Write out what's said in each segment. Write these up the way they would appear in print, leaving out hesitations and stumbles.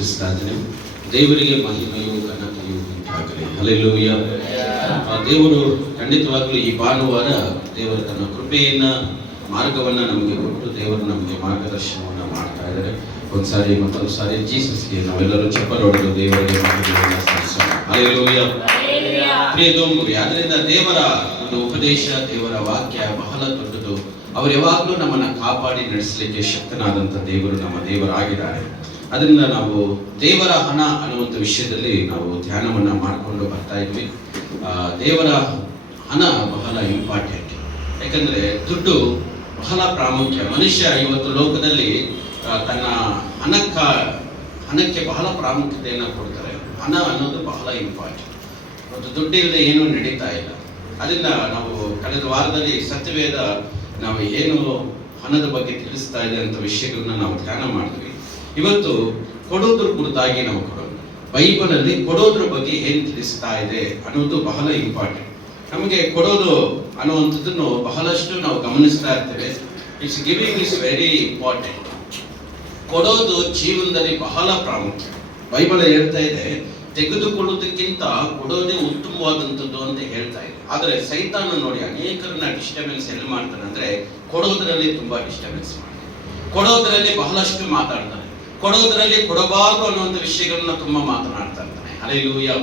ಸ್ತುತಿಸ್ತಾ ಇದ್ದೇನೆ. ದೇವರಿಗೆ ಮಹಿಮೆಯು ಘನತೆಯು ಉಂಟಾಗಲಿ. ಹಲ್ಲೆಲೂಯಾ. ದೇವರು ಖಂಡಿತವಾಗ್ಲೂ ಈ ಭಾನುವಾರ ದೇವರು ತನ್ನ ಕೃಪೆಯನ್ನ ಮಾರ್ಗವನ್ನ ನಮಗೆ ಕೊಟ್ಟು ದೇವರು ನಮಗೆ ಮಾರ್ಗದರ್ಶನವನ್ನ ಮಾಡ್ತಾ ಇದ್ದಾರೆ. ಒಂದ್ಸಾರಿ ಮತ್ತೊಂದು ಸಾರಿ ಜೀಸಸ್ಗೆ ನಾವೆಲ್ಲರೂ ಚಪ್ಪಲಿ ಹೊಡೆದು ದೇವರಿಗೆ ಮಹಿಮೆಯನ್ನ ಸಲ್ಲಿಸೋಣ. ಹಲ್ಲೆಲೂಯಾ. ಆದ್ರಿಂದ ದೇವರ ಒಂದು ಉಪದೇಶ, ದೇವರ ವಾಕ್ಯ ಬಹಳ ದೊಡ್ಡದು. ಅವರು ಯಾವಾಗಲೂ ನಮ್ಮನ್ನ ಕಾಪಾಡಿ ನಡೆಸಲಿಕ್ಕೆ ಶಕ್ತನಾದಂಥ ದೇವರು ನಮ್ಮ ದೇವರಾಗಿದ್ದಾರೆ. ಅದರಿಂದ ನಾವು ದೇವರ ಹಣ ಅನ್ನುವಂಥ ವಿಷಯದಲ್ಲಿ ನಾವು ಧ್ಯಾನವನ್ನ ಮಾಡಿಕೊಂಡು ಬರ್ತಾ ಇದ್ವಿ. ದೇವರ ಹಣ ಬಹಳ ಇಂಪಾರ್ಟೆಂಟ್. ಯಾಕಂದ್ರೆ ದುಡ್ಡು ಬಹಳ ಪ್ರಾಮುಖ್ಯ. ಮನುಷ್ಯ ಇವತ್ತು ಲೋಕದಲ್ಲಿ ತನ್ನ ಹಣಕ್ಕೆ ಬಹಳ ಪ್ರಾಮುಖ್ಯತೆಯನ್ನು ಕೊಡ್ತಾರೆ. ಹಣ ಅನ್ನೋದು ಬಹಳ ಇಂಪಾರ್ಟೆಂಟ್. ಮತ್ತು ದುಡ್ಡಿಲ್ಲದೆ ಏನೂ ನಡೀತಾ ಇಲ್ಲ. ಅದರಿಂದ ನಾವು ಕಳೆದ ವಾರದಲ್ಲಿ ಸತ್ಯವೇದ ನಾವು ಏನು ಹಣದ ಬಗ್ಗೆ ತಿಳಿಸ್ತಾ ಇದೆ ಅಂತ ವಿಷಯಗಳನ್ನ ನಾವು ಧ್ಯಾನ ಮಾಡಿದ್ವಿ. ಇವತ್ತು ಕೊಡೋದ್ರ ಕುರಿತಾಗಿ ನಾವು ಕೊಡೋಣ. ಬೈಬಲಲ್ಲಿ ಕೊಡೋದ್ರ ಬಗ್ಗೆ ಏನು ತಿಳಿಸ್ತಾ ಇದೆ ಅನ್ನೋದು ಬಹಳ ಇಂಪಾರ್ಟೆಂಟ್. ನಮಗೆ ಕೊಡೋದು ಅನ್ನುವಂಥದ್ದನ್ನು ಬಹಳಷ್ಟು ನಾವು ಗಮನಿಸ್ತಾ ಇರ್ತೇವೆ. It's giving is very important. ಕೊಡೋದು ಜೀವನದಲ್ಲಿ ಬಹಳ ಪ್ರಾಮುಖ್ಯ. ಬೈಬಲ್ ಹೇಳ್ತಾ ಇದೆ, ತೆಗೆದುಕೊಳ್ಳೋದಕ್ಕಿಂತ ಕೊಡೋದೇ ಉತ್ತಮವಾದಂಥದ್ದು ಅಂತ ಹೇಳ್ತಾ ಇದೆ. ಆದರೆ ಸೈತಾನ ನೋಡಿ ಅನೇಕರನ್ನ ಡಿಸ್ಟರ್ಬೆನ್ಸ್ ಎಲ್ಲಿ ಮಾಡ್ತಾನೆ ಅಂದ್ರೆ ಕೊಡೋದ್ರಲ್ಲಿ ತುಂಬಾ ಡಿಸ್ಟರ್ಬೆನ್ಸ್ ಮಾಡ್ತಾನೆ. ಕೊಡೋದ್ರಲ್ಲಿ ಬಹಳಷ್ಟು ಮಾತಾಡ್ತಾನೆ. ಕೊಡೋದ್ರಲ್ಲಿ ಕೊಡಬಾರದು ಅನ್ನುವಂಥ ವಿಷಯಗಳನ್ನ ತುಂಬಾ ಮಾತನಾಡ್ತಾ ಇರ್ತಾನೆ. ಹಲ್ಲೆಲೂಯಾ.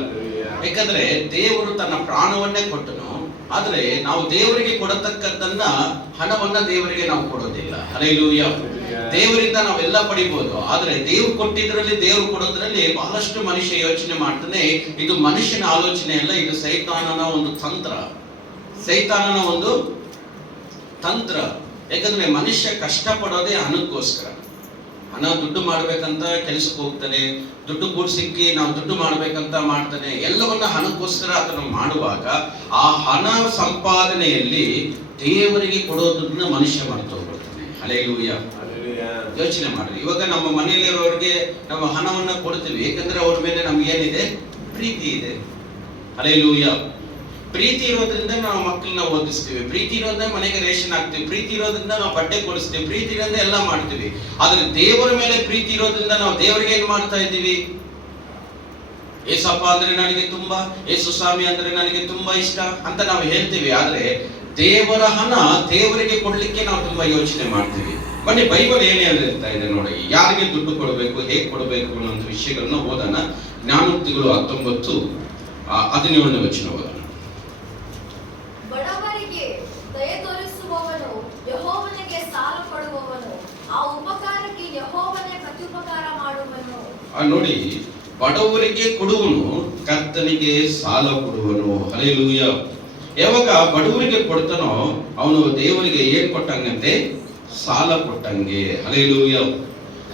ಯಾಕಂದ್ರೆ ದೇವರು ತನ್ನ ಪ್ರಾಣವನ್ನೇ ಕೊಟ್ಟನು. ಆದ್ರೆ ನಾವು ದೇವರಿಗೆ ಕೊಡತಕ್ಕದ್ದನ್ನ ಹಣವನ್ನ ದೇವರಿಗೆ ನಾವು ಕೊಡೋದಿಲ್ಲ. ಹಲ್ಲೆಲೂಯಾ. ದೇವರಿಂದ ನಾವೆಲ್ಲ ಪಡಿಬಹುದು. ಆದ್ರೆ ದೇವ್ರು ಕೊಟ್ಟಿದ್ರಲ್ಲಿ, ದೇವ್ರು ಕೊಡೋದ್ರಲ್ಲಿ ಬಹಳಷ್ಟು ಮನುಷ್ಯ ಯೋಚನೆ ಮಾಡ್ತಾನೆ. ಇದು ಮನುಷ್ಯನ ಆಲೋಚನೆ ಅಲ್ಲ, ಇದು ಸೈತಾನನ ಒಂದು ತಂತ್ರ. ಸೈತಾನನ ಒಂದು ತಂತ್ರ. ಯಾಕಂದ್ರೆ ಮನುಷ್ಯ ಕಷ್ಟ ಪಡೋದೇ ಹಣಕ್ಕೋಸ್ಕರ. ಹಣ ದುಡ್ಡು ಮಾಡ್ಬೇಕಂತ ಕೆಲಸಕ್ಕೆ ಹೋಗ್ತಾನೆ. ದುಡ್ಡು ಕೂಡ್ಸಿಕ್ಕಿ ನಾವು ದುಡ್ಡು ಮಾಡ್ಬೇಕಂತ ಮಾಡ್ತಾನೆ. ಎಲ್ಲವನ್ನ ಹಣಕ್ಕೋಸ್ಕರ ಅದನ್ನು ಮಾಡುವಾಗ ಆ ಹಣ ಸಂಪಾದನೆಯಲ್ಲಿ ದೇವರಿಗೆ ಕೊಡೋದನ್ನ ಮನುಷ್ಯ ಮರೆತು ಹೋಗ್ಬಿಡ್ತಾನೆ. ಹಲ್ಲೆಲೂಯಾ. ಯೋಚನೆ ಮಾಡ್ರಿ. ಇವಾಗ ನಮ್ಮ ಮನೆಯಲ್ಲಿರೋರಿಗೆ ನಾವು ಹಣವನ್ನ ಕೊಡ್ತೀವಿ. ಯಾಕಂದ್ರೆ ಅವ್ರ ಮೇಲೆ ನಮ್ಗೆ ಏನಿದೆ? ಪ್ರೀತಿ ಇದೆ. ಹಲ್ಲೆಲೂಯಾ. ಪ್ರೀತಿ ಇರೋದ್ರಿಂದ ನಾವು ಮಕ್ಕಳನ್ನ ಓದಿಸ್ತೀವಿ. ಪ್ರೀತಿ ಇರೋದ್ರಿಂದ ಮನೆಗೆ ರೇಷನ್ ಹಾಕ್ತಿವಿ. ಪ್ರೀತಿ ಇರೋದ್ರಿಂದ ನಾವು ಬಟ್ಟೆ ಕೊಡಿಸ್ತೀವಿ. ಪ್ರೀತಿ ಇರೋದ್ರಿಂದ ಎಲ್ಲ ಮಾಡ್ತೀವಿ. ಆದ್ರೆ ದೇವರ ಮೇಲೆ ಪ್ರೀತಿ ಇರೋದ್ರಿಂದ ನಾವು ದೇವರಿಗೆ ಏನ್ ಮಾಡ್ತಾ ಇದ್ದೀವಿ? ಏಸಪ್ಪ ಅಂದ್ರೆ ನನಗೆ ತುಂಬಾ, ಏಸು ಸ್ವಾಮಿ ಅಂದ್ರೆ ನನಗೆ ತುಂಬಾ ಇಷ್ಟ ಅಂತ ನಾವು ಹೇಳ್ತೀವಿ. ಆದ್ರೆ ದೇವರ ಹಣ ದೇವರಿಗೆ ಕೊಡ್ಲಿಕ್ಕೆ ನಾವು ತುಂಬಾ ಯೋಚನೆ ಮಾಡ್ತೀವಿ. ಬನ್ನಿ, ಬೈಬಲ್ ಏನ್ ಹೇಳ್ತಾ ಇದೆ ನೋಡಿ. ಯಾರಿಗೆ ದುಡ್ಡು ಕೊಡಬೇಕು, ಹೇಗೆ ಕೊಡಬೇಕು ಅನ್ನೋ ವಿಷಯಗಳನ್ನ ಓದೋಣ. ಜ್ಞಾನೋಕ್ತಿಗಳು 19:17 ವಚನ ಓದೋಣ. ಬಡವರಿಗೆ ದಯೆ ತೋರಿಸುವವನು ಯೆಹೋವನಿಗೆ ಸಾಲ ಕೊಡುವವನು, ಆ ಉಪಕಾರಕ್ಕೆ ಯೆಹೋವನೇ ಪ್ರತ್ಯುಪಕಾರ ಮಾಡುವನು. ನೋಡಿ, ಬಡವರಿಗೆ ಕೊಡುವನು ಕರ್ತನಿಗೆ ಸಾಲ ಕೊಡುವನು. ಹಲ್ಲೆಲೂಯಾ. ಯಾವಾಗ ಬಡವರಿಗೆ ಕೊಡ್ತಾನೋ ಅವನು ದೇವರಿಗೆ ಏನ್ ಕೊಟ್ಟಂಗಂತೆ? ಸಾಲ ಕೊಟ್ಟಂಗೆ. ಹಲ್ಲೆಲೂಯಾ.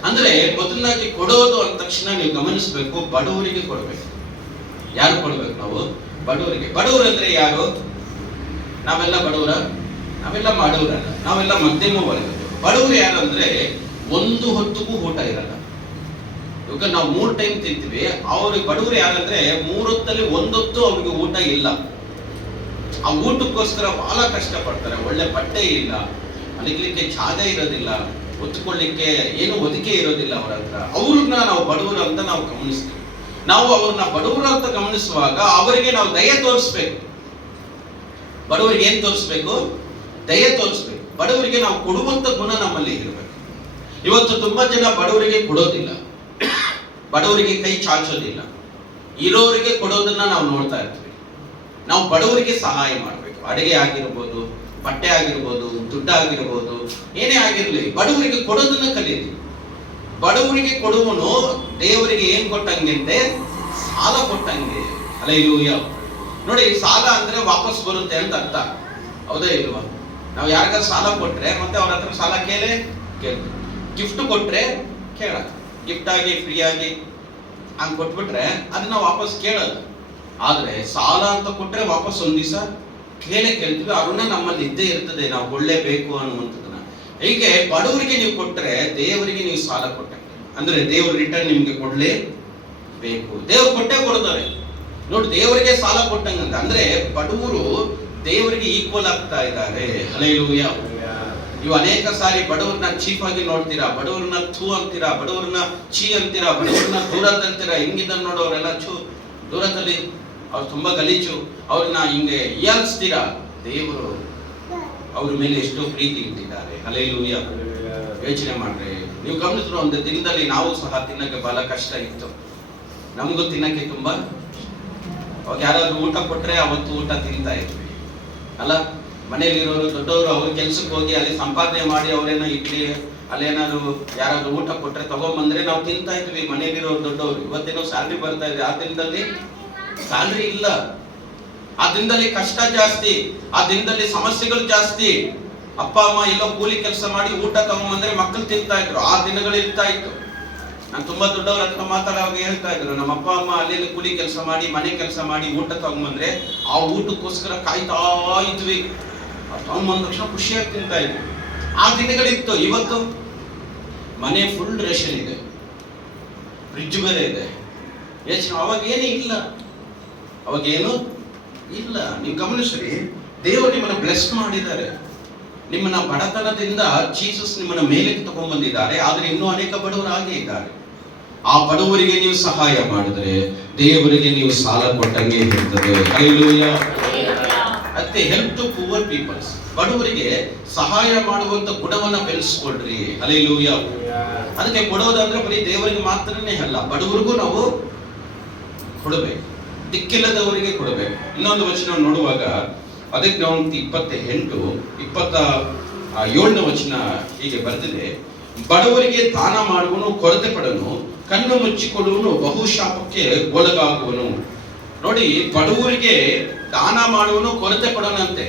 ಅಂದ್ರೆ ಮೊದಲನಾಗಿ ಕೊಡೋದು ಅಂದ ತಕ್ಷಣ ನೀವು ಗಮನಿಸಬೇಕು, ಬಡವರಿಗೆ ಕೊಡಬೇಕು. ಯಾರು ಕೊಡ್ಬೇಕು? ನಾವು ಬಡವರಿಗೆ. ಬಡವರು ಅಂದ್ರೆ ಯಾರು? ನಾವೆಲ್ಲ ಬಡವರ? ನಾವೆಲ್ಲ ಬಡವರಲ್ಲ, ನಾವೆಲ್ಲ ಮಧ್ಯಮ ವರ್ಗದವರು. ಬಡವರು ಯಾರಂದ್ರೆ ಒಂದು ಹೊತ್ತಿಗೂ ಊಟ ಇರಲ್ಲ. ಇವಾಗ ನಾವು 3 ಟೈಮ್ ತಿಂತೀವಿ. ಅವ್ರಿಗೆ ಬಡವರು ಯಾರಂದ್ರೆ 3 ಹೊತ್ತಲ್ಲಿ ಒಂದೊತ್ತು ಅವ್ರಿಗೆ ಊಟ ಇಲ್ಲ. ಆ ಊಟಕ್ಕೋಸ್ಕರ ಬಹಳ ಕಷ್ಟ ಪಡ್ತಾರೆ. ಒಳ್ಳೆ ಬಟ್ಟೆ ಇಲ್ಲ, ಮಲಗಲಿಕ್ಕೆ ಜಾಗ ಇರೋದಿಲ್ಲ, ಹೊತ್ಕೊಳ್ಳಿಕ್ಕೆ ಏನು ಒದಕೆ ಇರೋದಿಲ್ಲ ಅವರ ಹತ್ರ. ಅವ್ರನ್ನ ನಾವು ಬಡವರು ಅಂತ ನಾವು ಗಮನಿಸ್ತೀವಿ. ನಾವು ಅವ್ರನ್ನ ಬಡವರು ಅಂತ ಗಮನಿಸುವಾಗ ಅವರಿಗೆ ನಾವು ದಯೆ ತೋರಿಸ್ಬೇಕು. ಬಡವರಿಗೆ ಏನ್ ತೋರಿಸ್ಬೇಕು? ದಯೆ ತೋರಿಸ್ಬೇಕು. ಬಡವರಿಗೆ ನಾವು ಕೊಡುವಂತ ಗುಣ ನಮ್ಮಲ್ಲಿ ಇರಬೇಕು. ಇವತ್ತು ತುಂಬಾ ಜನ ಬಡವರಿಗೆ ಕೊಡೋದಿಲ್ಲ, ಬಡವರಿಗೆ ಕೈ ಚಾಚೋದಿಲ್ಲ. ಇರೋರಿಗೆ ಕೊಡೋದನ್ನ ನಾವು ನೋಡ್ತಾ ಇರ್ತೀವಿ. ನಾವು ಬಡವರಿಗೆ ಸಹಾಯ ಮಾಡಬೇಕು. ಅಡಿಗೆ ಆಗಿರ್ಬೋದು, ಬಟ್ಟೆ ಆಗಿರ್ಬೋದು, ದುಡ್ಡು ಆಗಿರ್ಬೋದು, ಏನೇ ಆಗಿರ್ಲಿ, ಬಡವರಿಗೆ ಕೊಡೋದನ್ನ ಕಲೀರಿ. ಬಡವರಿಗೆ ಕೊಡುವನು ದೇವರಿಗೆ ಏನ್ ಕೊಟ್ಟಂಗೆ? ಸಾಲ ಕೊಟ್ಟಂಗೆ. ಹಲ್ಲೆಲೂಯಾ. ನೋಡಿ, ಸಾಲ ಅಂದ್ರೆ ವಾಪಸ್ ಬರುತ್ತೆ ಅಂತ ಅರ್ಥ. ಹೌದಾ ಇಲ್ವಾ? ನಾವು ಯಾರಿಗಾದ್ರು ಸಾಲ ಕೊಟ್ರೆ ಮತ್ತೆ ಅವ್ರ ಹತ್ರ ಸಾಲ ಕೇಳಿ ಗಿಫ್ಟ್ ಕೊಟ್ರೆ ಕೇಳ, ಗಿಫ್ಟ್ ಆಗಿ ಫ್ರೀ ಆಗಿ ಹಂಗ್ ಕೊಟ್ಬಿಟ್ರೆ ಅದನ್ನ ವಾಪಸ್ ಕೇಳಲ್ಲ. ಆದ್ರೆ ಸಾಲ ಅಂತ ಕೊಟ್ರೆ ವಾಪಸ್ ಒಂದ್ ದಿವಸ ಕೇಳ್ತೀವಿ. ಅವ್ರನ್ನ ನಮ್ಮಲ್ಲಿ ಇದ್ದೇ ಇರ್ತದೆ, ನಾವು ಕೊಡ್ಲೇಬೇಕು ಅನ್ನುವಂಥದ್ದನ್ನ. ಹೀಗೆ ಬಡವರಿಗೆ ನೀವು ಕೊಟ್ರೆ ದೇವರಿಗೆ ನೀವು ಸಾಲ ಕೊಟ್ಟಂಗೆ. ಅಂದ್ರೆ ದೇವ್ರ ರಿಟರ್ನ್ ನಿಮ್ಗೆ ಕೊಡ್ಲೇಬೇಕು. ದೇವ್ರು ಕೊಟ್ಟೇ ಕೊಡ್ತಾರೆ ನೋಡಿ. ದೇವರಿಗೆ ಸಾಲ ಕೊಟ್ಟಂಗಂತ ಅಂದ್ರೆ ಬಡವರು ದೇವರಿಗೆ ಈಕ್ವಲ್ ಆಗ್ತಾ ಇದ್ದಾರೆ. ಹಲ್ಲೆಲೂಯಾ. ನೀವು ಅನೇಕ ಸಾರಿ ಬಡವ್ರನ್ನ ಚೀಪ್ ಆಗಿ ನೋಡ್ತೀರಾ, ಬಡವ್ರನ್ನ ಥೂ ಅಂತೀರಾ, ಬಡವ್ರನ್ನ ಚೀ ಅಂತೀರಾ, ಬಡವ್ರನ್ನ ದೂರ ತಂತೀರಾ. ಹಿಂಗಿದ್ದ ನೋಡೋರೆಲ್ಲ ದೂರದಲ್ಲಿ ಅವ್ರು ತುಂಬಾ ಗಲೀಜು, ಅವ್ರನ್ನ ಹಿಂಗೆ ಹೀಯಾಳಿಸ್ತೀರಾ. ದೇವರು ಅವ್ರ ಮೇಲೆ ಎಷ್ಟೋ ಪ್ರೀತಿ ಇಟ್ಟಿದ್ದಾರೆ. ಹಲ್ಲೆಲೂಯಾ. ಯೋಚನೆ ಮಾಡ್ರಿ, ನೀವು ಗಮನಿಸಿದ್ರು ಒಂದು ದಿನದಲ್ಲಿ ನಾವು ಸಹ ತಿನ್ನಕ್ಕೆ ಬಹಳ ಕಷ್ಟ ಇತ್ತು. ನಮಗೂ ತಿನ್ನಕ್ಕೆ ತುಂಬಾ, ಅವಾಗ ಯಾರಾದ್ರೂ ಊಟ ಕೊಟ್ರೆ ಅವತ್ತು ಊಟ ತಿಂತಾ ಇದ್ವಿ ಅಲ್ಲ. ಮನೆಯಲ್ಲಿರೋರು ದೊಡ್ಡವರು ಅವ್ರ ಕೆಲ್ಸಕ್ಕೆ ಹೋಗಿ ಅಲ್ಲಿ ಸಂಪಾದನೆ ಮಾಡಿ ಅವರೇನೋ ಇಡ್ಲಿ ಅಲ್ಲೇನಾದ್ರು ಯಾರಾದ್ರೂ ಊಟ ಕೊಟ್ರೆ ತಗೊಂಬಂದ್ರೆ ನಾವು ತಿಂತಾ ಇದ್ವಿ ಮನೆಯಲ್ಲಿರೋರು ದೊಡ್ಡವರು. ಇವತ್ತೇನೋ ಸ್ಯಾಲ್ರಿ ಬರ್ತಾ ಇದೆ, ಆ ದಿನದಲ್ಲಿ ಸ್ಯಾಲ್ರಿ ಇಲ್ಲ, ಆ ದಿನದಲ್ಲಿ ಕಷ್ಟ ಜಾಸ್ತಿ, ಆ ದಿನದಲ್ಲಿ ಸಮಸ್ಯೆಗಳು ಜಾಸ್ತಿ. ಅಪ್ಪ ಅಮ್ಮ ಎಲ್ಲೋ ಕೂಲಿ ಕೆಲಸ ಮಾಡಿ ಊಟ ತಗೊಂಬಂದ್ರೆ ಮಕ್ಕಳು ತಿಂತಾ ಇದ್ರು, ಆ ದಿನಗಳು ಇರ್ತಾ ಇತ್ತು. ನಾನು ತುಂಬಾ ದೊಡ್ಡವ್ರ ಹತ್ರ ಮಾತಾಡುವಾಗ ಹೇಳ್ತಾ ಇದ್ರು, ನಮ್ಮ ಅಪ್ಪ ಅಮ್ಮ ಅಲ್ಲಿ ಕೂಲಿ ಕೆಲಸ ಮಾಡಿ ಮನೆ ಕೆಲಸ ಮಾಡಿ ಊಟ ತಗೊಂಬಂದ್ರೆ ಆ ಊಟಕ್ಕೋಸ್ಕರ ಕಾಯ್ತಾ ಇದ್ವಿ. ತಗೊಂಬಂದ ತಕ್ಷಣ ಖುಷಿಯಾಗಿ ತಿಂತಾ ಇದ್ವಿ. ಆ ದಿನಗಳಿತ್ತು. ಇವತ್ತು ಮನೆ ಫುಲ್ ರೇಷನ್ ಇದೆ, ಫ್ರಿಡ್ಜ್ ಬೇರೆ ಇದೆ. ಯೋಚನೆ, ಅವಾಗ ಏನೂ ಇಲ್ಲ, ಅವಾಗೇನು ಇಲ್ಲ. ನೀವು ಗಮನಿಸ್ರಿ, ದೇವರು ನಿಮ್ಮನ್ನ ಬ್ಲೆಸ್ ಮಾಡಿದ್ದಾರೆ. ನಿಮ್ಮನ್ನ ಬಡತನದಿಂದ ಜೀಸಸ್ ನಿಮ್ಮನ್ನ ಮೇಲೆ ತಗೊಂಡ್ಬಂದಿದ್ದಾರೆ. ಆದ್ರೆ ಇನ್ನೂ ಅನೇಕ ಬಡವರು ಹಾಗೆ ಇದ್ದಾರೆ. ಆ ಬಡವರಿಗೆ ನೀವು ಸಹಾಯ ಮಾಡಿದ್ರೆ ದೇವರಿಗೆ ನೀವು ಸಾಲ ಕೊಟ್ಟಂಗೆ ಇರ್ತದೆ. ಹಲ್ಲೆಲೂಯಾ. ಅದಕ್ಕೆ ಹೆಲ್ಪ್ ಟು ಪೂವರ್ ಪೀಪಲ್ಸ್, ಬಡವರಿಗೆ ಸಹಾಯ ಮಾಡುವಂತ ಗುಣವನ್ನ ಬೆಳೆಸ್ಕೊಳ್ರಿ. ಹಲ್ಲೆಲೂಯಾ. ಅದಕ್ಕೆ ಕೊಡೋದಂದ್ರೆ ಬರೀ ದೇವರಿಗೆ ಮಾತ್ರನೇ ಅಲ್ಲ, ಬಡವರಿಗೂ ನಾವು ಕೊಡಬೇಕು, ದಿಕ್ಕಿಲ್ಲದವರಿಗೆ ಕೊಡಬೇಕು. ಇನ್ನೊಂದು ವಚನ ನೋಡುವಾಗ ಅದಕ್ಕೆ ನಾವು 27ನೇ ವಚನ ಹೀಗೆ ಬರ್ತಿದೆ, ಬಡವರಿಗೆ ದಾನ ಮಾಡುವನು ಕೊರತೆ ಪಡನು, ಕಣ್ಣು ಮುಚ್ಚಿಕೊಳ್ಳುವನು ಬಹುಶಾಪಕ್ಕೆ ಒಳಗಾಗುವನು. ನೋಡಿ, ಬಡವರಿಗೆ ದಾನ ಮಾಡುವನು ಕೊರತೆ ಪಡೋನಂತೆ.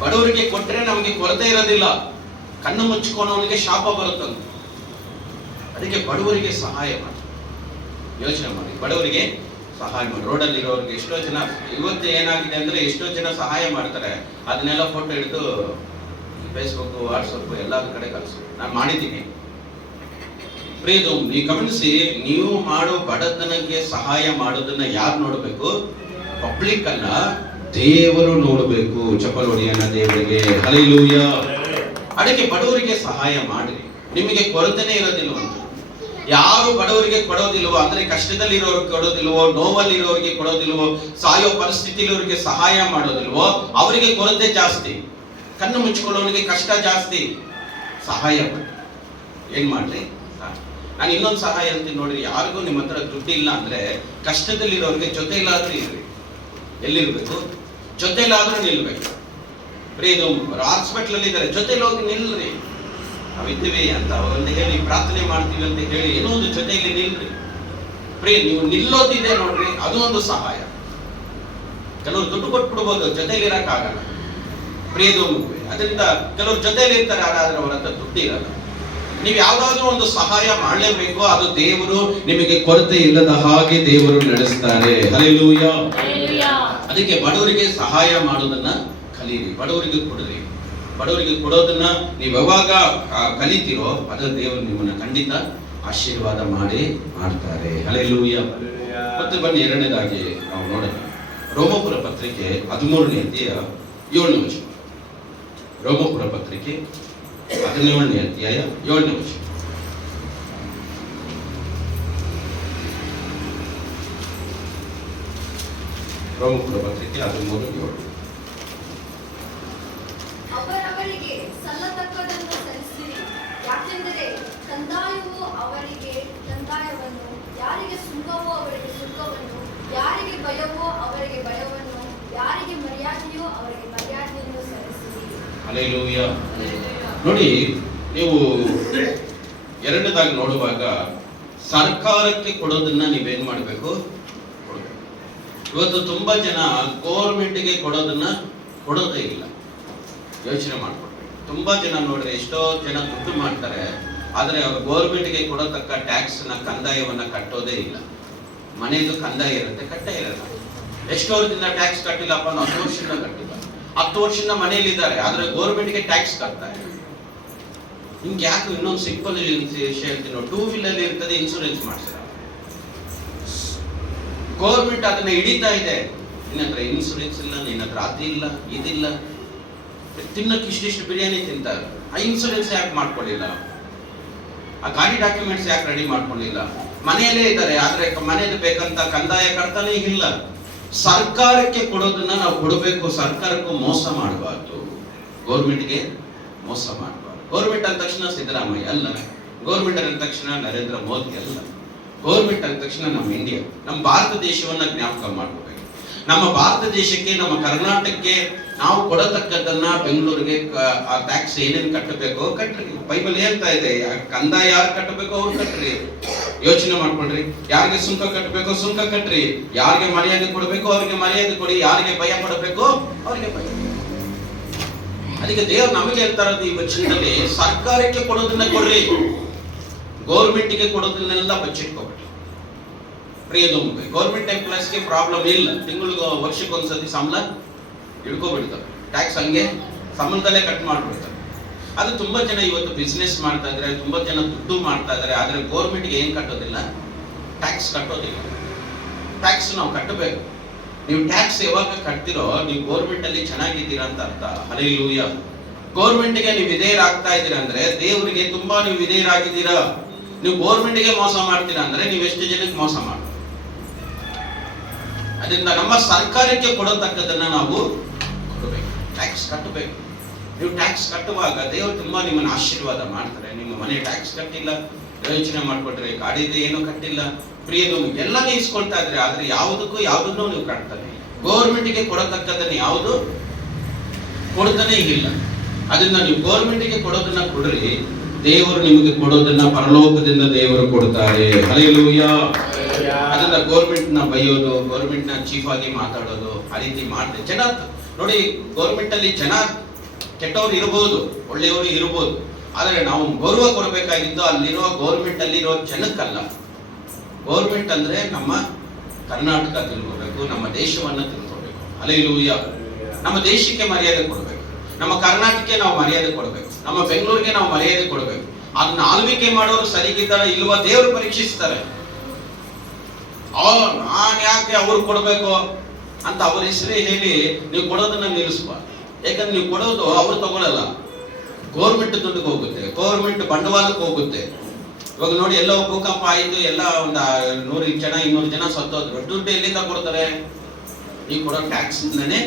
ಬಡವರಿಗೆ ಕೊಟ್ರೆ ನಮಗೆ ಕೊರತೆ ಇರೋದಿಲ್ಲ, ಕಣ್ಣು ಮುಚ್ಚಿಕೊಳ್ಳೋನಿಗೆ ಶಾಪ ಬರುತ್ತಂತೆ. ಅದಕ್ಕೆ ಬಡವರಿಗೆ ಸಹಾಯ ಮಾಡಿ. ಯೋಚನೆ ಮಾಡಿ, ಬಡವರಿಗೆ ಸಹಾಯ ಮಾಡಿ. ರೋಡಲ್ಲಿ ಇರೋರಿಗೆ ಎಷ್ಟೋ ಜನ, ಇವತ್ತು ಏನಾಗಿದೆ ಅಂದ್ರೆ ಎಷ್ಟೋ ಜನ ಸಹಾಯ ಮಾಡ್ತಾರೆ, ಅದನ್ನೆಲ್ಲ ಫೋಟೋ ಹಿಡಿದು ಫೇಸ್ಬುಕ್ ವಾಟ್ಸಪ್ ಎಲ್ಲ ಕಡೆ ಕಳಿಸು. ನಾನು ಮಾಡಿದ್ದೀನಿ. ಪ್ರಿಯದು, ನೀವು ಗಮನಿಸಿ, ನೀವು ಮಾಡೋ ಬಡತನಕ್ಕೆ ಸಹಾಯ ಮಾಡೋದನ್ನ ಯಾರು ನೋಡಬೇಕು? ಪಬ್ಲಿಕ್ ಅಲ್ಲ, ದೇವರು ನೋಡಬೇಕು. ಚಪ್ಪಲ್ ಹೊಡೆಯೋಣ ದೇವರಿಗೆ. ಹಲ್ಲೆಲೂಯಾ. ಅದಕ್ಕೆ ಬಡವರಿಗೆ ಸಹಾಯ ಮಾಡ್ರಿ, ನಿಮಗೆ ಕೊರತೆನೇ ಇರೋದಿಲ್ಲ ಅಂತ. ಯಾರು ಬಡವರಿಗೆ ಕೊಡೋದಿಲ್ವೋ, ಅಂದ್ರೆ ಕಷ್ಟದಲ್ಲಿರೋರಿಗೆ ಕೊಡೋದಿಲ್ವೋ, ನೋವಲ್ಲಿರೋರಿಗೆ ಕೊಡೋದಿಲ್ವೋ, ಸಾಯೋ ಪರಿಸ್ಥಿತಿಲಿರೋರಿಗೆ ಸಹಾಯ ಮಾಡೋದಿಲ್ವೋ, ಅವರಿಗೆ ಕೊರತೆ ಜಾಸ್ತಿ, ಕಣ್ಣು ಮುಚ್ಕೊಳ್ಳೋನಿಗೆ ಕಷ್ಟ ಜಾಸ್ತಿ. ಸಹಾಯ ಮಾಡಿ. ಏನ್ ಮಾಡ್ರಿ? ನಾನು ಇನ್ನೊಂದು ಸಹಾಯ ಅಂತೀನಿ ನೋಡ್ರಿ, ಯಾರಿಗೂ ನಿಮ್ಮ ಹತ್ರ ದುಡ್ಡು ಇಲ್ಲ ಅಂದ್ರೆ ಕಷ್ಟದಲ್ಲಿರೋರಿಗೆ ಜೊತೆಲಾದ್ರೂ ಇರ್ರಿ. ಎಲ್ಲಿರ್ಬೇಕು? ಜೊತೆಲಾದ್ರೂ ನಿಲ್ಬೇಕು. ಇದು ಹಾಸ್ಪಿಟಲ್ ಅಲ್ಲಿ ಇದ್ದಾರೆ, ಜೊತೆಲಿ ಹೋಗಿ ನಿಲ್ರಿ. ನಾವಿದ್ದೀವಿ ಅಂತ ಒಂದು ಹೇಳಿ, ಪ್ರಾರ್ಥನೆ ಮಾಡ್ತೀವಿ ಅಂತ ಹೇಳಿ ಏನೋ ಒಂದು ಜೊತೆಯಲ್ಲಿ ನಿಲ್ರಿ. ನೀವು ನಿಲ್ಲೋದಿದೆ ನೋಡ್ರಿ, ಅದು ಒಂದು ಸಹಾಯ. ಕೆಲವರು ದುಡ್ಡು ಕೊಟ್ಬಿಡ್ಬೋದು, ಜೊತೆಲಿ ಇರಕ್ಕಾಗಲ್ಲ. ಅದರಿಂದ ಕೆಲವರು ಜೊತೆಲಿ ಇರ್ತಾರೆ, ಆದ್ರೆ ಅವರ ಹತ್ರ ದುಡ್ಡು ಇರಲ್ಲ. ನೀವು ಯಾವ್ದಾದ್ರು ಒಂದು ಸಹಾಯ ಮಾಡಲೇಬೇಕು. ಅದು ದೇವರು ನಿಮಗೆ ಕೊರತೆ ಇಲ್ಲದ ಹಾಗೆ ದೇವರು ನಡೆಸ್ತಾರೆ. ಹಲ್ಲೆಲೂಯಾ. ಅದಕ್ಕೆ ಬಡವರಿಗೆ ಸಹಾಯ ಮಾಡೋದನ್ನ ಕಲೀರಿ, ಬಡವರಿಗೆ ಕೊಡ್ರಿ. ಬಡವರಿಗೆ ಕೊಡೋದನ್ನ ನೀವು ಯಾವಾಗ ಕಲಿತೀರೋ ಅದು ದೇವರು ನಿಮ್ಮನ್ನ ಖಂಡಿತ ಆಶೀರ್ವಾದ ಮಾಡ್ತಾರೆ. ಹಲ್ಲೆಲೂಯಾ. ಮತ್ತೆ ಬನ್ನಿ, ಎರಡನೇದಾಗಿ ನಾವು ನೋಡೋಣ ರೋಮಪುರ ಪತ್ರಿಕೆ 13ನೇ ಅಧ್ಯಾಯ 7ನೇ ವಚನ. ರೋಮಪುರ ಪತ್ರಿಕೆ 17ನೇ ಅಧ್ಯಾಯ 7ನೇ ವಚನ. ರೋಮಪುರ ಪತ್ರಿಕೆ 13:7. ಅವರವರಿಗೆ ಸಲ್ಲತಕ್ಕದನ್ನು ಸಲ್ಲಿಸಿರಿ, ಯಾಕೆಂದರೆ ಕಂದಾಯವು ಅವರಿಗೆ ಕಂದಾಯವನ್ನು, ಯಾರಿಗೆ ಸುಂಕವೋ ಅವರಿಗೆ ಸುಂಕವನ್ನು, ಯಾರಿಗೆ ಭಯವೋ ಅವರಿಗೆ ಭಯವನ್ನು, ಯಾರಿಗೆ ಮರ್ಯಾದೆಯೋ ಅವರಿಗೆ ಮರ್ಯಾದೆಯನ್ನು ಸಲ್ಲಿಸಿರಿ. ಹಲ್ಲೆಲೂಯಾ. ನೋಡಿ, ನೀವು ಎರಡನೇದಾಗಿ ನೋಡುವಾಗ ಸರ್ಕಾರಕ್ಕೆ ಕೊಡೋದನ್ನ ನೀವೇನ್ ಮಾಡ್ಬೇಕು? ಕೊಡ್ಬೇಕು. ಇವತ್ತು ತುಂಬಾ ಜನ ಗೌರ್ಮೆಂಟ್ಗೆ ಕೊಡೋದನ್ನ ಕೊಡೋದೇ ಇಲ್ಲ. ಯೋಚನೆ ಮಾಡ್ಕೊಡ್ಬೇಕು. ತುಂಬಾ ಜನ ನೋಡ್ರಿ, ಎಷ್ಟೋ ಜನ ದುಡ್ಡು ಮಾಡ್ತಾರೆ, ಆದ್ರೆ ಅವರು ಗೌರ್ಮೆಂಟ್ಗೆ ಕೊಡತಕ್ಕ ಟ್ಯಾಕ್ಸ್ ನ ಕಂದಾಯವನ್ನ ಕಟ್ಟೋದೇ ಇಲ್ಲ. ಮನೆಯದು ಕಂದಾಯ ಇರುತ್ತೆ, ಕಟ್ಟೇ ಇರಲ್ಲ. ಎಷ್ಟೋ ವರ್ಷದಿಂದ ಟ್ಯಾಕ್ಸ್ ಕಟ್ಟಿಲ್ಲಪ್ಪ, 10 ವರ್ಷದಿಂದ ಕಟ್ಟಿಲ್ಲ, 10 ವರ್ಷದಿಂದ ಮನೆಯಲ್ಲಿದ್ದಾರೆ, ಆದ್ರೆ ಗೌರ್ಮೆಂಟ್ಗೆ ಟ್ಯಾಕ್ಸ್ ಕಟ್ತಾರೆ. ನಿಮ್ಗೆ ಯಾಕೆ? ಇನ್ನೊಂದು ಸಿಂಪಲ್ ವಿಷಯ ಹೇಳ್ತೀನಿ, 2 ವೀಲರ್ ಇರ್ತದೆ, ಇನ್ಸೂರೆನ್ಸ್ ಮಾಡಿಸಿದ ಗೌರ್ಮೆಂಟ್ ಅದನ್ನ ಹಿಡಿತಾ ಇದೆ. ನಿನ್ನ ಹತ್ರ ಇನ್ಸೂರೆನ್ಸ್ ಇಲ್ಲ, ನಿನ್ನ ಹತ್ರ ಅದಿಲ್ಲ, ಇದಿಲ್ಲ, ತಿನ್ನಕ್ಕೆ ಇಷ್ಟಿಷ್ಟು ಬಿರಿಯಾನಿ ತಿಂತಾರೆ. ಆ ಇನ್ಸೂರೆನ್ಸ್ ಯಾಕೆ ಮಾಡ್ಕೊಳ್ಳಿಲ್ಲ? ಆ ಗಾಡಿ ಡಾಕ್ಯುಮೆಂಟ್ಸ್ ಯಾಕೆ ರೆಡಿ ಮಾಡ್ಕೊಳ್ಳಿಲ್ಲ? ಮನೆಯಲ್ಲೇ ಇದ್ದಾರೆ, ಆದ್ರೆ ಮನೆಯಲ್ಲಿ ಬೇಕಂತ ಕಂದಾಯ ಕಟ್ತಾನೆ ಇಲ್ಲ. ಸರ್ಕಾರಕ್ಕೆ ಕೊಡೋದನ್ನ ನಾವು ಕೊಡಬೇಕು, ಸರ್ಕಾರಕ್ಕೂ ಮೋಸ ಮಾಡಬಾರ್ದು, ಗೌರ್ಮೆಂಟ್ಗೆ ಮೋಸ ಮಾಡಬಾರ್ದು. ಗೌರ್ಮೆಂಟ್ ಅಂದ ತಕ್ಷಣ ಸಿದ್ದರಾಮಯ್ಯ ಅಲ್ಲ, ಗೌರ್ಮೆಂಟ್ ಅಂದ ತಕ್ಷಣ ನರೇಂದ್ರ ಮೋದಿ ಅಲ್ಲ, ಗೌರ್ಮೆಂಟ್ ಅಂದ ತಕ್ಷಣ ನಮ್ಮ ಇಂಡಿಯಾ, ನಮ್ಮ ಭಾರತ ದೇಶವನ್ನ ಜ್ಞಾಪಕ ಮಾಡ್ಕೋಬೇಕು. ನಮ್ಮ ಭಾರತ ದೇಶಕ್ಕೆ, ನಮ್ಮ ಕರ್ನಾಟಕಕ್ಕೆ ನಾವು ಕೊಡತಕ್ಕದ್ದನ್ನ ಬೆಂಗಳೂರಿಗೆ ಆ ಟ್ಯಾಕ್ಸ್ ಏನೇನು ಕಟ್ಟಬೇಕೋ ಕಟ್ರಿ. ಬೈಬಲ್ ಹೇಳ್ತಾ ಇದೆ, ಕಂದಾಯ ಯಾರು ಕಟ್ಟಬೇಕೋ ಅವ್ರು ಕಟ್ರಿ. ಯೋಚನೆ ಮಾಡ್ಕೊಳ್ರಿ, ಯಾರಿಗೆ ಸುಂಕ ಕಟ್ಟಬೇಕೋ ಸುಂಕ ಕಟ್ರಿ, ಯಾರಿಗೆ ಮರ್ಯಾದೆ ಕೊಡಬೇಕೋ ಅವ್ರಿಗೆ ಮರ್ಯಾದೆ ಕೊಡಿ, ಯಾರಿಗೆ ಭಯ ಪಡಬೇಕೋ ಅವ್ರಿಗೆ ಭಯ. ಅದಕ್ಕೆ ದೇವರು ನಮಗೆ ಹೇಳ್ತಾ ಇರೋದು ಈ ವಚನದಲ್ಲಿ, ಸರ್ಕಾರಕ್ಕೆ ಕೊಡೋದನ್ನ ಕೊಡ್ರಿ, ಗೌರ್ಮೆಂಟ್ಗೆ ಕೊಡೋದನ್ನೆಲ್ಲ ಬಚ್ಚಿಟ್ಕೋಬೇಡಿ. ಪ್ರಿಯದೊಮ್ಮೆ ಗೌರ್ಮೆಂಟ್ ಎಂಪ್ಲಾಯ್ಸ್ಗೆ ಪ್ರಾಬ್ಲಮ್ ಇಲ್ಲ, ತಿಂಗಳಿಗೆ ವರ್ಷಕ್ಕೊಂದ್ಸತಿ ಸಂಬಳ ಹಿಡ್ಕೊಬಿಡ್ತಾರೆ, ಟ್ಯಾಕ್ಸ್ ಹಂಗೆ ಸಂಬಳದಲ್ಲೇ ಕಟ್ ಮಾಡ್ಬಿಡ್ತಾರೆ. ಅದು ತುಂಬಾ ಜನ ಇವತ್ತು ಬಿಸ್ನೆಸ್ ಮಾಡ್ತಾ ಇದ್ರೆ, ತುಂಬಾ ಜನ ದುಡ್ಡು ಮಾಡ್ತಾ ಇದ್ದಾರೆ, ಆದ್ರೆ ಗೌರ್ಮೆಂಟ್ಗೆ ಏನ್ ಕಟ್ಟೋದಿಲ್ಲ, ಟ್ಯಾಕ್ಸ್ ಕಟ್ಟೋದಿಲ್ಲ. ಟ್ಯಾಕ್ಸ್ ನಾವು ಕಟ್ಟಬೇಕು. ನೀವು ಟ್ಯಾಕ್ಸ್ ಯಾವಾಗ ಕಟ್ತಿರೋ ನೀವು ಗೌರ್ಮೆಂಟ್ ಅಲ್ಲಿ ಚೆನ್ನಾಗಿದ್ದೀರಾ ಅಂತ ಅರ್ಥ. ಹಲ್ಲೆಲೂಯಾ. ಗೌರ್ಮೆಂಟ್ಗೆ ನೀವು ವಿಧೇಯರಾಗ್ತಾ ಇದ್ದೀರಾ ಅಂದ್ರೆ ದೇವರಿಗೆ ತುಂಬಾ ನೀವು ವಿಧೇಯರಾಗಿದ್ದೀರಾ. ನೀವು ಗೌರ್ಮೆಂಟ್ಗೆ ಮೋಸ ಮಾಡ್ತೀರಾ ಅಂದ್ರೆ ನೀವು ಎಷ್ಟು ಜನಕ್ಕೆ ಮೋಸ ಮಾಡ್ತೀರಾ? ಅದರಿಂದ ನಮ್ಮ ಸರ್ಕಾರಕ್ಕೆ ಕೊಡತಕ್ಕದನ್ನ ನಾವು ಕೊಡಬೇಕು, ಟ್ಯಾಕ್ಸ್ ಕಟ್ಟಬೇಕು. ನೀವು ಟ್ಯಾಕ್ಸ್ ಕಟ್ಟುವಾಗ ದೇವರು ತುಂಬಾ ನಿಮ್ಮನ್ನು ಆಶೀರ್ವಾದ ಮಾಡ್ತಾರೆ. ನಿಮ್ಮ ಮನೆ ಟ್ಯಾಕ್ಸ್ ಕಟ್ಟಿಲ್ಲ, ಯೋಚನೆ ಮಾಡ್ಕೊಟ್ರೆ ಗಾಡಿದು ಏನು ಕಟ್ಟಿಲ್ಲ, ಪ್ರಿಯದು ಎಲ್ಲನೇ ಇಸ್ಕೊಳ್ತಾ ಇದ್ರೆ, ಆದ್ರೆ ಯಾವುದನ್ನು ನೀವು ಕಟ್ತಾನೆ ಇಲ್ಲ. ಗೌರ್ಮೆಂಟ್ಗೆ ಕೊಡತಕ್ಕದನ್ನ ಯಾವುದು ಕೊಡ್ತಾನೆ ಇಲ್ಲ. ಅದನ್ನ ನೀವು ಗೌರ್ಮೆಂಟ್ಗೆ ಕೊಡೋದನ್ನ ಕೊಡ್ರಿ, ದೇವರು ನಿಮಗೆ ಕೊಡೋದನ್ನ ಪರಲೋಕದಿಂದ ದೇವರು ಕೊಡ್ತಾರೆ. ಹಲ್ಲೆಲೂಯಾ. ಅದನ್ನ ಗೌರ್ಮೆಂಟ್ ನ ಬೈಯೋದು, ಗೌರ್ಮೆಂಟ್ ನ ಚೀಫ್ ಆಗಿ ಮಾತಾಡೋದು, ಆ ರೀತಿ ಮಾಡ್ತಾರೆ ಜನ. ನೋಡಿ, ಗೌರ್ಮೆಂಟ್ ಅಲ್ಲಿ ಜನ ಕೆಟ್ಟವರು ಇರಬಹುದು, ಒಳ್ಳೆಯವರು ಇರಬಹುದು, ಆದ್ರೆ ನಾವು ಗೌರವ ಕೊಡಬೇಕಾಗಿದ್ದು ಅಲ್ಲಿರುವ ಗೌರ್ಮೆಂಟ್ ಅಲ್ಲಿರೋ ಜನಕ್ಕಲ್ಲ. ಗೌರ್ಮೆಂಟ್ ಅಂದ್ರೆ ನಮ್ಮ ಕರ್ನಾಟಕ ತಿಳ್ಕೋಬೇಕು, ನಮ್ಮ ದೇಶವನ್ನ ತಿಳ್ಕೋಬೇಕು. ಹಲ್ಲೆಲೂಯಾ. ನಮ್ಮ ದೇಶಕ್ಕೆ ಮರ್ಯಾದೆ ಕೊಡಬೇಕು, ನಮ್ಮ ಕರ್ನಾಟಕಕ್ಕೆ ನಾವು ಮರ್ಯಾದೆ ಕೊಡಬೇಕು, ನಮ್ಮ ಬೆಂಗಳೂರಿಗೆ ನಾವು ಮರ್ಯಾದೆ ಕೊಡಬೇಕು. ಅದನ್ನ ಆಳ್ವಿಕೆ ಮಾಡೋರು ಸರಿಗಿದ್ದಾರ ಇಲ್ವಾ ದೇವರು ಪರೀಕ್ಷಿಸ್ತಾರೆ. ನಾನ್ ಯಾಕೆ ಅವ್ರು ಕೊಡ್ಬೇಕು ಅಂತ ಅವ್ರ ಹೆಸರೇ ಹೇಳಿ ನೀವು ಕೊಡೋದನ್ನ ನಿಲ್ಲಿಸ್ಬಾರ್ದು. ಯಾಕಂದ್ರೆ ನೀವು ಕೊಡೋದು ಅವ್ರು ತಗೊಳ್ಳಲ್ಲ, ಗೌರ್ಮೆಂಟ್ ದುಡ್ಡಿಗೆ ಹೋಗುತ್ತೆ, ಗೌರ್ಮೆಂಟ್ ಬಂಡವಾಳಕ್ಕೆ ಹೋಗುತ್ತೆ. ಇವಾಗ ನೋಡಿ, ಎಲ್ಲೋ ಭೂಕಂಪ ಆಯಿತು, ಎಲ್ಲ ಒಂದು 100 ಜನ 200 ಜನ ಸತ್ತೋದ್ರು, ದುಡ್ಡು ಎಲ್ಲಿಂದ ಕೊಡ್ತಾರೆ? ನೀವು ಕೊಡೋ ಟ್ಯಾಕ್ಸ್ ಇಂದಾನೆ.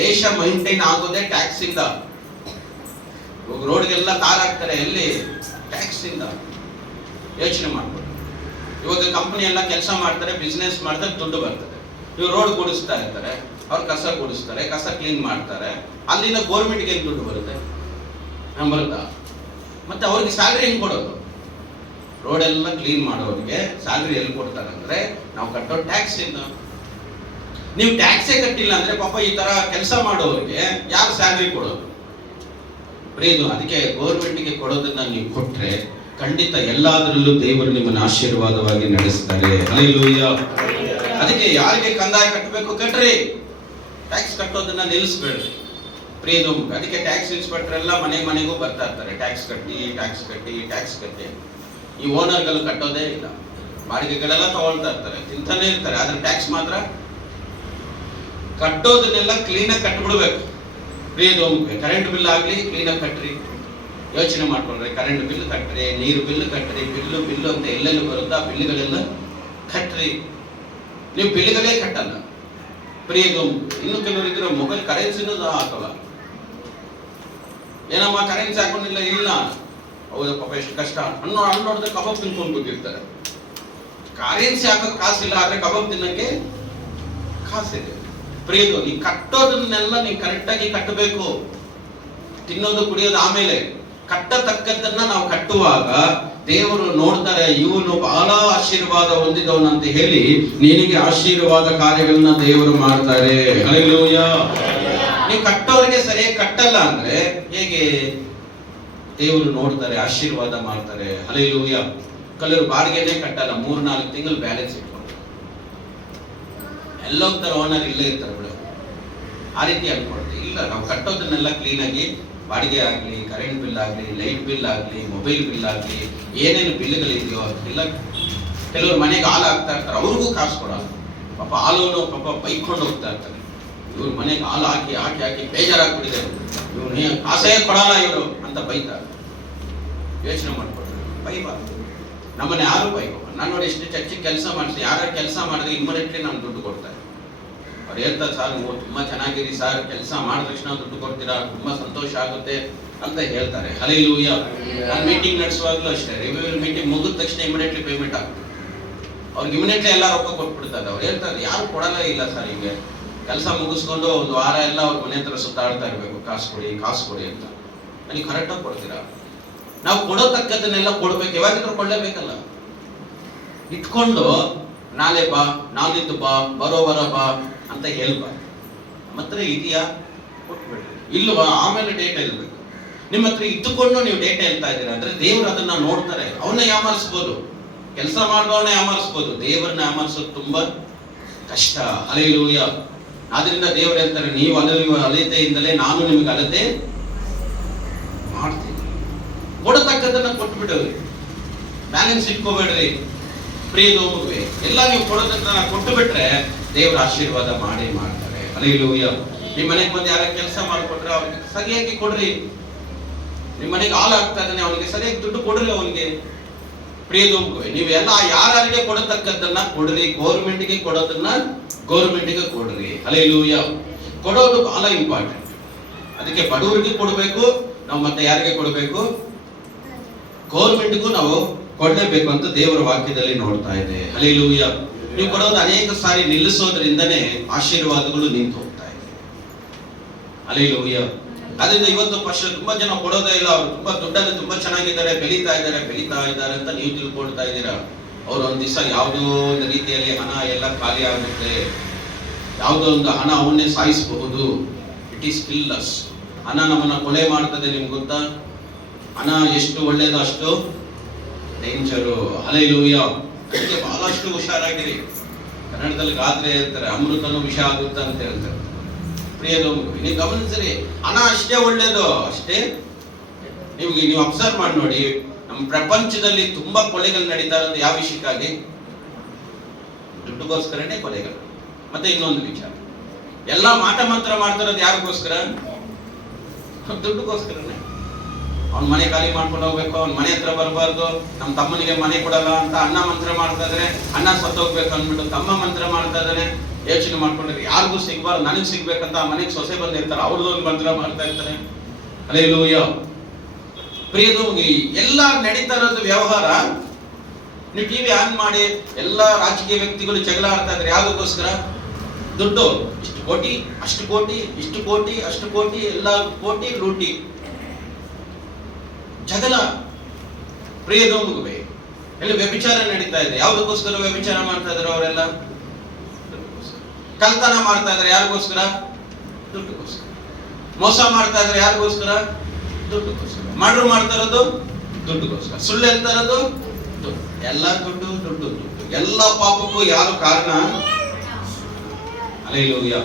ದೇಶ ಮೈಂಟೈನ್ ಆಗೋದೇ ಟ್ಯಾಕ್ಸ್ ಇಂದ. ಇವಾಗ ರೋಡ್ಗೆಲ್ಲ ತಾರ್ ಹಾಕ್ತಾರೆ, ಎಲ್ಲಿ? ಟ್ಯಾಕ್ಸ್ ಇಂದ. ಯೋಚನೆ ಮಾಡ್ಬೋದು. ಇವಾಗ ಕಂಪನಿ ಎಲ್ಲ ಕೆಲಸ ಮಾಡ್ತಾರೆ, ಬಿಸ್ನೆಸ್ ಮಾಡ್ತಾರೆ, ದುಡ್ಡು ಬರ್ತದೆ. ಇವ್ರು ರೋಡ್ ಗುಡಿಸ್ತಾ ಇರ್ತಾರೆ, ಅವ್ರು ಕಸ ಗುಡಿಸ್ತಾರೆ, ಕಸ ಕ್ಲೀನ್ ಮಾಡ್ತಾರೆ, ಅಲ್ಲಿಂದ ಗೌರ್ಮೆಂಟ್ಗೆ ಏನು ದುಡ್ಡು ಬರುತ್ತೆ? ಬರುತ್ತಾ? ಮತ್ತೆ ಅವ್ರಿಗೆ ಸ್ಯಾಲ್ರಿ ಹೆಂಗ್ ಕೊಡೋದು? ರೋಡ್ ಎಲ್ಲ ಕ್ಲೀನ್ ಮಾಡೋರಿಗೆ ಸ್ಯಾಲ್ರಿ ಎಲ್ಲಿ ಕೊಡ್ತಾರೆ ಅಂದ್ರೆ ನಾವು ಕಟ್ಟೋ ಟ್ಯಾಕ್ಸ್ ಇಂದ. ನೀವು ಟ್ಯಾಕ್ಸೇ ಕಟ್ಟಿಲ್ಲ ಅಂದ್ರೆ ಪಾಪ ಈ ತರ ಕೆಲಸ ಮಾಡೋರಿಗೆ ಯಾರು ಸ್ಯಾಲ್ರಿ ಕೊಡೋದು? ಪ್ರಿಯದು, ಅದಕ್ಕೆ ಗೌರ್ಮೆಂಟ್ಗೆ ಕೊಡೋದನ್ನ ನೀವು ಕೊಟ್ರೆ ಖಂಡಿತ ಎಲ್ಲಾದ್ರಲ್ಲೂ ದೇವರು ನಿಮ್ಮನ್ನು ಆಶೀರ್ವಾದವಾಗಿ ನಡೆಸ್ತಾರೆ. ಹಲ್ಲೆಲೂಯಾ. ಅದಕ್ಕೆ ಯಾರಿಗೆ ಕಂದಾಯ ಕಟ್ಟಬೇಕು ಕಟ್ರಿ, ಟ್ಯಾಕ್ಸ್ ಕಟ್ಟೋದನ್ನ ನಿಲ್ಲಿಸ್ಬೇಡ್ರಿ. ಪ್ರಿಯದು, ಅದಕ್ಕೆ ಟ್ಯಾಕ್ಸ್ ಇನ್ಸ್ಪೆಕ್ಟರ್ ಎಲ್ಲ ಮನೆಗೂ ಬರ್ತಾ ಇರ್ತಾರೆ, ಟ್ಯಾಕ್ಸ್ ಕಟ್ಟಿ ಟ್ಯಾಕ್ಸ್ ಕಟ್ಟಿ ಟ್ಯಾಕ್ಸ್ ಕಟ್ಟಿ. ಈ ಓನರ್ಗಳು ಕಟ್ಟೋದೇ ಇಲ್ಲ, ಬಾಡಿಗೆಗಳೆಲ್ಲ ತಗೊಳ್ತಾ ಇರ್ತಾರೆ, ತಿಂತಾನೆ ಇರ್ತಾರೆ, ಆದ್ರೆ ಟ್ಯಾಕ್ಸ್ ಮಾತ್ರ ಕಟ್ಟೋದನ್ನೆಲ್ಲ ಕ್ಲೀನಾಗಿ ಕಟ್ಬಿಡ್ಬೇಕು. ಪ್ರಿಯದು, ಕರೆಂಟ್ ಬಿಲ್ ಆಗ್ಲಿ ಕ್ಲೀನಾಗಿ ಕಟ್ರಿ. ಯೋಚನೆ ಮಾಡ್ಕೊಂಡ್ರೆ ಕರೆಂಟ್ ಬಿಲ್ ಕಟ್ರಿ, ನೀರು ಬಿಲ್ ಕಟ್ರಿ, ಬಿಲ್ಲು ಅಂತ ಎಲ್ಲೆಲ್ಲಿ ಬರುತ್ತಾ ಬಿಲ್ಗಳೆಲ್ಲ ಕಟ್ರಿ. ನೀವು ಬಿಲ್ಗಳೇ ಕಟ್ಟಲ್ಲ. ಪ್ರಿಯದು, ಇನ್ನು ಕೆಲವರು ಇದ್ರೆ ಮೊಬೈಲ್ ಕರೆನ್ಸಿನೂ ಹಾಕಲ್ಲ. ಏನಮ್ಮ ಕರೆನ್ಸಿ ಹಾಕೊಂಡಿಲ್ಲ? ಇಲ್ಲ. ಹೌದಾ ಪಾಪ, ಎಷ್ಟು ಕಷ್ಟ. ಹಣ್ಣು ಕಬಾಬ್ ತಿನ್ಕೊಂಡು ಕೂತಿರ್ತಾರೆ. ಕರೆನ್ಸಿ ಹಾಕೋಕೆ ಕಾಸಿಲ್ಲ, ಆದ್ರೆ ಕಬಾಬ್ ತಿನ್ನಕ್ಕೆ ಕಾಸಿದೆ. ಪ್ರಿಯದು, ನೀವು ಕಟ್ಟೋದನ್ನೆಲ್ಲ ನೀವು ಕರೆಕ್ಟಾಗಿ ಕಟ್ಟಬೇಕು. ತಿನ್ನೋದು ಕುಡಿಯೋದು ಆಮೇಲೆ. ಕಟ್ಟತಕ್ಕದ್ದನ್ನ ನಾವು ಕಟ್ಟುವಾಗ ದೇವರು ನೋಡ್ತಾರೆ, ಇವನು ಬಹಳ ಆಶೀರ್ವಾದ ಹೊಂದಿದವನಂತ ಹೇಳಿ ನಿನಗೆ ಆಶೀರ್ವಾದ ಕಾರ್ಯಗಳನ್ನ ದೇವರು ಮಾಡ್ತಾರೆ. ಹಲ್ಲೆಲೂಯಾ. ನೀವು ಕಟ್ಟೋರಿಗೆ ಸರಿಯಾಗಿ ಕಟ್ಟಲ್ಲ ಅಂದ್ರೆ ಹೇಗೆ? ದೇವರು ನೋಡ್ತಾರೆ, ಆಶೀರ್ವಾದ ಮಾಡ್ತಾರೆ. ಹಲ್ಲೆಲೂಯಾ. ಕೆಲವರು ಬಾಡಿಗೆನೇ ಕಟ್ಟಲ್ಲ, 3-4 ತಿಂಗಳು ಬ್ಯಾಲೆನ್ಸ್ ಇಟ್ಕೊಂಡು ಎಲ್ಲ ಹೋಗ್ತಾರೆ, ಓನರ್ ಇಲ್ಲೇ ಇರ್ತಾರೆ ಬಿಡು, ಆ ರೀತಿ ಅನ್ಕೊಳ್ತೀವಿ. ಇಲ್ಲ, ನಾವು ಕಟ್ಟೋದನ್ನೆಲ್ಲ ಕ್ಲೀನಾಗಿ, ಬಾಡಿಗೆ ಆಗಲಿ, ಕರೆಂಟ್ ಬಿಲ್ ಆಗಲಿ, ಲೈಟ್ ಬಿಲ್ ಆಗಲಿ, ಮೊಬೈಲ್ ಬಿಲ್ ಆಗಲಿ, ಏನೇನು ಬಿಲ್ಗಳಿದೆಯೋ ಇಲ್ಲ. ಕೆಲವರು ಮನೆಗೆ ಹಾಲು ಹಾಕ್ತಾ ಇರ್ತಾರೆ, ಅವ್ರಿಗೂ ಕಾಸು ಕೊಡಲ್ಲ. ಪಾಪ ಹಾಲುನು ಪಾಪ ಬೈಕೊಂಡು ಹೋಗ್ತಾ ಇರ್ತಾರೆ. ಇವ್ರ ಮನೆಗೆ ಹಾಲು ಹಾಕಿ ಹಾಕಿ ಹಾಕಿ ಬೇಜಾರಾಗ್ಬಿಟ್ಟಿದೆ, ಇವನು ಕಾಸೇ ಕೊಡಲ್ಲ ಇವರು ಅಂತ ಬೈತಾರೆ. ಯೋಚನೆ ಮಾಡ್ಕೊಡ್ತಾರೆ, ಬೈಬಾರ್ದು. ನಮ್ಮನೆ ಯಾರು ಬೈಬೋ. ನಾನು ನೋಡಿ ಎಷ್ಟು ಚರ್ಚಿಗೆ ಕೆಲಸ ಮಾಡಿಸಿ, ಯಾರು ಕೆಲಸ ಮಾಡಿದ್ರೆ ಇಮ್ಮಡಿಯೇಟ್ಲಿ ನಾನು ದುಡ್ಡು ಕೊಡ್ತಾರೆ. ಅವ್ರು ಹೇಳ್ತಾರೆ, ಸರ್ ನೀವು ತುಂಬಾ ಚೆನ್ನಾಗಿರಿ ಸರ್, ಕೆಲಸ ಮಾಡಿದ ತಕ್ಷಣ ದುಡ್ಡು ಕೊಡ್ತೀರಾ, ತುಂಬಾ ಸಂತೋಷ ಆಗುತ್ತೆ ಅಂತ ಹೇಳ್ತಾರೆ. ಹಲ್ಲೆಲೂಯಾ. ನಾನು ಮೀಟಿಂಗ್ ನಡೆಸುವಾಗಲೂ ಅಷ್ಟೇ, ರಿವ್ಯೂ ಮೀಟಿಂಗ್ ಮುಗಿದ ತಕ್ಷಣ ಇಮಿಡಿಯೇಟ್ಲಿ ಪೇಮೆಂಟ್ ಆಗ್ತದೆ. ಅವ್ರಿಗೆ ಇಮಿಡಿಯೇಟ್ಲಿ ಎಲ್ಲ ರೊಕ್ಕ ಕೊಟ್ಬಿಡ್ತಾರೆ. ಅವ್ರು ಹೇಳ್ತಾರೆ, ಯಾರು ಕೊಡಲ್ಲ ಇಲ್ಲ ಸರ್, ಹಿಂಗೆ ಕೆಲಸ ಮುಗಿಸ್ಕೊಂಡು ಒಂದು ವಾರ ಎಲ್ಲ ಅವ್ರ ಮನೆ ಹತ್ರ ಸುತ್ತಾಡ್ತಾ ಇರಬೇಕು, ಕಾಸು ಕೊಡಿ ಕಾಸು ಕೊಡಿ ಅಂತ. ನನಗೆ ಕರೆಕ್ಟಾಗಿ ಕೊಡ್ತೀರಾ? ನಾವು ಕೊಡೋತಕ್ಕದನ್ನೆಲ್ಲ ಕೊಡ್ಬೇಕು, ಯಾವಾಗಿದ್ರು ಕೊಡಲೇಬೇಕಲ್ಲ. ಇಟ್ಕೊಂಡು ನಾಳೆ ಬಾ, ನಾಳಿದ್ದು ಬಾ, ಬರೋ ವಾರ ಬಾ ಅಂತ ಹೇಳ್ಬಾರ್ದು. ನಮ್ಮ ಹತ್ರ ಇದೆಯಾ ಕೊಟ್ಬಿಡ್ರಿ, ಇಲ್ವಾ ಆಮೇಲೆ ಡೇಟ್ ಹೇಳ್ಬೇಕು. ನಿಮ್ಮ ಹತ್ರ ಇದ್ದುಕೊಂಡು ನೀವು ಡೇಟ್ ಹೇಳ್ತಾ ಇದ್ದೀರಾ ಅಂದ್ರೆ ದೇವ್ರು ಅದನ್ನ ನೋಡ್ತಾರೆ. ಅವನ್ನ ಯಾಮಾರಿಸ್ಬೋದು, ಕೆಲಸ ಮಾಡುವವನ್ನ ಯಾಮಾರಿಸ್ಬೋದು, ದೇವರನ್ನ ಯಾಮಾರಿಸೋದು ತುಂಬಾ ಕಷ್ಟ. ಹಲ್ಲೆಲೂಯಾ. ಆದ್ರಿಂದ ದೇವರು ಹೇಳ್ತಾರೆ, ನೀವು ಅಲೆಯುವ ಅಳತೆಯಿಂದಲೇ ನಾನು ನಿಮಗೆ ಅಳತೆ ಮಾಡ್ತೀನಿ. ಕೊಡತಕ್ಕದನ್ನ ಕೊಟ್ಬಿಡೋರಿ, ಬ್ಯಾಲೆನ್ಸ್ ಇಟ್ಕೋಬೇಡ್ರಿ. ಪ್ರಿಯದೋಮುವೆ ಎಲ್ಲ ನೀವು ಕೊಡೋದನ್ನ ಕೊಟ್ಟು ಬಿಟ್ರೆ ದೇವರ ಆಶೀರ್ವಾದ ಮಾಡೇ ಮಾಡ್ತಾರೆ. ಹಲ್ಲೆಲೂಯಾ. ನಿಮ್ಮ ಮನೆಗೆ ಬಂದು ಯಾರ ಕೆಲಸ ಮಾಡಿಕೊಟ್ರೆ ಅವ್ರಿಗೆ ಸರಿಯಾಗಿ ಕೊಡ್ರಿ. ನಿಮ್ಮ ಮನೆಗೆ ಹಾಲು ಆಗ್ತಾ ಇದ್ದಾನೆ, ಅವನಿಗೆ ಸರಿಯಾಗಿ ದುಡ್ಡು ಕೊಡ್ರಿ ಅವನಿಗೆ. ಪ್ರಿಯದೋಮುವೆ ನೀವು ಎಲ್ಲ ಯಾರಿಗೆ ಕೊಡತಕ್ಕದ್ದನ್ನ ಕೊಡ್ರಿ. ಗೌರ್ಮೆಂಟ್ಗೆ ಕೊಡೋದನ್ನ ಗೌರ್ಮೆಂಟ್ಗೆ ಕೊಡ್ರಿ. ಹಲ್ಲೆಲೂಯಾ. ಕೊಡೋದು ಬಹಳ ಇಂಪಾರ್ಟೆಂಟ್. ಅದಕ್ಕೆ ಬಡವರಿಗೆ ಕೊಡಬೇಕು ನಾವು, ಮತ್ತೆ ಯಾರಿಗೆ ಕೊಡಬೇಕು? ಗೌರ್ಮೆಂಟ್ಗೂ ನಾವು ಕೊಡಲೇಬೇಕು ಅಂತ ದೇವರ ವಾಕ್ಯದಲ್ಲಿ ನೋಡ್ತಾ ಇದೆ. ಹಲ್ಲೆಲೂಯಾ. ನೀವು ಕೊಡೋದು ಅನೇಕ ಸಾರಿ ನಿಲ್ಲಿಸೋದ್ರಿಂದನೇ ಆಶೀರ್ವಾದಗಳು ನಿಂತು ಹೋಗ್ತಾ ಇದೆ. ಹಲ್ಲೆಲೂಯಾ. ಅದರಿಂದ ಇವತ್ತು ತುಂಬಾ ಜನ ಕೊಡೋದೇ ಇಲ್ಲ. ಅವರು ತುಂಬಾ ದುಡ್ಡಲ್ಲಿ ತುಂಬಾ ಚೆನ್ನಾಗಿದ್ದಾರೆ, ಬೆಳೀತಾ ಇದ್ದಾರೆ ಅಂತ ನೀವು ತಿಳ್ಕೊಳ್ತಾ ಇದ್ದೀರಾ. ಅವ್ರು ಒಂದ್ ದಿವಸ ಯಾವುದೋ ಒಂದು ರೀತಿಯಲ್ಲಿ ಹಣ ಎಲ್ಲ ಖಾಲಿ ಆಗುತ್ತೆ, ಯಾವುದೋ ಒಂದು ಹಣ ಅವನ್ನೇ ಸಾಯಿಸಬಹುದು. It is killers. ಹಣ ನಮ್ಮನ್ನ ಕೊಲೆ ಮಾಡ್ತದೆ. ನಿಮ್ಗೆ ಗೊತ್ತಾ? ಹಣ ಎಷ್ಟು ಒಳ್ಳೇದು ಅಷ್ಟು ಡೇಂಜರು. ಹಲ್ಲೆಲೂಯಾ. ಅದಕ್ಕೆ ಬಹಳಷ್ಟು ಹುಷಾರಾಗಿರಿ. ಕನ್ನಡದಲ್ಲಿ ಗಾದ್ರೆ ಹೇಳ್ತಾರೆ, ಅಮೃತನು ವಿಷ ಆಗುತ್ತೆ ಅಂತ ಹೇಳ್ತಾರೆ. ಪ್ರಿಯದೋಮುವೆ ನೀವು ಗಮನಿಸಿರಿ, ಹಣ ಅಷ್ಟೇ ಒಳ್ಳೇದು, ಅಷ್ಟೇ ನೀವು ಅಬ್ಸರ್ವ್ ಮಾಡಿ ನೋಡಿ. ನಮ್ಮ ಪ್ರಪಂಚದಲ್ಲಿ ತುಂಬಾ ಕೊಲೆಗಳು ನಡೀತಾ ಇರೋದು ಯಾವ ವಿಷಯಕ್ಕಾಗಿ? ದುಡ್ಡುಗೋಸ್ಕರನೇ ಕೊಲೆಗಳು. ಮತ್ತೆ ಇನ್ನೊಂದು ವಿಚಾರ, ಎಲ್ಲ ಮಾಟ ಮಂತ್ರ ಮಾಡ್ತಾ ಇರೋದು ಯಾರಿಗೋಸ್ಕರ? ದುಡ್ಡುಗೋಸ್ಕರನೇ. ಅವ್ನ ಮನೆ ಖಾಲಿ ಮಾಡ್ಕೊಂಡು ಹೋಗ್ಬೇಕು, ಅವ್ನ ಮನೆ ಹತ್ರ ಬರಬಾರ್ದು, ನಮ್ಮ ತಮ್ಮನಿಗೆ ಮನೆ ಕೊಡಲ್ಲ ಅಂತ ಅಣ್ಣ ಮಂತ್ರ ಮಾಡ್ತಾ ಇದ್ರೆ, ಅಣ್ಣ ಸತ್ತೋಗ್ಬೇಕು ಅಂದ್ಬಿಟ್ಟು ತಮ್ಮ ಮಂತ್ರ ಮಾಡ್ತಾ ಇದ್ದಾನೆ. ಯೋಚನೆ ಮಾಡ್ಕೊಂಡಿದ್ರೆ ಯಾರಿಗೂ ಸಿಗ್ಬಾರ್ದು, ನನಗೆ ಸಿಗ್ಬೇಕಂತ ಆ ಮನೆಗೆ ಸೊಸೆ ಬಂದಿರ್ತಾರೆ, ಅವ್ರದ್ದೊಂದು ಮಂತ್ರ ಮಾಡ್ತಾ ಇರ್ತಾರೆ. ಹಲ್ಲೆಲೂಯಾ. ಪ್ರಿಯದೋಮುವೆ ಎಲ್ಲ ನಡೀತಾ ಇರೋದು ವ್ಯವಹಾರ. ನೀವು ಟಿವಿ ಆನ್ ಮಾಡಿ, ಎಲ್ಲ ರಾಜಕೀಯ ವ್ಯಕ್ತಿಗಳು ಜಗಳ ಆಡ್ತಾ ಇದ್ರೆ ಯಾವುದಕ್ಕೋಸ್ಕರ? ದುಡ್ಡು. ಇಷ್ಟು ಕೋಟಿ, ಅಷ್ಟು ಕೋಟಿ, ಇಷ್ಟು ಕೋಟಿ, ಅಷ್ಟು ಕೋಟಿ, ಎಲ್ಲ ಕೋಟಿ ಲೂಟಿ, ಜಗಳ. ಪ್ರಿಯದೋಮುವೆ ಎಲ್ಲ ವ್ಯಭಿಚಾರ ನಡೀತಾ ಇದೆ. ಯಾವುದಕ್ಕೋಸ್ಕರ ವ್ಯಭಿಚಾರ ಮಾಡ್ತಾ ಇದ್ದಾರೆ ಅವರೆಲ್ಲ? ಕಳ್ತನ ಮಾಡ್ತಾ ಇದ್ದಾರೆ ಯಾರಿಗೋಸ್ಕರ? ದುಡ್ಡುಗೋಸ್ಕರ. ಮೋಸ ಮಾಡ್ತಾ ಇದ್ದಾರೆ ಯಾರಿಗೋಸ್ಕರ? ದುಡ್ಡುಗೋಸ್ಕರ. ಮರ್ಡರ್ ಮಾಡ್ತಾ ಇರೋದು ದುಡ್ಡುಗೋಸ್ಕರ. ಸುಳ್ಳು ಹೇಳ್ತಾ ಇರೋದು ದುಡ್ಡು. ಎಲ್ಲ ದುಡ್ಡು ದುಡ್ಡು ದುಡ್ಡು. ಎಲ್ಲ ಪಾಪಕ್ಕೂ ಯಾರು ಕಾರಣ? ಹಲ್ಲೆಲೂಯಾ.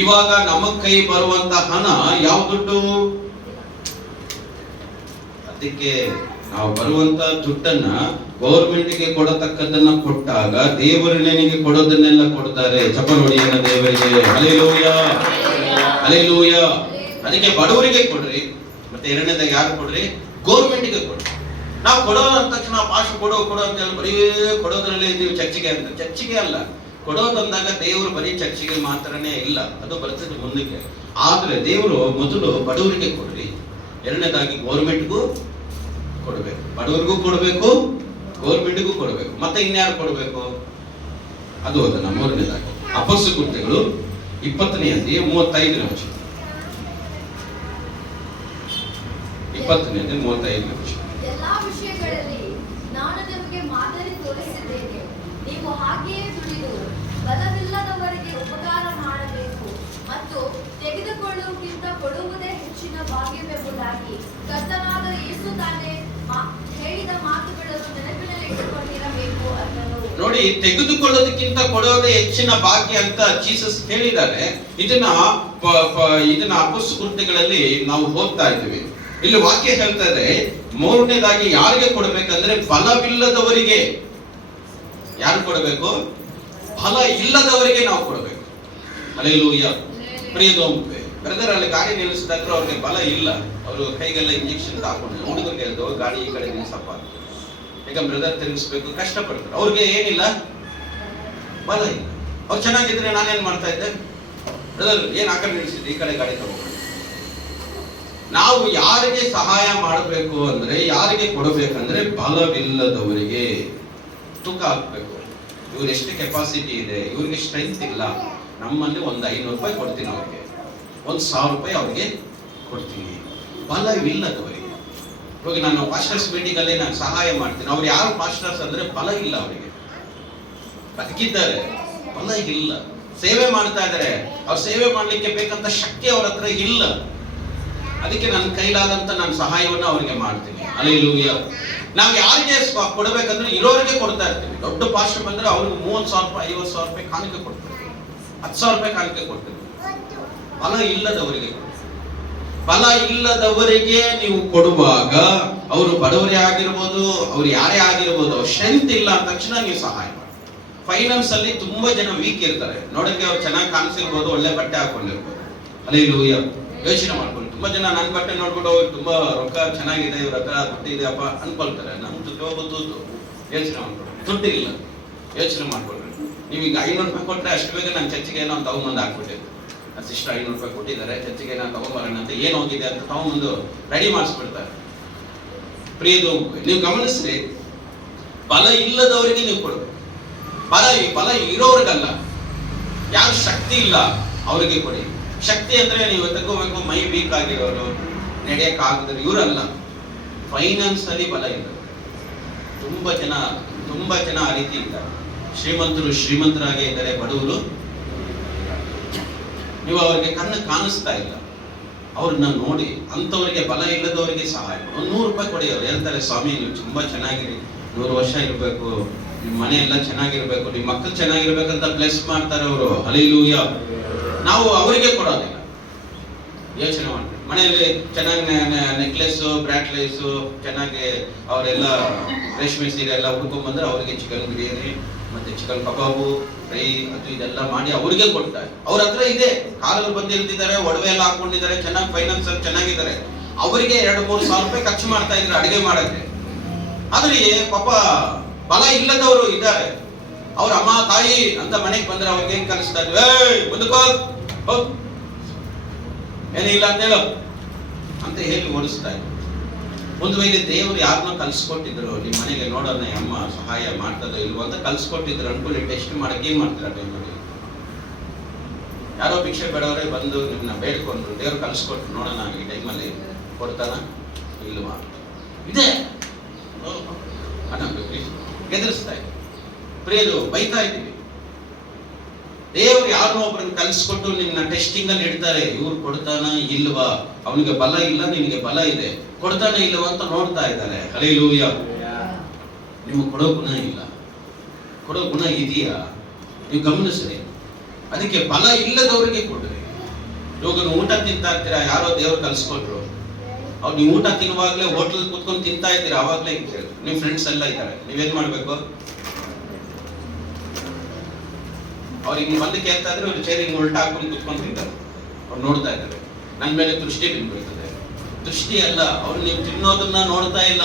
ಇವಾಗ ನಮ್ಮ ಕೈ ಬರುವಂತ ಹಣ ಯಾವ ದುಡ್ಡು? ಅದಕ್ಕೆ ನಾವು ಬರುವಂತ ದುಡ್ಡನ್ನ ಗೌರ್ಮೆಂಟ್ಗೆ ಕೊಡತಕ್ಕದನ್ನ ಕೊಟ್ಟಾಗ ದೇವರು ನಿನಗೆ ಕೊಡೋದನ್ನೆಲ್ಲ ಕೊಡ್ತಾರೆ. ಚಪ್ಪಾಳೆ ಹೊಡೆಯೋಣ ದೇವರಿಗೆ. ಹಲ್ಲೆಲೂಯಾ. ಹಲ್ಲೆಲೂಯಾ. ಅದಕ್ಕೆ ಬಡವರಿಗೆ ಕೊಡ್ರಿ, ಮತ್ತೆ ಎರಡನೇದಾಗ ಯಾರು ಕೊಡ್ರಿ? ಗೌರ್ಮೆಂಟ್ಗೆ ಕೊಡ್ರಿ. ನಾವು ಕೊಡೋ ಅಂದ ತಕ್ಷಣ ಪಾಸ್ಟ್ ಕೊಡೋ ಅಂತ ಹೇಳಿ ಬರೀ ಕೊಡೋದ್ರಲ್ಲಿ ಇದ್ದೀವಿ. ಚರ್ಚಿಗೆ ಅಂತ, ಚರ್ಚಿಗೆ ಅಲ್ಲ ಕೊಡೋದಂದಾಗ ದೇವರು ಬರೀ ಚರ್ಚಿಗೆ ಮಾತ್ರನೇ ಇಲ್ಲ, ಅದು ಬರ್ತದೆ ಮುಂದಕ್ಕೆ. ಆದ್ರೆ ದೇವರು ಮೊದಲು ಬಡವರಿಗೆ ಕೊಡ್ರಿ, ಎರಡನೇದಾಗಿ ಗೌರ್ಮೆಂಟ್ಗೂ ಕೊಡಬೇಕು. ಬಡವರಿಗೂ ಕೊಡಬೇಕು, ಗೌರ್ಮೆಂಟ್ಗೂ ಕೊಡಬೇಕು. ಮತ್ತೆ ಇನ್ಯಾರು ಕೊಡಬೇಕು? ಅದು ಅದನ್ನ ಮೂರನೇದಾಗಿ ಅಪೊಸ್ತಲರ ಕೃತ್ಯಗಳು 20ನೇ ಅಧ್ಯಾಯ 35ನೇ ವಚನ. 20ನೇ ಅಧ್ಯಾಯ 35ನೇ ವಚನ. ಎಲ್ಲಾ ವಿಷಯಗಳಲ್ಲಿ ನಾನು ನಿಮಗೆ ಮಾದರಿ ತೋರಿಸಿದ್ದೇನೆ. ನೀವು ಹಾಗೆಯೇ ದುಡಿದು ಬಲವಿಲ್ಲದವರಿಗೆ ಉಪಕಾರ ಮಾಡಬೇಕು ಮತ್ತು ತೆಗೆದುಕೊಳ್ಳುವುದಕ್ಕಿಂತ ಕೊಡುವುದೇ ಹೆಚ್ಚಿನ ಭಾಗ್ಯವೆಂಬುದಾಗಿ ಕರ್ತನಾದ ಯೇಸು ತಾನೇ ಹೇಳಿದ ಮಾತುಗಳನ್ನು ನೆನಪಿನಲ್ಲಿ ಇಟ್ಟುಕೊಂಡಿರಬೇಕು ಅನ್ನೋದು. ನೋಡಿ, ತೆಗೆದುಕೊಳ್ಳೋದಕ್ಕಿಂತ ಕೊಡೋದೇ ಹೆಚ್ಚಿನ ಭಾಗ್ಯ ಅಂತ ಜೀಸಸ್ ಹೇಳಿದ್ದಾರೆ. ಇದನ್ನ ಅಪೊಸ್ತಲರ ಕೃತ್ಯಗಳಲ್ಲಿ ನಾವು ಓದ್ತಾ ಇದ್ದೀವಿ. ಇಲ್ಲಿ ವಾಕ್ಯ ಹೇಳ್ತಾ ಇದೆ, ಮೂರನೇದಾಗಿ ಯಾರಿಗೆ ಕೊಡಬೇಕಂದ್ರೆ ಬಲವಿಲ್ಲದವರಿಗೆ. ಯಾರು ಕೊಡಬೇಕು? ಫಲ ಇಲ್ಲದವರಿಗೆ ನಾವು ಕೊಡಬೇಕು. ಹಲ್ಲೆಲೂಯಾ. ಪ್ರಿಯದು ಬ್ರದರ್ ಅಲ್ಲಿ ಗಾಡಿ ನಿಲ್ಲಿಸಿದಾಗ ಅವ್ರಿಗೆ ಬಲ ಇಲ್ಲ, ಅವರು ಕೈಗೆಲ್ಲ ಇಂಜೆಕ್ಷನ್ ಹಾಕೊಂಡು ಹುಡುಗರಿಗೆ ಹೇಳ್ದು ಗಾಡಿ ಈ ಕಡೆ ನಿಲ್ಲಿಸಪ್ಪ, ಈಗ ಬ್ರದರ್ ತಿರುಗಿಸ್ಬೇಕು, ಕಷ್ಟಪಡ್ತಾರೆ. ಅವ್ರಿಗೆ ಏನಿಲ್ಲ, ಬಲ ಇಲ್ಲ. ಅವ್ರು ಚೆನ್ನಾಗಿದ್ರೆ ನಾನೇನ್ ಮಾಡ್ತಾ ಇದ್ದೆ, ಬ್ರದರ್ ಏನ್ ಆ ಕಡೆ ನಿಲ್ಲಿಸಿದ್ದೆ, ಈ ಕಡೆ ಗಾಡಿ ತಗೊಂಡು. ನಾವು ಯಾರಿಗೆ ಸಹಾಯ ಮಾಡಬೇಕು ಅಂದ್ರೆ, ಯಾರಿಗೆ ಕೊಡಬೇಕಂದ್ರೆ ಬಲವಿಲ್ಲದವರಿಗೆ ತೂಕ ಹಾಕ್ಬೇಕು. ಇವ್ರು ಎಷ್ಟು ಕೆಪಾಸಿಟಿ ಇದೆ, ಇವ್ರಿಗೆ ಸ್ಟ್ರೆಂತ್ ಇಲ್ಲ, ನಮ್ಮಲ್ಲಿ ಒಂದು 500 ರೂಪಾಯಿ ಕೊಡ್ತೀನಿ ಅವ್ರಿಗೆ, 1,000 ರೂಪಾಯಿ ಅವ್ರಿಗೆ ಕೊಡ್ತೀನಿ. ಬಲವಿಲ್ಲದವರಿಗೆ. ಇವಾಗ ನಾನು ಪಾಸ್ಟರ್ಸ್ ಮೀಟಿಂಗ್ ಅಲ್ಲಿ ನಾನು ಸಹಾಯ ಮಾಡ್ತೀನಿ. ಅವ್ರು ಯಾರು ಪಾಸ್ಟರ್ಸ್ ಅಂದ್ರೆ ಬಲ ಇಲ್ಲ ಅವರಿಗೆ, ಬದುಕಿದ್ದಾರೆ, ಬಲ ಇಲ್ಲ, ಸೇವೆ ಮಾಡ್ತಾ ಇದ್ದಾರೆ, ಅವ್ರು ಸೇವೆ ಮಾಡ್ಲಿಕ್ಕೆ ಬೇಕಂತ ಶಕ್ತಿ ಅವ್ರ ಹತ್ರ ಇಲ್ಲ. ಅದಕ್ಕೆ ನನ್ನ ಕೈಲಾದಂತ ನಾನು ಸಹಾಯವನ್ನು ಅವ್ರಿಗೆ ಮಾಡ್ತೀನಿ. ಹಲ್ಲೆಲೂಯಾ. ನಾವು ಯಾರಿಗೆ ಕೊಡಬೇಕಂದ್ರೆ ಇರೋರಿಗೆ ಕೊಡ್ತಾ ಇರ್ತೀವಿ. ದೊಡ್ಡ ಪಾಸ್ಟರ್ ಬಂದ್ರೆ ಅವ್ರಿಗೆ 30,000 ರೂಪಾಯಿ 50,000 ರೂಪಾಯಿ ಕಾಣಿಕೆ ಕೊಡ್ತೀವಿ, 10,000 ರೂಪಾಯಿ ಕಾಣಿಕೆ ಕೊಡ್ತೀವಿ. ಬಲ ಇಲ್ಲದವರಿಗೆ, ಬಲ ಇಲ್ಲದವರಿಗೆ ನೀವು ಕೊಡುವಾಗ, ಅವರು ಬಡವರೇ ಆಗಿರ್ಬೋದು, ಅವ್ರು ಯಾರೇ ಆಗಿರ್ಬೋದು, ಅವ್ರ ಸ್ಟ್ರೆಂತ್ ಇಲ್ಲ ಅಂದ ತಕ್ಷಣ ನೀವು ಸಹಾಯ ಮಾಡಿ. ಫೈನಾನ್ಸ್ ಅಲ್ಲಿ ತುಂಬಾ ಜನ ವೀಕ್ ಇರ್ತಾರೆ, ನೋಡಕ್ಕೆ ಅವ್ರು ಚೆನ್ನಾಗಿ ಕಾಣಿಸಿರ್ಬೋದು, ಒಳ್ಳೆ ಬಟ್ಟೆ ಹಾಕೊಂಡಿರ್ಬೋದು. ಹಲ್ಲೆಲೂಯಾ. ಯೋಚನೆ ಮಾಡ್ಕೊಂಡು ತುಂಬಾ ಜನ ನನ್ನ ಬಟ್ಟೆ ನೋಡ್ಕೊಂಡು ಅವ್ರು ತುಂಬಾ ರೊಕ್ಕ ಚೆನ್ನಾಗಿದೆ, ಇವ್ರ ಹತ್ರ ದುಡ್ಡು ಇದೆಯಪ್ಪ ಅನ್ಕೊಳ್ತಾರೆ. ನಮ್ ದುಡ್ಡು ಯೋಚನೆ ಮಾಡ್ಕೊಂಡು ದುಡ್ಡು ಇಲ್ಲ, ಯೋಚನೆ ಮಾಡ್ಕೊಳ್ರಿ. ನೀವೀಗ 500 ರೂಪಾಯಿ ಕೊಟ್ರೆ ಅಷ್ಟು ಬೇಗ ನಾನು ಚರ್ಚಿಗೆ ಏನೋ ತಗೊಂಬಂದು ಹಾಕ್ಬಿಟ್ಟಿದ್ದೆ. ಅಷ್ಟಿಷ್ಟ 500 ರೂಪಾಯಿ ಕೊಟ್ಟಿದ್ದಾರೆ, ಚರ್ಚಿಗೆ ನಾನು ತಗೊಂಬರೋಣ ಅಂತ, ಏನು ಹೋಗಿದೆ ಅಂತ ತಗೊಂಬಂದು ರೆಡಿ ಮಾಡಿಸ್ಬಿಡ್ತಾರೆ. ಪ್ರಿಯದು ನೀವು ಗಮನಿಸ್ರಿ, ಬಲ ಇಲ್ಲದವರಿಗೆ ನೀವು ಕೊಡಬೇಕು. ಬಲ ಇರೋರ್ಗಲ್ಲ, ಯಾರು ಶಕ್ತಿ ಇಲ್ಲ ಅವರಿಗೆ ಕೊಡಿ. ಶಕ್ತಿ ಅಂದ್ರೆ ನೀವು ತಗೋಬೇಕು, ಮೈ ವೀಕ್ ಆಗಿರೋರು, ನಡೆಯಕ್ ಆಗದ್ರೆ ಇವರಲ್ಲ. ಫೈನಾನ್ಸ್ ಅಲ್ಲಿ ಬಲ ಇಲ್ಲ. ತುಂಬಾ ಜನ ಆ ರೀತಿ ಇದ್ದಾರೆ. ಶ್ರೀಮಂತರು ಶ್ರೀಮಂತರಾಗೇ ಇದ್ದಾರೆ, ಬಡವರು ನೀವು ಅವ್ರಿಗೆ ಕಣ್ಣು ಕಾಣಿಸ್ತಾ ಇಲ್ಲ. ಅವ್ರನ್ನ ನೋಡಿ ಅಂತವರಿಗೆ, ಬಲ ಇಲ್ಲದವರಿಗೆ ಸಹಾಯ ಮಾಡಿ. 100 ರೂಪಾಯಿ ಕೊಡಿ. ಅವ್ರು ಹೇಳ್ತಾರೆ, ಸ್ವಾಮಿ ನೀವು ತುಂಬಾ ಚೆನ್ನಾಗಿರಿ, 100 ವರ್ಷ ಇರ್ಬೇಕು, ನಿಮ್ಮ ಮನೆ ಎಲ್ಲ ಚೆನ್ನಾಗಿರ್ಬೇಕು, ನಿಮ್ಮ ಮಕ್ಕಳು ಚೆನ್ನಾಗಿರ್ಬೇಕಂತ ಬ್ಲೆಸ್ ಮಾಡ್ತಾರೆ ಅವರು. ಹಲ್ಲೆಲೂಯಾ. ನಾವು ಅವರಿಗೆ ಕೊಡೋದಿಲ್ಲ. ಯೋಚನೆ ಮಾಡ್ತೀವಿ, ಮನೆಯಲ್ಲಿ ಚೆನ್ನಾಗಿ ನೆಕ್ಲೆಸ್ ಬ್ರಾಟ್ಲೆಸ್ ಚೆನ್ನಾಗಿ ಅವರೆಲ್ಲ ರೇಷ್ಮೆ ಸೀರೆ ಎಲ್ಲ ಹುಡ್ಕೊಂಡ್ ಬಂದ್ರೆ ಅವರಿಗೆ ಚಿಕನ್ ಬಿರಿಯಾನಿ ಮತ್ತೆ ಚಿಕನ್ ಕಬಾಬು ಫ್ರೈ ಅದು ಇದೆಲ್ಲ ಮಾಡಿ ಅವ್ರಿಗೆ ಕೊಡ್ತಾರೆ. ಅವ್ರ ಹತ್ರ ಇದೆ, ಕಾಲಲ್ಲಿ ಬಂದು ಇರ್ತಿದ್ದಾರೆ, ಒಡವೆ ಎಲ್ಲ ಹಾಕೊಂಡಿದ್ದಾರೆ, ಚೆನ್ನಾಗಿ ಫೈನಾನ್ಸ್ ಅಲ್ಲಿ ಚೆನ್ನಾಗಿದ್ದಾರೆ. ಅವರಿಗೆ 2-3 ಸಾವಿರ ರೂಪಾಯಿ ಖರ್ಚು ಮಾಡ್ತಾ ಇದ್ದಾರೆ ಅಡಿಗೆ ಮಾಡಕ್ಕೆ. ಆದ್ರೆ ಪಾಪ ಬಲ ಇಲ್ಲದವರು ಇದ್ದಾರೆ. ಅವ್ರ ಅಮ್ಮ ತಾಯಿ ಅಂತ ಮನೆಗೆ ಬಂದ್ರೆ ಅವ್ರಿಗೆ ಏನ್ ಕಲಿಸ್ತಾ ಇದ್ವಿ, ಮುಂದಕ್ಕೆ ಹೋಗ್, ಏನಿಲ್ಲ ಅಂತ ಹೇಳು ಅಂತ ಹೇಳಿ ಓಡಿಸ್ತಾ ಇದ್ರು. ಒಂದು ವೇಳೆ ದೇವರು ಯಾರನ್ನ ಕಲ್ಸ್ಕೊಟ್ಟಿದ್ರು ನಿಮ್ಮ ಮನೆಗೆ, ನೋಡೋಣ ಅಮ್ಮ ಸಹಾಯ ಮಾಡ್ತದೋ ಇಲ್ವೋ ಅಂತ ಕಲ್ಸ್ಕೊಟ್ಟಿದ್ರು ಅನ್ಕೊಳ್ಳಿ, ಟೆಸ್ಟ್ ಮಾಡಕ್ಕೆ ಏನ್ ಮಾಡ್ತೀರಾ ಟೈಮಲ್ಲಿ? ಯಾರೋ ಭಿಕ್ಷೆ ಬೇಡವರೇ ಬಂದು ನಿಮ್ಮನ್ನ ಬೇಡ್ಕೊಂಡ್ರು, ದೇವ್ರು ಕಲ್ಸ್ಕೊಟ್ರು, ನೋಡೋಣ ಈ ಟೈಮಲ್ಲಿ ಕೊಡ್ತಾನ ಇಲ್ವಾ? ಇದೆ ಗೆದರಿಸ್ತಾ ಇದ್ದೀವಿ, ಪ್ರಿಯದು ಬೈತಾ ಇದ್ದೀವಿ. ದೇವರು ಯಾರನ್ನೋ ಒಬ್ಬರನ್ನ ಕಲ್ಸ್ಕೊಟ್ಟು ನಿನ್ನ ಟೆಸ್ಟಿಂಗ್ ಅಲ್ಲಿ ಇಡ್ತಾರೆ, ಇವ್ರು ಕೊಡ್ತಾನ ಇಲ್ವಾ, ಅವನಿಗೆ ಬಲ ಇಲ್ಲ, ನಿನಗೆ ಬಲ ಇದೆ, ಕೊಡ್ತಾನ ಇಲ್ವಾ ಅಂತ ನೋಡ್ತಾ ಇದ್ದಾರೆ. ಹಲ್ಲೆಲೂಯಾ. ನಿಮಗೆ ಕೊಡೋ ಗುಣ ಇಲ್ಲ, ಕೊಡೋ ಗುಣ ಇದೆಯಾ ನೀವು ಗಮನಿಸ್ರಿ. ಅದಕ್ಕೆ ಬಲ ಇಲ್ಲದವರಿಗೆ ಕೊಡ್ರಿ. ಇವಾಗ ನೀವು ಊಟ ತಿಂತಾ ಇರ್ತೀರಾ, ಯಾರೋ ದೇವ್ರು ಕಲ್ಸ್ಕೊಟ್ರು, ಅವ್ರು ನೀವು ಊಟ ತಿನ್ನುವಾಗ್ಲೇ ಹೋಟ್ಲಲ್ಲಿ ಕುತ್ಕೊಂಡು ತಿಂತಾ ಇದ್ದೀರಾ, ಅವಾಗ್ಲೇ ನಿಮ್ ಫ್ರೆಂಡ್ಸ್ ಎಲ್ಲ ಇದ್ದಾರೆ, ನೀವೇನ್ ಮಾಡ್ಬೇಕು? ಅವ್ರಿಗೆ ಬಂದು ಕೇಳ್ತಾ ಇದ್ರೆ ಅವ್ರು ಚೇರಿಗೆ ಉಲ್ಟಾ ಹಾಕೊಂಡು ಕುತ್ಕೊಂಡು ತಿಂತಾರೆ. ಅವ್ರು ನೋಡ್ತಾ ಇದ್ದಾರೆ, ನನ್ನ ಮೇಲೆ ದೃಷ್ಟಿ ಬಿದ್ಬಿಡ್ತದೆ. ದೃಷ್ಟಿ ಅಲ್ಲ, ಅವ್ರು ನೀವು ತಿನ್ನೋದನ್ನ ನೋಡ್ತಾ ಇಲ್ಲ,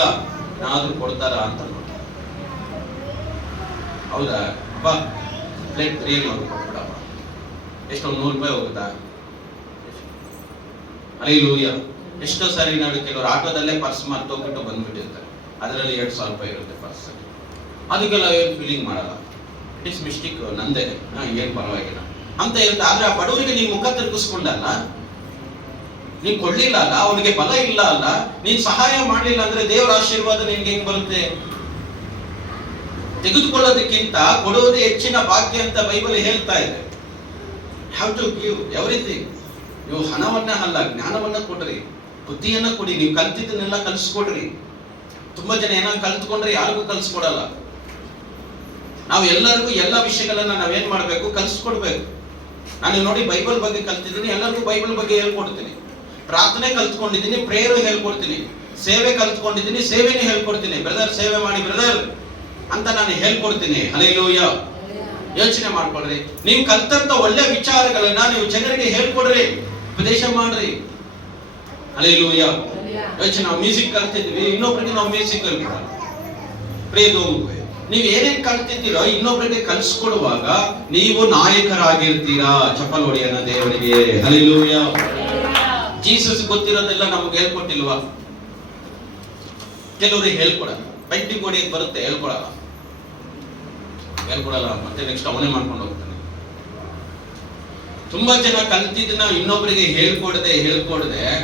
ಏನಾದ್ರೂ ಕೊಡ್ತಾರ ಅಂತ ನೋಡಿ. ಹೌದಾ ಅಪ್ಪ, ಪ್ಲೇಟ್ ಬಿರಿಯಾನಿ ಅವ್ರು ಕೊಟ್ಬಿಡಪ್ಪ, ಎಷ್ಟೊಂದು 100 ರೂಪಾಯಿ ಹೋಗುತ್ತಾ? ಹಲ್ಲೆಲೂಯಾ. ಎಷ್ಟೋ ಸಾರಿ ನಾವು ಕೆಲವರು ಆಟೋದಲ್ಲೇ ಪರ್ಸ್ ಮರ್ತೋಗ್ಬಿಟ್ಟು ಬಂದ್ಬಿಟ್ಟಿರ್ತಾರೆ, ಅದರಲ್ಲಿ 2,000 ರೂಪಾಯಿ ಇರುತ್ತೆ ಪರ್ಸ್. ಅದಕ್ಕೆಲ್ಲ ಏನು ಫೀಲಿಂಗ್ ಮಾಡಲ್ಲ, ಇಟ್ ಇಸ್ ಮಿಸ್ಟೇಕ್, ನಂದೇ, ಏನ್ ಪರವಾಗಿಲ್ಲ ಅಂತ ಇರುತ್ತೆ. ಆದ್ರೆ ಆ ಬಡವರಿಗೆ ನೀವು ಮುಖ ತಿರುಗಿಸ್ಕೊಂಡಲ್ಲ, ನೀನ್ ಕೊಡ್ಲಿಲ್ಲ ಅಲ್ಲ, ಅವನಿಗೆ ಬಲ ಇಲ್ಲ ಅಲ್ಲ, ನೀನ್ ಸಹಾಯ ಮಾಡ್ಲಿಲ್ಲ ಅಂದ್ರೆ ದೇವರ ಆಶೀರ್ವಾದ ನಿನ್ಗೆ ಹೆಂಗ್ ಬರುತ್ತೆ? ತೆಗೆದುಕೊಳ್ಳೋದಕ್ಕಿಂತ ಕೊಡುವುದೇ ಹೆಚ್ಚಿನ ಭಾಗ್ಯ ಅಂತ ಬೈಬಲ್ ಹೇಳ್ತಾ ಇದೆ. Have to give everything. ನೀವು ಹಣವನ್ನ ಅಲ್ಲ, ಜ್ಞಾನವನ್ನ ಕೊಡ್ರಿ, ಬುದ್ಧಿಯನ್ನ ಕೊಡಿ, ನೀವು ಕಲ್ತಿದ್ದನ್ನೆಲ್ಲ ಕಲ್ಸ್ಕೊಡ್ರಿ. ತುಂಬಾ ಜನ ಏನಾದ್ರು ಕಲ್ತ್ಕೊಂಡ್ರೆ ಯಾರಿಗೂ ಕಲ್ಸ್ಕೊಡಲ್ಲ. ನಾವು ಎಲ್ಲರಿಗೂ ಎಲ್ಲ ವಿಷಯಗಳನ್ನ ನಾವೇನ್ ಮಾಡ್ಬೇಕು? ಕಲ್ಸ್ಕೊಡ್ಬೇಕು. ನಾನು ನೋಡಿ ಬೈಬಲ್ ಬಗ್ಗೆ ಕಲ್ತಿದ್ದೀನಿ, ಎಲ್ಲರಿಗೂ ಬೈಬಲ್ ಬಗ್ಗೆ ಹೇಳ್ಕೊಡ್ತೀನಿ. ಪ್ರಾರ್ಥನೆ ಕಲ್ತ್ಕೊಂಡಿದ್ದೀನಿ, ಪ್ರೇಯರ್ ಹೇಳ್ಕೊಡ್ತೀನಿ. ಸೇವೆ ಕಲ್ತ್ಕೊಂಡಿದ್ದೀನಿ, ಸೇವೆನೇ ಹೇಳ್ಕೊಡ್ತೀನಿ. ಬ್ರದರ್ ಸೇವೆ ಮಾಡಿ ಬ್ರದರ್ ಅಂತ ನಾನು ಹೇಳ್ಕೊಡ್ತೀನಿ. ಹಲ್ಲೆಲೂಯಾ. ಯೋಚನೆ ಮಾಡ್ಕೊಳ್ರಿ. ನೀವು ಕಲ್ತಂತ ಒಳ್ಳೆ ವಿಚಾರಗಳನ್ನ ನೀವು ಜನರಿಗೆ ಹೇಳ್ಕೊಡ್ರಿ, ಉಪದೇಶ ಮಾಡ್ರಿ. ಹಲ್ಲೆಲೂಯಾ. ಯೋಚನೆ, ನಾವು ಮ್ಯೂಸಿಕ್ ಕಲ್ತಿದ್ವಿ, ಇನ್ನೊಬ್ರಿಗೆ ನಾವು ಮ್ಯೂಸಿಕ್ ಕಲ್ಕೊಡೋಣ. ನೀವು ಏನೇನ್ ಕಲ್ತಿದ್ದೀರೋ ಇನ್ನೊಬ್ರಿಗೆ ಕಲ್ಸ್ಕೊಡುವಾಗ ನೀವು ನಾಯಕರಾಗಿರ್ತೀರಾ. ಚಪ್ಪಲ್ ಹೊಡೆಯೋಣ ದೇವರಿಗೆ. ಹಲ್ಲೆಲೂಯಾ. ಜೀಸಸ್ ಗೊತ್ತಿರೋದೆಲ್ಲ ನಮ್ಗೆ ಹೇಳ್ಕೊಟ್ಟಿಲ್ವಾ? ಕೆಲವರಿಗೆ ಹೇಳ್ಕೊಡಲ್ಲ. ಪೈಂಟಿಂಗ್ ಹೊಡಿಯಕ್ಕೆ ಬರುತ್ತೆ, ಹೇಳ್ಕೊಡಲ್ಲ. ಮತ್ತೆ ನೆಕ್ಸ್ಟ್ ಅವನೇ ಮಾಡ್ಕೊಂಡು ಹೋಗ್ತಾನೆ. ತುಂಬಾ ಜನ ಕಲ್ತಿದ್ದನ್ನ ಇನ್ನೊಬ್ಬರಿಗೆ ಹೇಳ್ಕೊಡದೆ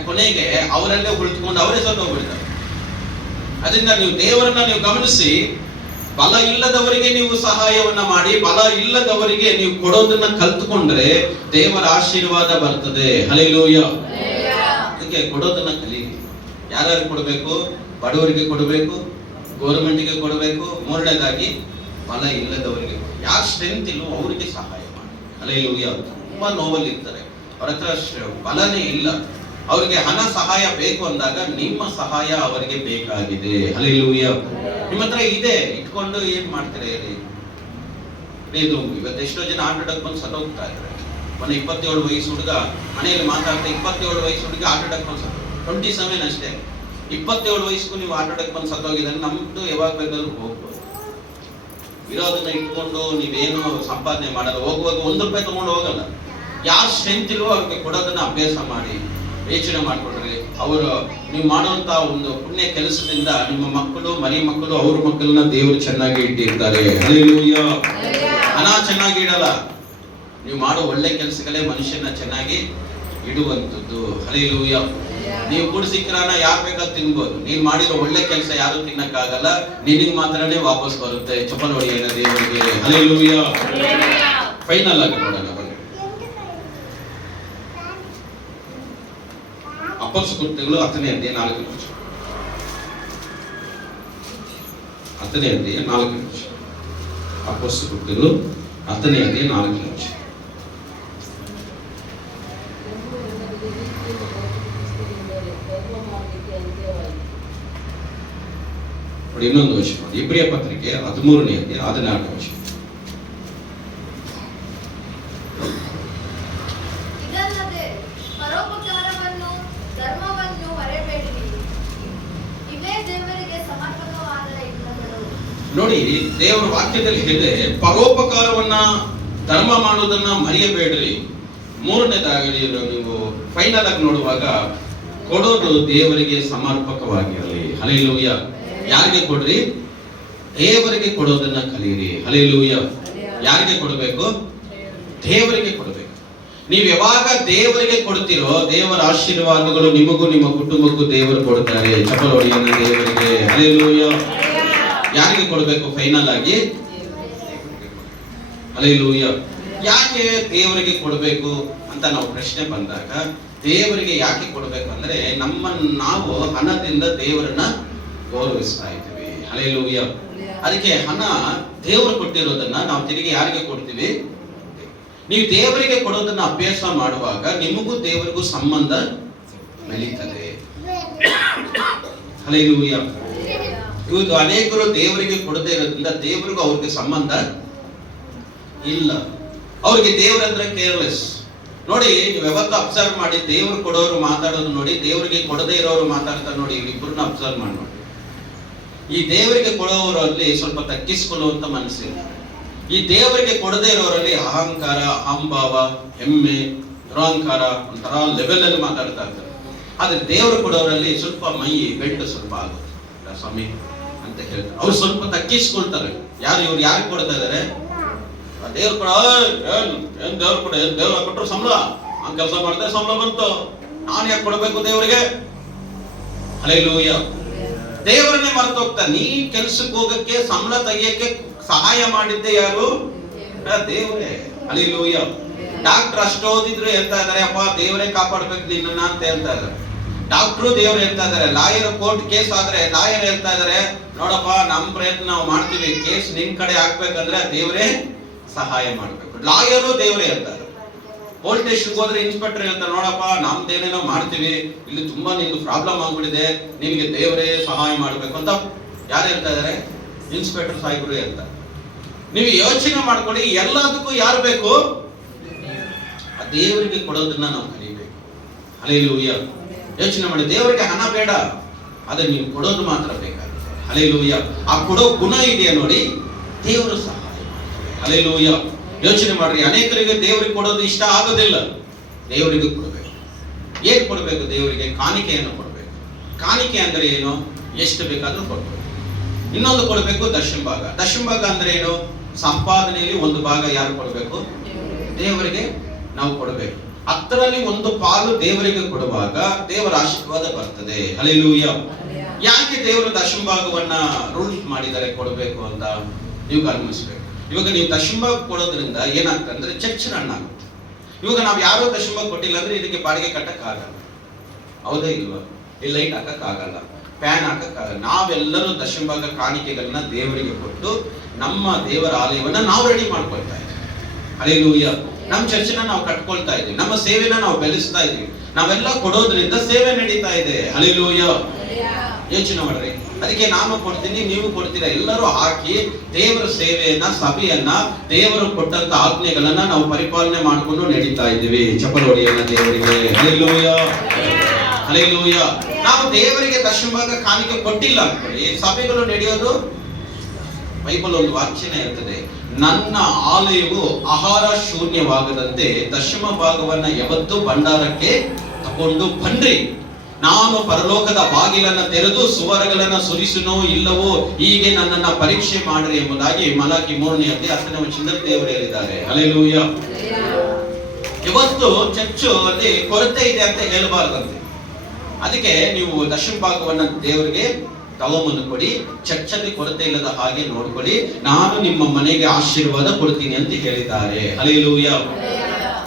ಕೊನೆಗೆ ಅವರಲ್ಲೇ ಉಳಿದುಕೊಂಡು ಅವರೇ ಸತ್ತೋಗ್ಬಿಡ್ತಾರೆ. ಅದರಿಂದ ನೀವು ದೇವರನ್ನ ನೀವು ಗಮನಿಸಿ, ಬಲ ಇಲ್ಲದವರಿಗೆ ನೀವು ಸಹಾಯವನ್ನ ಮಾಡಿ, ಬಲ ಇಲ್ಲದವರಿಗೆ ನೀವು ಕೊಡೋದನ್ನ ಕಲ್ತ್ಕೊಂಡ್ರೆ ದೇವರ ಆಶೀರ್ವಾದ ಬರ್ತದೆ. ಹಲ್ಲೆಲೂಯಾ. ಅದಕ್ಕೆ ಕೊಡೋದನ್ನ ಕಲೀರಿ. ಯಾರ್ಯಾರು ಕೊಡಬೇಕು? ಬಡವರಿಗೆ ಕೊಡಬೇಕು, ಗೌರ್ಮೆಂಟ್ಗೆ ಕೊಡಬೇಕು. ಮೂರನೇದಾಗಿ ಬಲ ಇಲ್ಲದವರಿಗೆ, ಯಾರು ಸ್ಟ್ರೆಂತ್ ಇಲ್ಲೋ ಅವರಿಗೆ ಸಹಾಯ ಮಾಡಿ. ಹಲ್ಲೆಲೂಯಾ. ತುಂಬಾ ನೋವಲ್ಲಿ ಇರ್ತಾರೆ, ಅವ್ರ ಹತ್ರ ಬಲನೇ ಇಲ್ಲ, ಅವರಿಗೆ ಹಣ ಸಹಾಯ ಬೇಕು ಅಂದಾಗ ನಿಮ್ಮ ಸಹಾಯ ಅವರಿಗೆ ಬೇಕಾಗಿದೆ. ಹಲ್ಲೆಲೂಯಾ. ನಿಮ್ಮ ಹತ್ರ ಇದೆ, ಇಟ್ಕೊಂಡು ಏನ್ ಮಾಡ್ತಾರೆ? ಇದು ಇವತ್ತು ಎಷ್ಟೋ ಜನ ಹಾರ್ಟ್ ಅಟ್ಯಾಕ್ ಬಂದು ಸತ್ತೋಗ್ತಾ ಇದ್ದಾರೆ. ಮೊನ್ನೆ 27 ವಯಸ್ಸು ಹುಡುಗ ಮನೆಯಲ್ಲಿ ಮಾತಾಡ್ತಾ, 27 ವಯಸ್ಸು ಹುಡುಗ ಹಾರ್ಟ್ ಅಟ್ಯಾಕ್ ಬಂದು ಸತ್ತು. 27 ಅಷ್ಟೇ. 27 ವಯಸ್ಸಿಗೂ ನೀವು ಹಾರ್ಟ್ ಅಟ್ಯಾಕ್ ಬಂದು ಸತ್ತೋಗಿದ್ರೆ ನಮ್ದು ಯಾವಾಗ ಬೇಕಾದ್ರೂ ಹೋಗ್ಬೋದು. ಇರೋದನ್ನ ಇಟ್ಕೊಂಡು ನೀವೇನು ಸಂಪಾದನೆ ಮಾಡಲ್ಲ. ಹೋಗುವಾಗ 1 ರೂಪಾಯಿ ತಗೊಂಡು ಹೋಗಲ್ಲ. ಯಾರು ಸ್ಟ್ರೆಂತ್ ಇಲ್ವೋ ಅವ್ರಿಗೆ ಕೊಡೋದನ್ನ ಅಭ್ಯಾಸ ಮಾಡಿ, ಯೋಚನೆ ಮಾಡ್ಕೊಡ್ರಿ. ಅವರು ನೀವು ಮಾಡುವಂತ ಒಂದು ಪುಣ್ಯ ಕೆಲಸದಿಂದ ನಿಮ್ಮ ಮಕ್ಕಳು, ಮರಿ ಮಕ್ಕಳು, ಅವ್ರ ಮಕ್ಕಳನ್ನ ದೇವರು ಚೆನ್ನಾಗಿ ಇಟ್ಟಿರ್ತಾರೆ. ಹಲ್ಲೆಲೂಯಾ. ಹಣ ಚೆನ್ನಾಗಿ ಇಡಲ್ಲ, ನೀವು ಮಾಡೋ ಒಳ್ಳೆ ಕೆಲಸಗಳೇ ಮನುಷ್ಯನ ಚೆನ್ನಾಗಿ ಇಡುವಂಥದ್ದು. ಹಲ್ಲೆಲೂಯಾ. ನೀವು ಕುಡಿಸಿಕ್ರಾನ ಯಾರು ಬೇಕಾದ್ ತಿನ್ಬೋದು, ನೀನ್ ಮಾಡಿರೋ ಒಳ್ಳೆ ಕೆಲಸ ಯಾರು ತಿನ್ನಕ್ಕಾಗಲ್ಲ, ನಿನಗೆ ಮಾತ್ರನೇ ವಾಪಸ್ ಬರುತ್ತೆ. ಚಪ್ಪಲ್ ಹೊಡೆಯೋಣ ದೇವರಿಗೆ. ಹಲ್ಲೆಲೂಯಾ. ಫೈನಲ್ ಆಗಿ ನೋಡೋಣ ಬನ್ನಿ. ಅಪೊಸ್ತಲರು 10ನೇ ಅಧ್ಯಾಯ 4 ನಿಮಿಷ. 10ನೇ ಅಧ್ಯಾಯ 4 ನಿಮಿಷ. ಅಪೊಸ್ತಲರು 10ನೇ ಅಧ್ಯಾಯ 4 ನಿಮಿಷ. ನೋಡಿ, ಇನ್ನೊಂದು ವರ್ಷ ನೋಡಿ. ಇಬ್ರಿಯ ಪತ್ರಿಕೆ 13ನೇ ಅಧ್ಯಾಯ 14ನೇ ವರ್ಷ. ಇದಲ್ಲದೆ ಪರೋಪಕಾರವನ್ನು, ಧರ್ಮವನ್ನು ಮರೆಯಬೇಡಿರಿ. ಇವೇ ದೇವರಿಗೆ ಸಮರ್ಪಕವಾದ ಯಜ್ಞಗಳು. ನೋಡಿ, ದೇವರ ವಾಕ್ಯದಲ್ಲಿ ಹೇಳಿದೆ, ಪರೋಪಕಾರವನ್ನ, ಧರ್ಮ ಮಾಡೋದನ್ನ ಮರೆಯಬೇಡ್ರಿ. ಮೂರನೇದಾಗಿ ನೀವು ಫೈನಲ್ ಆಗಿ ನೋಡುವಾಗ ಕೊಡೋದು ದೇವರಿಗೆ ಸಮರ್ಪಕವಾಗಿರಲಿ. ಹಲ್ಲೆಲೂಯಾ. ಯಾರಿಗೆ ಕೊಡ್ರಿ? ದೇವರಿಗೆ ಕೊಡೋದನ್ನ ಕಲೀರಿ. ಹಲ್ಲೆಲೂಯಾ. ಯಾರಿಗೆ ಕೊಡಬೇಕು? ದೇವರಿಗೆ ಕೊಡಬೇಕು. ನೀವು ಯಾವಾಗ ದೇವರಿಗೆ ಕೊಡ್ತೀರೋ ದೇವರ ಆಶೀರ್ವಾದಗಳು ನಿಮಗೂ ನಿಮ್ಮ ಕುಟುಂಬಕ್ಕೂ ದೇವರು ಕೊಡ್ತಾರೆ. ಚಪ್ಪಲ್ ಹೊಡೆಯೋಣ ದೇವರಿಗೆ. ಹಲ್ಲೆಲೂಯಾ. ಯಾರಿಗೆ ಕೊಡಬೇಕು? ಫೈನಲ್ ಆಗಿ ಹಲ್ಲೆಲೂಯಾ. ಯಾಕೆ ದೇವರಿಗೆ ಕೊಡಬೇಕು ಅಂತ ನಾವು ಪ್ರಶ್ನೆ ಬಂದಾಗ, ದೇವರಿಗೆ ಯಾಕೆ ಕೊಡಬೇಕು ಅಂದ್ರೆ ನಾವು ಹಣದಿಂದ ದೇವರನ್ನ ಗೌರವಿಸ್ತಾ ಇದ್ದೀವಿ. ಹಲ್ಲೆಲೂಯಾ. ಅದಕ್ಕೆ ಹಣ ದೇವರು ಕೊಟ್ಟಿರೋದನ್ನ ನಾವು ತಿರುಗಿ ಯಾರಿಗೆ ಕೊಡ್ತೀವಿ? ನೀವು ದೇವರಿಗೆ ಕೊಡೋದನ್ನ ಅಭ್ಯಾಸ ಮಾಡುವಾಗ ನಿಮಗೂ ದೇವರಿಗೂ ಸಂಬಂಧ ಬೆಳೀತದೆ. ಹಲ್ಲೆಲೂಯಾ. ಇವತ್ತು ಅನೇಕರು ದೇವರಿಗೆ ಕೊಡದೇ ಇರೋದ್ರಿಂದ ದೇವರಿಗೂ ಅವ್ರಿಗೆ ಸಂಬಂಧ ಇಲ್ಲ. ಅವ್ರಿಗೆ ದೇವರಂದ್ರೆ ಕೇರ್ಲೆಸ್. ನೋಡಿ, ನೀವು ಯಾವತ್ತೂ ಅಬ್ಸರ್ವ್ ಮಾಡಿ, ದೇವರು ಕೊಡೋರು ಮಾತಾಡೋದು ನೋಡಿ, ದೇವರಿಗೆ ಕೊಡದೇ ಇರೋರು ಮಾತಾಡ್ತಾರೆ ನೋಡಿ. ಇವ್ರಿಬ್ಬರನ್ನ ಅಬ್ಸರ್ವ್ ಮಾಡಿ ನೋಡಿ. ಈ ದೇವರಿಗೆ ಕೊಡೋರಲ್ಲಿ ಸ್ವಲ್ಪ ತಗ್ಗಿಸಿಕೊಳ್ಳುವಂತ ಮನಸ್ಸಿಲ್ಲ. ಈ ದೇವರಿಗೆ ಕೊಡದೇ ಇರೋರಲ್ಲಿ ಅಹಂಕಾರ, ಅಹಂಭಾವ, ಹೆಮ್ಮೆ, ದುರಹಂಕಾರ, ಒಂಥರ ಲೆವೆಲ್ ಅಲ್ಲಿ ಮಾತಾಡ್ತಾ ಇರ್ತಾರೆ. ಆದ್ರೆ ದೇವರು ಕೊಡೋರಲ್ಲಿ ಸ್ವಲ್ಪ ಮೈ ಬೆಟ್ಟು ಸ್ವಲ್ಪ ಆಗುತ್ತೆ. ಸ್ವಾಮಿ ಅಂತ ಹೇಳ್ತಾರೆ. ಅವ್ರು ಸ್ವಲ್ಪ ತಗ್ಗಿಸ್ಕೊಳ್ತಾರೆ. ಇವ್ರು ಯಾರಿಗೆ ಕೊಡ್ತಾ ಇದಾರೆ? ದೇವ್ರು ಕೊಡ, ಏನ್ ದೇವ್ರು ಕೊಡ, ದೇವ್ರ ಕೊಟ್ಟರು ಸಂಬಳ, ಹಂಗ ಕೆಲಸ ಮಾಡ್ತಾರೆ, ಸಂಬಳ ಬಂತು, ನಾನು ಯಾಕೆ ಕೊಡಬೇಕು ದೇವರಿಗೆ? ಹಲ್ಲೆಲೂಯಾ. ದೇವರನ್ನೇ ಮರೆತು ಹೋಗ್ತಾರೆ. ನೀ ಕೆಲ್ಸಕ್ಕೆ ಹೋಗಕ್ಕೆ, ಸಂಬಳ ತೆಗಿಯಕ್ಕೆ ಸಹಾಯ ಮಾಡಿದ್ದೆ ಯಾರು? ದೇವರೇ. ಹಲ್ಲೆಲೂಯಾ. ಡಾಕ್ಟರ್ ಅಷ್ಟು ಓದಿದ್ರು ಹೇಳ್ತಾ ಇದಾರೆ, ಅಪ್ಪ ದೇವರೇ ಕಾಪಾಡ್ಬೇಕು ನಿನ್ನ ಅಂತ ಹೇಳ್ತಾ ಇದಾರೆ. ಡಾಕ್ಟ್ರು ದೇವ್ರು ಹೇಳ್ತಾ ಇದಾರೆ. ಲಾಯರ್ ಕೋರ್ಟ್ ಕೇಸ್ ಆದ್ರೆ ಲಾಯರ್ ಹೇಳ್ತಾ ಇದಾರೆ, ನೋಡಪ್ಪ ನಮ್ ಪ್ರಯತ್ನ ನಾವು ಮಾಡ್ತೀವಿ, ಕೇಸ್ ನಿನ್ ಕಡೆ ಹಾಕ್ಬೇಕಂದ್ರೆ ದೇವರೇ ಸಹಾಯ ಮಾಡ್ಬೇಕು. ಲಾಯರು ದೇವರೇ ಹೇಳ್ತಾರೆ. ಪೊಲೀಸ್ ಸ್ಟೇಷನ್ಗೆ ಹೋದ್ರೆ ಇನ್ಸ್ಪೆಕ್ಟರ್ ಹೇಳ್ತಾರೆ, ನೋಡಪ್ಪ ನಮ್ದೇನೇನೋ ಮಾಡ್ತೀವಿ, ಇಲ್ಲಿ ತುಂಬಾ ನಿಮ್ಗೆ ಪ್ರಾಬ್ಲಮ್ ಆಗ್ಬಿಟ್ಟಿದೆ, ನಿನಗೆ ದೇವರೇ ಸಹಾಯ ಮಾಡ್ಬೇಕು ಅಂತ ಯಾರು ಹೇಳ್ತಾ ಇದಾರೆ? ಇನ್ಸ್ಪೆಕ್ಟರ್ ಸಾಹೇಬರು ಹೇಳ್ತಾರೆ. ನೀವು ಯೋಚನೆ ಮಾಡ್ಕೊಳ್ಳಿ, ಎಲ್ಲದಕ್ಕೂ ಯಾರು ಬೇಕು? ಆ ದೇವರಿಗೆ ಕೊಡೋದನ್ನ ನಾವು ಕಲಿಬೇಕು. ಹಲ್ಲೆಲೂಯ. ಯೋಚನೆ ಮಾಡಿ, ದೇವರಿಗೆ ಹಣ ಬೇಡ, ಆದ್ರೆ ನೀವು ಕೊಡೋದು ಮಾತ್ರ ಬೇಕಾಗುತ್ತೆ. ಹಲ್ಲೆಲೂಯ. ಆ ಕೊಡೋ ಗುಣ ಇದೆಯಾ ನೋಡಿ, ದೇವರು ಸಹಾಯ ಮಾಡ್ತಾರೆ. ಹಲ್ಲೆಲೂಯ. ಯೋಚನೆ ಮಾಡ್ರಿ, ಅನೇಕರಿಗೆ ದೇವರಿಗೆ ಕೊಡೋದು ಇಷ್ಟ ಆಗೋದಿಲ್ಲ. ದೇವರಿಗೆ ಕೊಡಬೇಕು. ಏನ್ ಕೊಡಬೇಕು? ದೇವರಿಗೆ ಕಾಣಿಕೆಯನ್ನು ಕೊಡಬೇಕು. ಕಾಣಿಕೆ ಅಂದ್ರೆ ಏನು? ಎಷ್ಟು ಬೇಕಾದ್ರೂ ಕೊಡಬೇಕು. ಇನ್ನೊಂದು ಕೊಡಬೇಕು, ದಶಮ ಭಾಗ. ದಶಮ ಭಾಗ ಅಂದ್ರೆ ಏನು? ಸಂಪಾದನೆಯಲ್ಲಿ ಒಂದು ಭಾಗ ಯಾರು ಕೊಡಬೇಕು? ದೇವರಿಗೆ ನಾವು ಕೊಡಬೇಕು. 10ರಲ್ಲಿ 1 ಪಾಲು ದೇವರಿಗೆ ಕೊಡುವಾಗ ದೇವರ ಆಶೀರ್ವಾದ ಬರ್ತದೆ. ಹಲ್ಲೆಲೂಯ. ಯಾಕೆ ದೇವರು ದಶಮ ಭಾಗವನ್ನ ರೂಲ್ಸ್ ಮಾಡಿದ್ದಾರೆ ಕೊಡಬೇಕು ಅಂತ ನೀವು ಗಮನಿಸಬೇಕು. ಇವಾಗ ನೀವು ದಶಮ ಭಾಗ ಕೊಡೋದ್ರಿಂದ ಏನಾಗ್ತದೆ ಅಂದ್ರೆ ಚರ್ಚ್ ರನ್ ಆಗುತ್ತೆ. ಇವಾಗ ನಾವು ಯಾರೋ ದಶಮ ಭಾಗ ಕೊಟ್ಟಿಲ್ಲ ಅಂದ್ರೆ ಇದಕ್ಕೆ ಬಾಡಿಗೆ ಕಟ್ಟಕ್ ಆಗಲ್ಲ, ಹೌದಾ ಇಲ್ವಾ? ಈ ಲೈಟ್ ಹಾಕಕ್ ಆಗಲ್ಲ, ಫ್ಯಾನ್ ಹಾಕಕ್ ಆಗಲ್ಲ. ನಾವೆಲ್ಲರೂ ದಶಮ ಭಾಗ ಕಾಣಿಕೆಗಳನ್ನ ದೇವರಿಗೆ ಕೊಟ್ಟು ನಮ್ಮ ದೇವರ ಆಲಯವನ್ನ ನಾವು ರೆಡಿ ಮಾಡ್ಕೊಳ್ತಾ ಇದ್ದೀವಿ. ಹಲ್ಲೆಲೂಯ. ನಮ್ಮ ಚರ್ಚನ್ನ ನಾವು ಕಟ್ಕೊಳ್ತಾ ಇದ್ದೀವಿ, ನಮ್ಮ ಸೇವೆನ ನಾವು ಬೆಳೆಸ್ತಾ ಇದ್ದೀವಿ. ನಾವೆಲ್ಲ ಕೊಡೋದ್ರಿಂದ ಸೇವೆ ನಡೀತಾ ಇದೆ. ಹಲ್ಲೆಲೂಯ. ಯೋಚನೆ ಮಾಡ್ರಿ, ಅದಕ್ಕೆ ನಾನು ಕೊಡ್ತೀನಿ, ನೀವು ಕೊಡ್ತೀರಾ, ಎಲ್ಲರೂ ಹಾಕಿ ದೇವರ ಸೇವೆಯನ್ನ, ಸಭೆಯನ್ನ, ದೇವರು ಕೊಟ್ಟಂತ ಆಜ್ಞೆಗಳನ್ನ ನಾವು ಪರಿಪಾಲನೆ ಮಾಡಿಕೊಂಡು ನಡೀತಾ ಇದ್ದೀವಿ. ಚಪ್ಪಲಿ ಹೊಡೆಯೋಣ ದೇವರಿಗೆ. ಹಲ್ಲೆಲೂಯ. ಹಲ್ಲೆಲೂಯ. ನಾವು ದೇವರಿಗೆ ದಶಮ ಭಾಗ ಕಾಣಿಕೆ ಕೊಟ್ಟಿಲ್ಲ ಅನ್ಕೊಳ್ಳಿ, ಸಭೆಗಳು ನಡೆಯೋದು. ಬೈಬಲ್ ಒಂದು ವಾಕ್ಯನೇ ಇರ್ತದೆ, ನನ್ನ ಆಲಯವು ಆಹಾರ ಶೂನ್ಯವಾಗದಂತೆ ದಶಮ ಭಾಗವನ್ನ ಯಾವತ್ತು ಭಂಡಾರಕ್ಕೆ ತಗೊಂಡು ಬನ್ರಿ. ನಾನು ಪರಲೋಕದ ಬಾಗಿಲನ್ನ ತೆರೆದು ಸುವರಗಳನ್ನ ಸುರಿಸುನೋ ಇಲ್ಲವೋ ಹೀಗೆ ನನ್ನನ್ನ ಪರೀಕ್ಷೆ ಮಾಡ್ರಿ ಎಂಬುದಾಗಿ ಮಲಾಕಿ 3ನೇ ಅಧ್ಯಾಯ 10ನೇ ವಚನದಲ್ಲಿ ದೇವರು ಹೇಳಿದ್ದಾರೆ. ಹಲ್ಲೆಲೂಯ. ಇವತ್ತು ಚರ್ಚು ಅಲ್ಲಿ ಕೊರತೆ ಇದೆ ಅಂತ ಹೇಳಬಾರ್ದಂತೆ. ಅದಕ್ಕೆ ನೀವು ದಶಮ ಭಾಗವನ್ನ ದೇವರಿಗೆ ತಗೊಂಬಂದು ಕೊಡಿ, ಚರ್ಚಲ್ಲಿ ಕೊರತೆ ಇಲ್ಲದ ಹಾಗೆ ನೋಡ್ಕೊಳ್ಳಿ, ನಾನು ನಿಮ್ಮ ಮನೆಗೆ ಆಶೀರ್ವಾದ ಕೊಡ್ತೀನಿ ಅಂತ ಹೇಳಿದ್ದಾರೆ. ಹಲ್ಲೆಲೂಯ.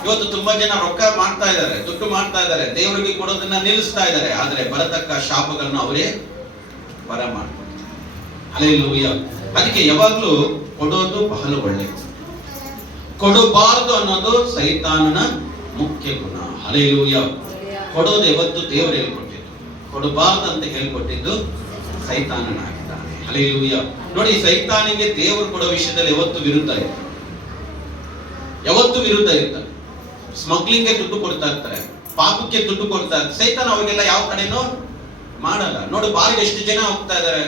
ಇವತ್ತು ತುಂಬಾ ಜನ ರೊಕ್ಕ ಮಾಡ್ತಾ ಇದ್ದಾರೆ, ದುಡ್ಡು ಮಾಡ್ತಾ ಇದ್ದಾರೆ, ದೇವರಿಗೆ ಕೊಡೋದನ್ನ ನಿಲ್ಲಿಸ್ತಾ ಇದ್ದಾರೆ. ಆದ್ರೆ ಬರತಕ್ಕ ಶಾಪಗಳನ್ನ ಅವರೇ ಬರ ಮಾಡ್ಕೊಳ್ತಾರೆ. ಹಲ್ಲೆಲೂಯ. ಅದಕ್ಕೆ ಯಾವಾಗ್ಲೂ ಕೊಡೋದು ಬಹಳ ಒಳ್ಳೆಯದು. ಕೊಡಬಾರದು ಅನ್ನೋದು ಸೈತಾನನ ಮುಖ್ಯ ಗುಣ. ಹಲ್ಲೆಲೂಯ. ಕೊಡೋದು ಯಾವತ್ತು ದೇವರು ಹೇಳ್ಕೊಟ್ಟಿದ್ದು, ಕೊಡಬಾರದು ಅಂತ ಹೇಳ್ಕೊಟ್ಟಿದ್ದು ಸೈತಾನನಾಗಿದ್ದಾನೆ. ಹಲ್ಲೆಲೂಯ. ನೋಡಿ, ಸೈತಾನಿಗೆ ದೇವರು ಕೊಡೋ ವಿಷಯದಲ್ಲಿ ಯಾವತ್ತು ವಿರುದ್ಧ ಇದೆ, ಯಾವತ್ತು ವಿರುದ್ಧ ಇರ್ತಾರೆ. ಸ್ಮಗ್ಲಿಂಗ್ಗೆ ದುಡ್ಡು ಕೊಡ್ತಾ ಇರ್ತಾರೆ, ಪಾಪಕ್ಕೆ ದುಡ್ಡು ಕೊಡ್ತಾ ಇರ್ತಾರೆ. ಸೈತಾನ ಅವರಿಗೆಲ್ಲ ಯಾವ ಕಡೆನೂ ಮಾಡಲ್ಲ. ನೋಡಿ, ಬಾರ್ಗೆ ಎಷ್ಟು ಜನ ಹೋಗ್ತಾ ಇದಾರೆ,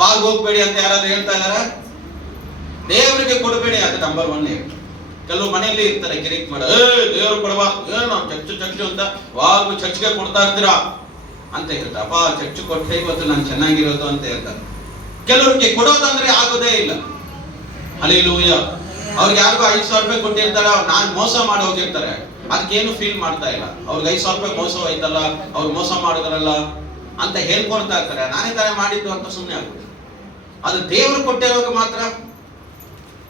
ಬಾರ್ಗೆ ಹೋಗ್ಬೇಡಿ ಅಂತ ಯಾರಾದ್ರೂ ಹೇಳ್ತಾ ಇದಾರೆ? ದೇವರಿಗೆ ಕೊಡಬೇಡಿ, ಅದು ನಂಬರ್ 1. ಕೆಲವು ಮನೆಯಲ್ಲಿ ಇರ್ತಾರೆ ಕಿರಿಕ್ ಮಾಡ, ದೇವ್ರು ಕೊಡಬಾರ್ದು, ನಾವು ಚರ್ಚು ಅಂತ ವಾಗು ಚರ್ಚ್ಗೆ ಕೊಡ್ತಾ ಇರ್ತೀರಾ ಅಂತ ಹೇಳ್ತಾರೆ. ಅಪ್ಪ ಚರ್ಚು ಕೊಟ್ಟೆ ಇವತ್ತು ನಾನು ಚೆನ್ನಾಗಿರೋದು ಅಂತ ಹೇಳ್ತಾರೆ. ಕೆಲವ್ರಿಗೆ ಕೊಡೋದಂದ್ರೆ ಆಗೋದೇ ಇಲ್ಲ. ಹಲ್ಲೆಲೂಯ. ಅವ್ರಿಗೆ ಯಾರಿಗೂ 5,000 ರೂಪಾಯಿ ಕೊಟ್ಟಿರ್ತಾರ, ನಾನ್ ಮೋಸ ಮಾಡಿ ಹೋಗಿರ್ತಾರೆ, ಅದಕ್ಕೇನು ಫೀಲ್ ಮಾಡ್ತಾ ಇಲ್ಲ. ಅವ್ರಿಗೆ 5,000 ರೂಪಾಯಿ ಮೋಸ ಹೋಯ್ತಲ್ಲ, ಅವ್ರು ಮೋಸ ಮಾಡಿದ್ರಲ್ಲ ಅಂತ ಹೇಳ್ಕೊಳ್ತಾ ಇರ್ತಾರೆ, ನಾನೇ ತರ ಮಾಡಿದ್ದು ಅಂತ ಸುಮ್ಮನೆ ಆಗುತ್ತೆ. ಅದು ದೇವರು ಕೊಟ್ಟಿರುವಾಗ ಮಾತ್ರ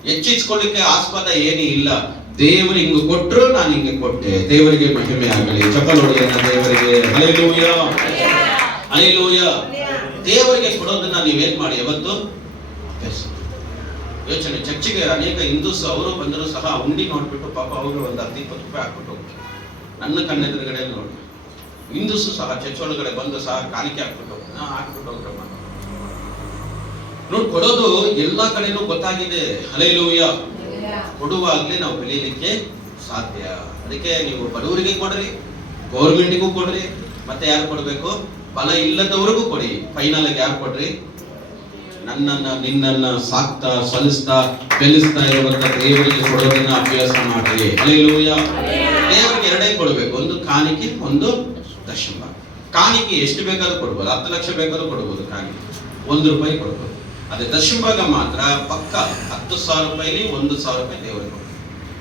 ಹೆಚ್ಚಿಸ್ಕೊಳ್ಳಿಕ್ಕೆ ಆಸ್ಪದ ಏನೂ ಇಲ್ಲ. ದೇವರು ಹಿಂಗ ಕೊಟ್ಟರು, ನಾನು ಹಿಂಗೆ ಕೊಟ್ಟೆ. ದೇವರಿಗೆ ಮಹಿಮೆ ಆಗಲಿ. ಚಪ್ಪಲಿ ಹೊಡೆಯೋಣ ದೇವರಿಗೆ. ಹಲ್ಲೆಲೂಯ. ಹಲ್ಲೆಲೂಯ. ದೇವರಿಗೆ ಕೊಡೋದನ್ನ ನೀವೇನ್ ಮಾಡಿ ಯಾವತ್ತು ಯೋಚನೆ. ಚರ್ಚಿಗೆ ಅನೇಕ ಹಿಂದೂಸ್ ಅವರು ಬಂದರೂ ಸಹ ಉಂಡಿ ನೋಡ್ಬಿಟ್ಟು ಪಾಪ ಅವರು ಒಂದು 10-20 ರೂಪಾಯಿ ಹಾಕ್ಬಿಟ್ಟು ಹೋಗ್ತಾರೆ. ನನ್ನ ಕಣ್ಣೆದುರುಗಡೆ ನೋಡಿ ಹಿಂದೂಸು ಸಹ ಚರ್ಚ್ ಒಳಗಡೆ ಬಂದು ಸಹ ಕಾಣಿಕೆ ಹಾಕ್ಬಿಟ್ಟು ಹೋಗ್ತಾರೆ. ನೋಡಿ, ಕೊಡೋದು ಎಲ್ಲಾ ಕಡೆನೂ ಗೊತ್ತಾಗಿದೆ. ಹಲ್ಲೆಲೂಯ. ಕೊಡುವಾಗ್ಲೇ ನಾವು ಬೆಳೀಲಿಕ್ಕೆ ಸಾಧ್ಯ. ಅದಕ್ಕೆ ನೀವು ಬಡವರಿಗೆ ಕೊಡ್ರಿ, ಗೌರ್ಮೆಂಟ್ಗೂ ಕೊಡ್ರಿ, ಮತ್ತೆ ಯಾರು ಕೊಡ್ಬೇಕು? ಫಲ ಇಲ್ಲದವ್ರಿಗೂ ಕೊಡಿ. ಫೈನಲ್ ಆಗಿ ಯಾರು ಕೊಡ್ರಿ? ನನ್ನನ್ನ ನಿನ್ನನ್ನ ಸಾಕ್ತಾ ಸಲಿಸ್ತಾ ಬೆಳೆಸ್ತಾ ಇರುವಂತ ದೇವರಿಗೆ ಕೊಡೋದನ್ನ ಅಭ್ಯಾಸ ಮಾಡ್ರಿ. ಹಲ್ಲೆಲೂಯ. ದೇವರಿಗೆ 2 ಕೊಡ್ಬೇಕು, ಒಂದು ಕಾಣಿಕೆ, ಒಂದು ದಶಮ. ಕಾಣಿಕೆ ಎಷ್ಟು ಬೇಕಾದ್ರೂ ಕೊಡ್ಬೋದು, 10 ಲಕ್ಷ ಬೇಕಾದ್ರೂ ಕೊಡ್ಬೋದು, ಕಾಣಿಕೆ 1 ರೂಪಾಯಿ ಕೊಡ್ಬೋದು. ಅದೇ ದಶಮ ಭಾಗ ಮಾತ್ರ ಪಕ್ಕ 10,000 ರೂಪಾಯಿಲಿ 1,000 ರೂಪಾಯಿ ದೇವರಿಗೆ ಕೊಡ್ಬೇಕು,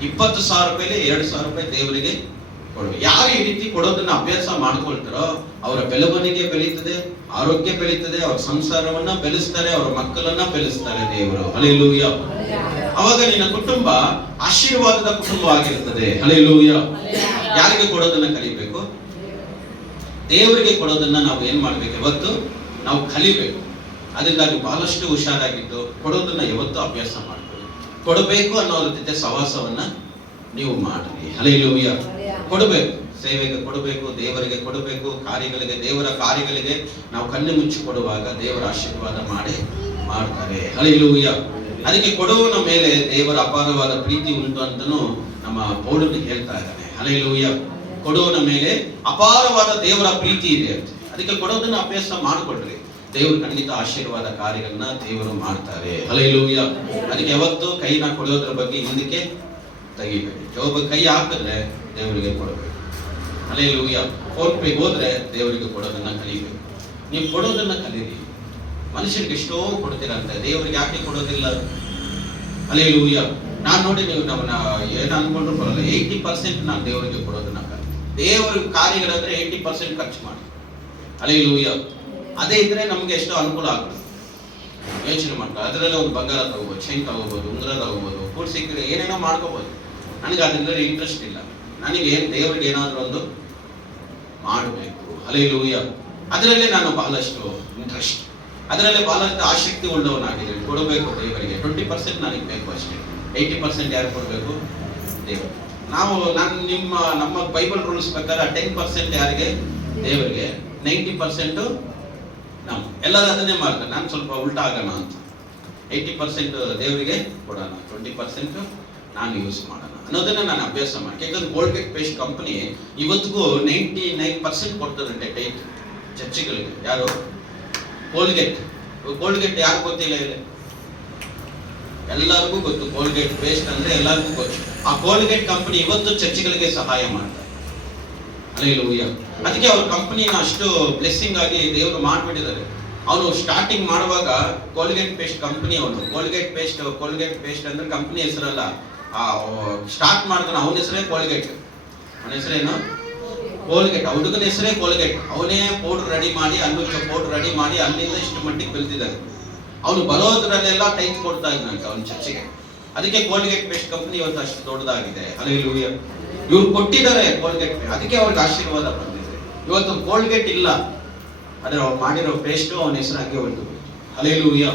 20,000 ರೂಪಾಯಿಲಿ 2,000 ರೂಪಾಯಿ ದೇವರಿಗೆ ಕೊಡ್ಬೇಕು. ಯಾರು ಈ ರೀತಿ ಕೊಡೋದನ್ನ ಅಭ್ಯಾಸ ಮಾಡ್ಕೊಳ್ತಾರೋ ಅವರ ಬೆಳವಣಿಗೆ ಬೆಳೀತದೆ, ಆರೋಗ್ಯ ಬೆಳೀತದೆ, ಅವ್ರ ಸಂಸಾರವನ್ನ ಬೆಳೆಸ್ತಾರೆ, ಅವರ ಮಕ್ಕಳನ್ನ ಬೆಳೆಸ್ತಾರೆ ದೇವರು. ಹಲ್ಲೆಲೂಯ. ಅವಾಗ ನಿನ್ನ ಕುಟುಂಬ ಆಶೀರ್ವಾದದ ಕುಟುಂಬ ಆಗಿರುತ್ತದೆ. ಹಲ್ಲೆಲೂಯ. ಯಾರಿಗೆ ಕೊಡೋದನ್ನ ಕಲಿಬೇಕು? ದೇವರಿಗೆ ಕೊಡೋದನ್ನ ನಾವು ಏನ್ ಮಾಡ್ಬೇಕು? ಇವತ್ತು ನಾವು ಕಲಿಬೇಕು. ಅದರಿಂದಾಗಿ ಬಹಳಷ್ಟು ಹುಷಾರಾಗಿದ್ದು ಕೊಡೋದನ್ನ ಯಾವತ್ತೂ ಅಭ್ಯಾಸ ಮಾಡ್ಕೊಳ್ಳಿ. ಕೊಡಬೇಕು ಅನ್ನೋದ್ರ ಜೊತೆ ಸವಾಸವನ್ನ ನೀವು ಮಾಡ್ರಿ. ಹಲ್ಲೆಲೂಯ. ಕೊಡಬೇಕು, ಸೇವೆಗೆ ಕೊಡಬೇಕು, ದೇವರಿಗೆ ಕೊಡಬೇಕು, ಕಾರ್ಯಗಳಿಗೆ, ದೇವರ ಕಾರ್ಯಗಳಿಗೆ ನಾವು ಕಣ್ಣು ಮುಚ್ಚಿ ಕೊಡುವಾಗ ದೇವರ ಆಶೀರ್ವಾದ ಮಾಡ್ತಾರೆ. ಹಲ್ಲೆಲೂಯ. ಅದಕ್ಕೆ ಕೊಡುವನ ಮೇಲೆ ದೇವರ ಅಪಾರವಾದ ಪ್ರೀತಿ ಉಂಟು ಅಂತನೂ ನಮ್ಮ ಪೌಲನು ಹೇಳ್ತಾ ಇದ್ದಾನೆ. ಹಲ್ಲೆಲೂಯಾ. ಕೊಡುವನ ಮೇಲೆ ಅಪಾರವಾದ ದೇವರ ಪ್ರೀತಿ ಇದೆ ಅಂತ. ಅದಕ್ಕೆ ಕೊಡೋದನ್ನ ಅಭ್ಯಾಸ ಮಾಡಿಕೊಡ್ರಿ. ದೇವರು ಖಂಡಿತ ಆಶೀರ್ವಾದ ಕಾರ್ಯಗಳನ್ನ ದೇವರು ಮಾಡ್ತಾರೆ. ಹಲ್ಲೆಲೂಯಾ. ಅದಕ್ಕೆ ಯಾವತ್ತು ಕೈನ ಕೊಡೋದ್ರ ಬಗ್ಗೆ ಹಿಂದಕ್ಕೆ ತೆಗಿಬೇಡಿ. ಒಬ್ಬ ಕೈ ಹಾಕಿದ್ರೆ ದೇವರಿಗೆ ಕೊಡಬೇಕು. ಹಲ್ಲೆಲೂಯಾ. ಫೋನ್ ಪೇ ಹೋದ್ರೆ ದೇವರಿಗೆ ಕೊಡೋದನ್ನ ಕಲಿಬೇಕು. ನೀವು ಕೊಡೋದನ್ನ ಕಲೀರಿ. ಮನುಷ್ಯರಿಗೆ ಎಷ್ಟೋ ಕೊಡ್ತೀರಂತೆ, ದೇವರಿಗೆ ಯಾಕೆ ಕೊಡೋದಿಲ್ಲ? ಹಲ್ಲೆಲೂಯಾ. ನಾನು ನೋಡಿ, ನೀವು ನಮ್ಮನ್ನ ಏನು ಅನ್ಕೊಂಡ್ರು ಬರಲ್ಲ, 80% ನಾನು ದೇವರಿಗೆ ಕೊಡೋದನ್ನ ಕಲಿ. ದೇವರ ಕಾರ್ಯಗಳಂದ್ರೆ 80% ಖರ್ಚು ಮಾಡಿ. ಹಲ್ಲೆಲೂಯಾ. ಅದೇ ಇದ್ರೆ ನಮ್ಗೆ ಎಷ್ಟೋ ಅನುಕೂಲ ಆಗುತ್ತೆ. ಯೋಚನೆ ಮಾಡ್ತಾರೆ. ಅದರಲ್ಲೇ ಒಂದು ಬಂಗಾರ ತಗೋಬಹುದು, ಚೈನ್ ತಗೋಬಹುದು, ಉಂಗುರ ತಗೋಬಹುದು, ಕೂಡ ಸಿಕ್ಕಿದ್ರೆ ಏನೇನೋ ಮಾಡ್ಕೋಬಹುದು. ನನಗೆ ಅದರಿಂದ ಇಂಟ್ರೆಸ್ಟ್ ಇಲ್ಲ. ನನಗೆ ದೇವರಿಗೆ ಏನಾದರೂ ಒಂದು ಮಾಡಬೇಕು. ಹಲ್ಲೆಲೂಯಾ. ಅದರಲ್ಲೇ ನಾನು ಬಹಳಷ್ಟು ಇಂಟ್ರೆಸ್ಟ್, ಅದರಲ್ಲೇ ಬಹಳಷ್ಟು ಆಸಕ್ತಿ ಉಳ್ಳವನಾಗಿದ್ದೀನಿ. ಕೊಡಬೇಕು ದೇವರಿಗೆ. 20% ನನಗೆ ಬೇಕು ಅಷ್ಟೇ. 80% ಯಾರು ಕೊಡಬೇಕು? ದೇವರು. ನಮ್ಮ ಬೈಬಲ್ ರೂಲ್ಸ್ ಪ್ರಕಾರ 10% ಯಾರಿಗೆ? ದೇವರಿಗೆ. 90% ನಾವು ಎಲ್ಲರೂ ಅದನ್ನೇ ಮಾಡ್ತಾರೆ. ನಾನು ಸ್ವಲ್ಪ ಉಲ್ಟಾ ಆಗೋಣ ಅಂತ. 80% ದೇವರಿಗೆ ಕೊಡೋಣ, 20% ನಾನು ಯೂಸ್ ಮಾಡೋಣ ಅನ್ನೋದನ್ನ ನಾನು ಅಭ್ಯಾಸ ಮಾಡಿ. ಯಾಕಂದ್ರೆ ಕೋಲ್ಗೇಟ್ ಪೇಸ್ಟ್ ಕಂಪನಿ ಇವತ್ತಿಗೂ 99% ಕೊಡ್ತದಂತೆ ಟೈಟ್ ಚರ್ಚಿಗಳಿಗೆ. ಯಾರು? ಕೋಲ್ಗೇಟ್ ಯಾರು ಗೊತ್ತಿಲ್ಲ? ಇಲ್ಲ, ಎಲ್ಲರಿಗೂ ಗೊತ್ತು. ಕೋಲ್ಗೇಟ್ ಪೇಸ್ಟ್ ಅಂದ್ರೆ ಎಲ್ಲರಿಗೂ ಗೊತ್ತು. ಆ ಕೋಲ್ಗೇಟ್ ಕಂಪನಿ ಇವತ್ತು ಚರ್ಚ್ಗಳಿಗೆ ಸಹಾಯ ಮಾಡ್ತಾರೆ. ಹಲ್ಲೆಲೂಯಾ. ಅದಕ್ಕೆ ಅವ್ರ ಕಂಪನಿನ ಅಷ್ಟು ಬ್ಲೆಸ್ಸಿಂಗ್ ಆಗಿ ದೇವರು ಮಾಡ್ಬಿಟ್ಟಿದ್ದಾರೆ. ಅವನು ಸ್ಟಾರ್ಟಿಂಗ್ ಮಾಡುವಾಗ ಕೋಲ್ಗೇಟ್ ಪೇಸ್ಟ್ ಕಂಪನಿ, ಅವನು ಕೋಲ್ಗೇಟ್ ಪೇಸ್ಟ್ ಅಂದ್ರೆ ಕಂಪನಿ ಹೆಸರಲ್ಲ. ಸ್ಟಾರ್ಟ್ ಮಾಡಿದ್ರೆ ಅವನ ಹೆಸರೇ ಕೋಲ್ಗೇಟ್. ಅವನ ಹೆಸರೇನು? ಕೋಲ್ಗೇಟ್. ಹುಡುಗನ ಹೆಸರೇ ಕೋಲ್ಗೇಟ್. ಅವನೇ ಪೌಡರ್ ರೆಡಿ ಮಾಡಿ, ಪೌಡರ್ ರೆಡಿ ಮಾಡಿ ಅಲ್ಲಿಂದ ಇಷ್ಟು ಮಟ್ಟಿಗೆ ಬೆಳೆದಿದ್ದಾನೆ. ಅವನು ಬರೋದ್ರಲ್ಲೆಲ್ಲ ಟೈಟ್ ಕೊಡ್ತಾ ಇದ್ದಂತೆ ಅವನ ಚರ್ಚೆಗೆ. ಅದಕ್ಕೆ ಕೋಲ್ಗೇಟ್ ಪೇಸ್ಟ್ ಕಂಪನಿ ಇವತ್ತು ಅಷ್ಟು ದೊಡ್ಡದಾಗಿದೆ. ಹಲ್ಲೆಲೂಯಾ. ಇವ್ರು ಕೊಟ್ಟಿದ್ದಾರೆ ಕೋಲ್ಗೇಟ್, ಅದಕ್ಕೆ ಅವ್ರಿಗೆ ಆಶೀರ್ವಾದ ಬಂದಿದೆ. ಇವತ್ತು ಕೋಲ್ಗೇಟ್ ಇಲ್ಲ, ಆದ್ರೆ ಅವ್ರು ಮಾಡಿರೋ ಪೇಸ್ಟ್ ಅವನ ಹೆಸರು ಹಂಗೆ ಹೊರಟು. ಹಲ್ಲೆಲೂಯಾ.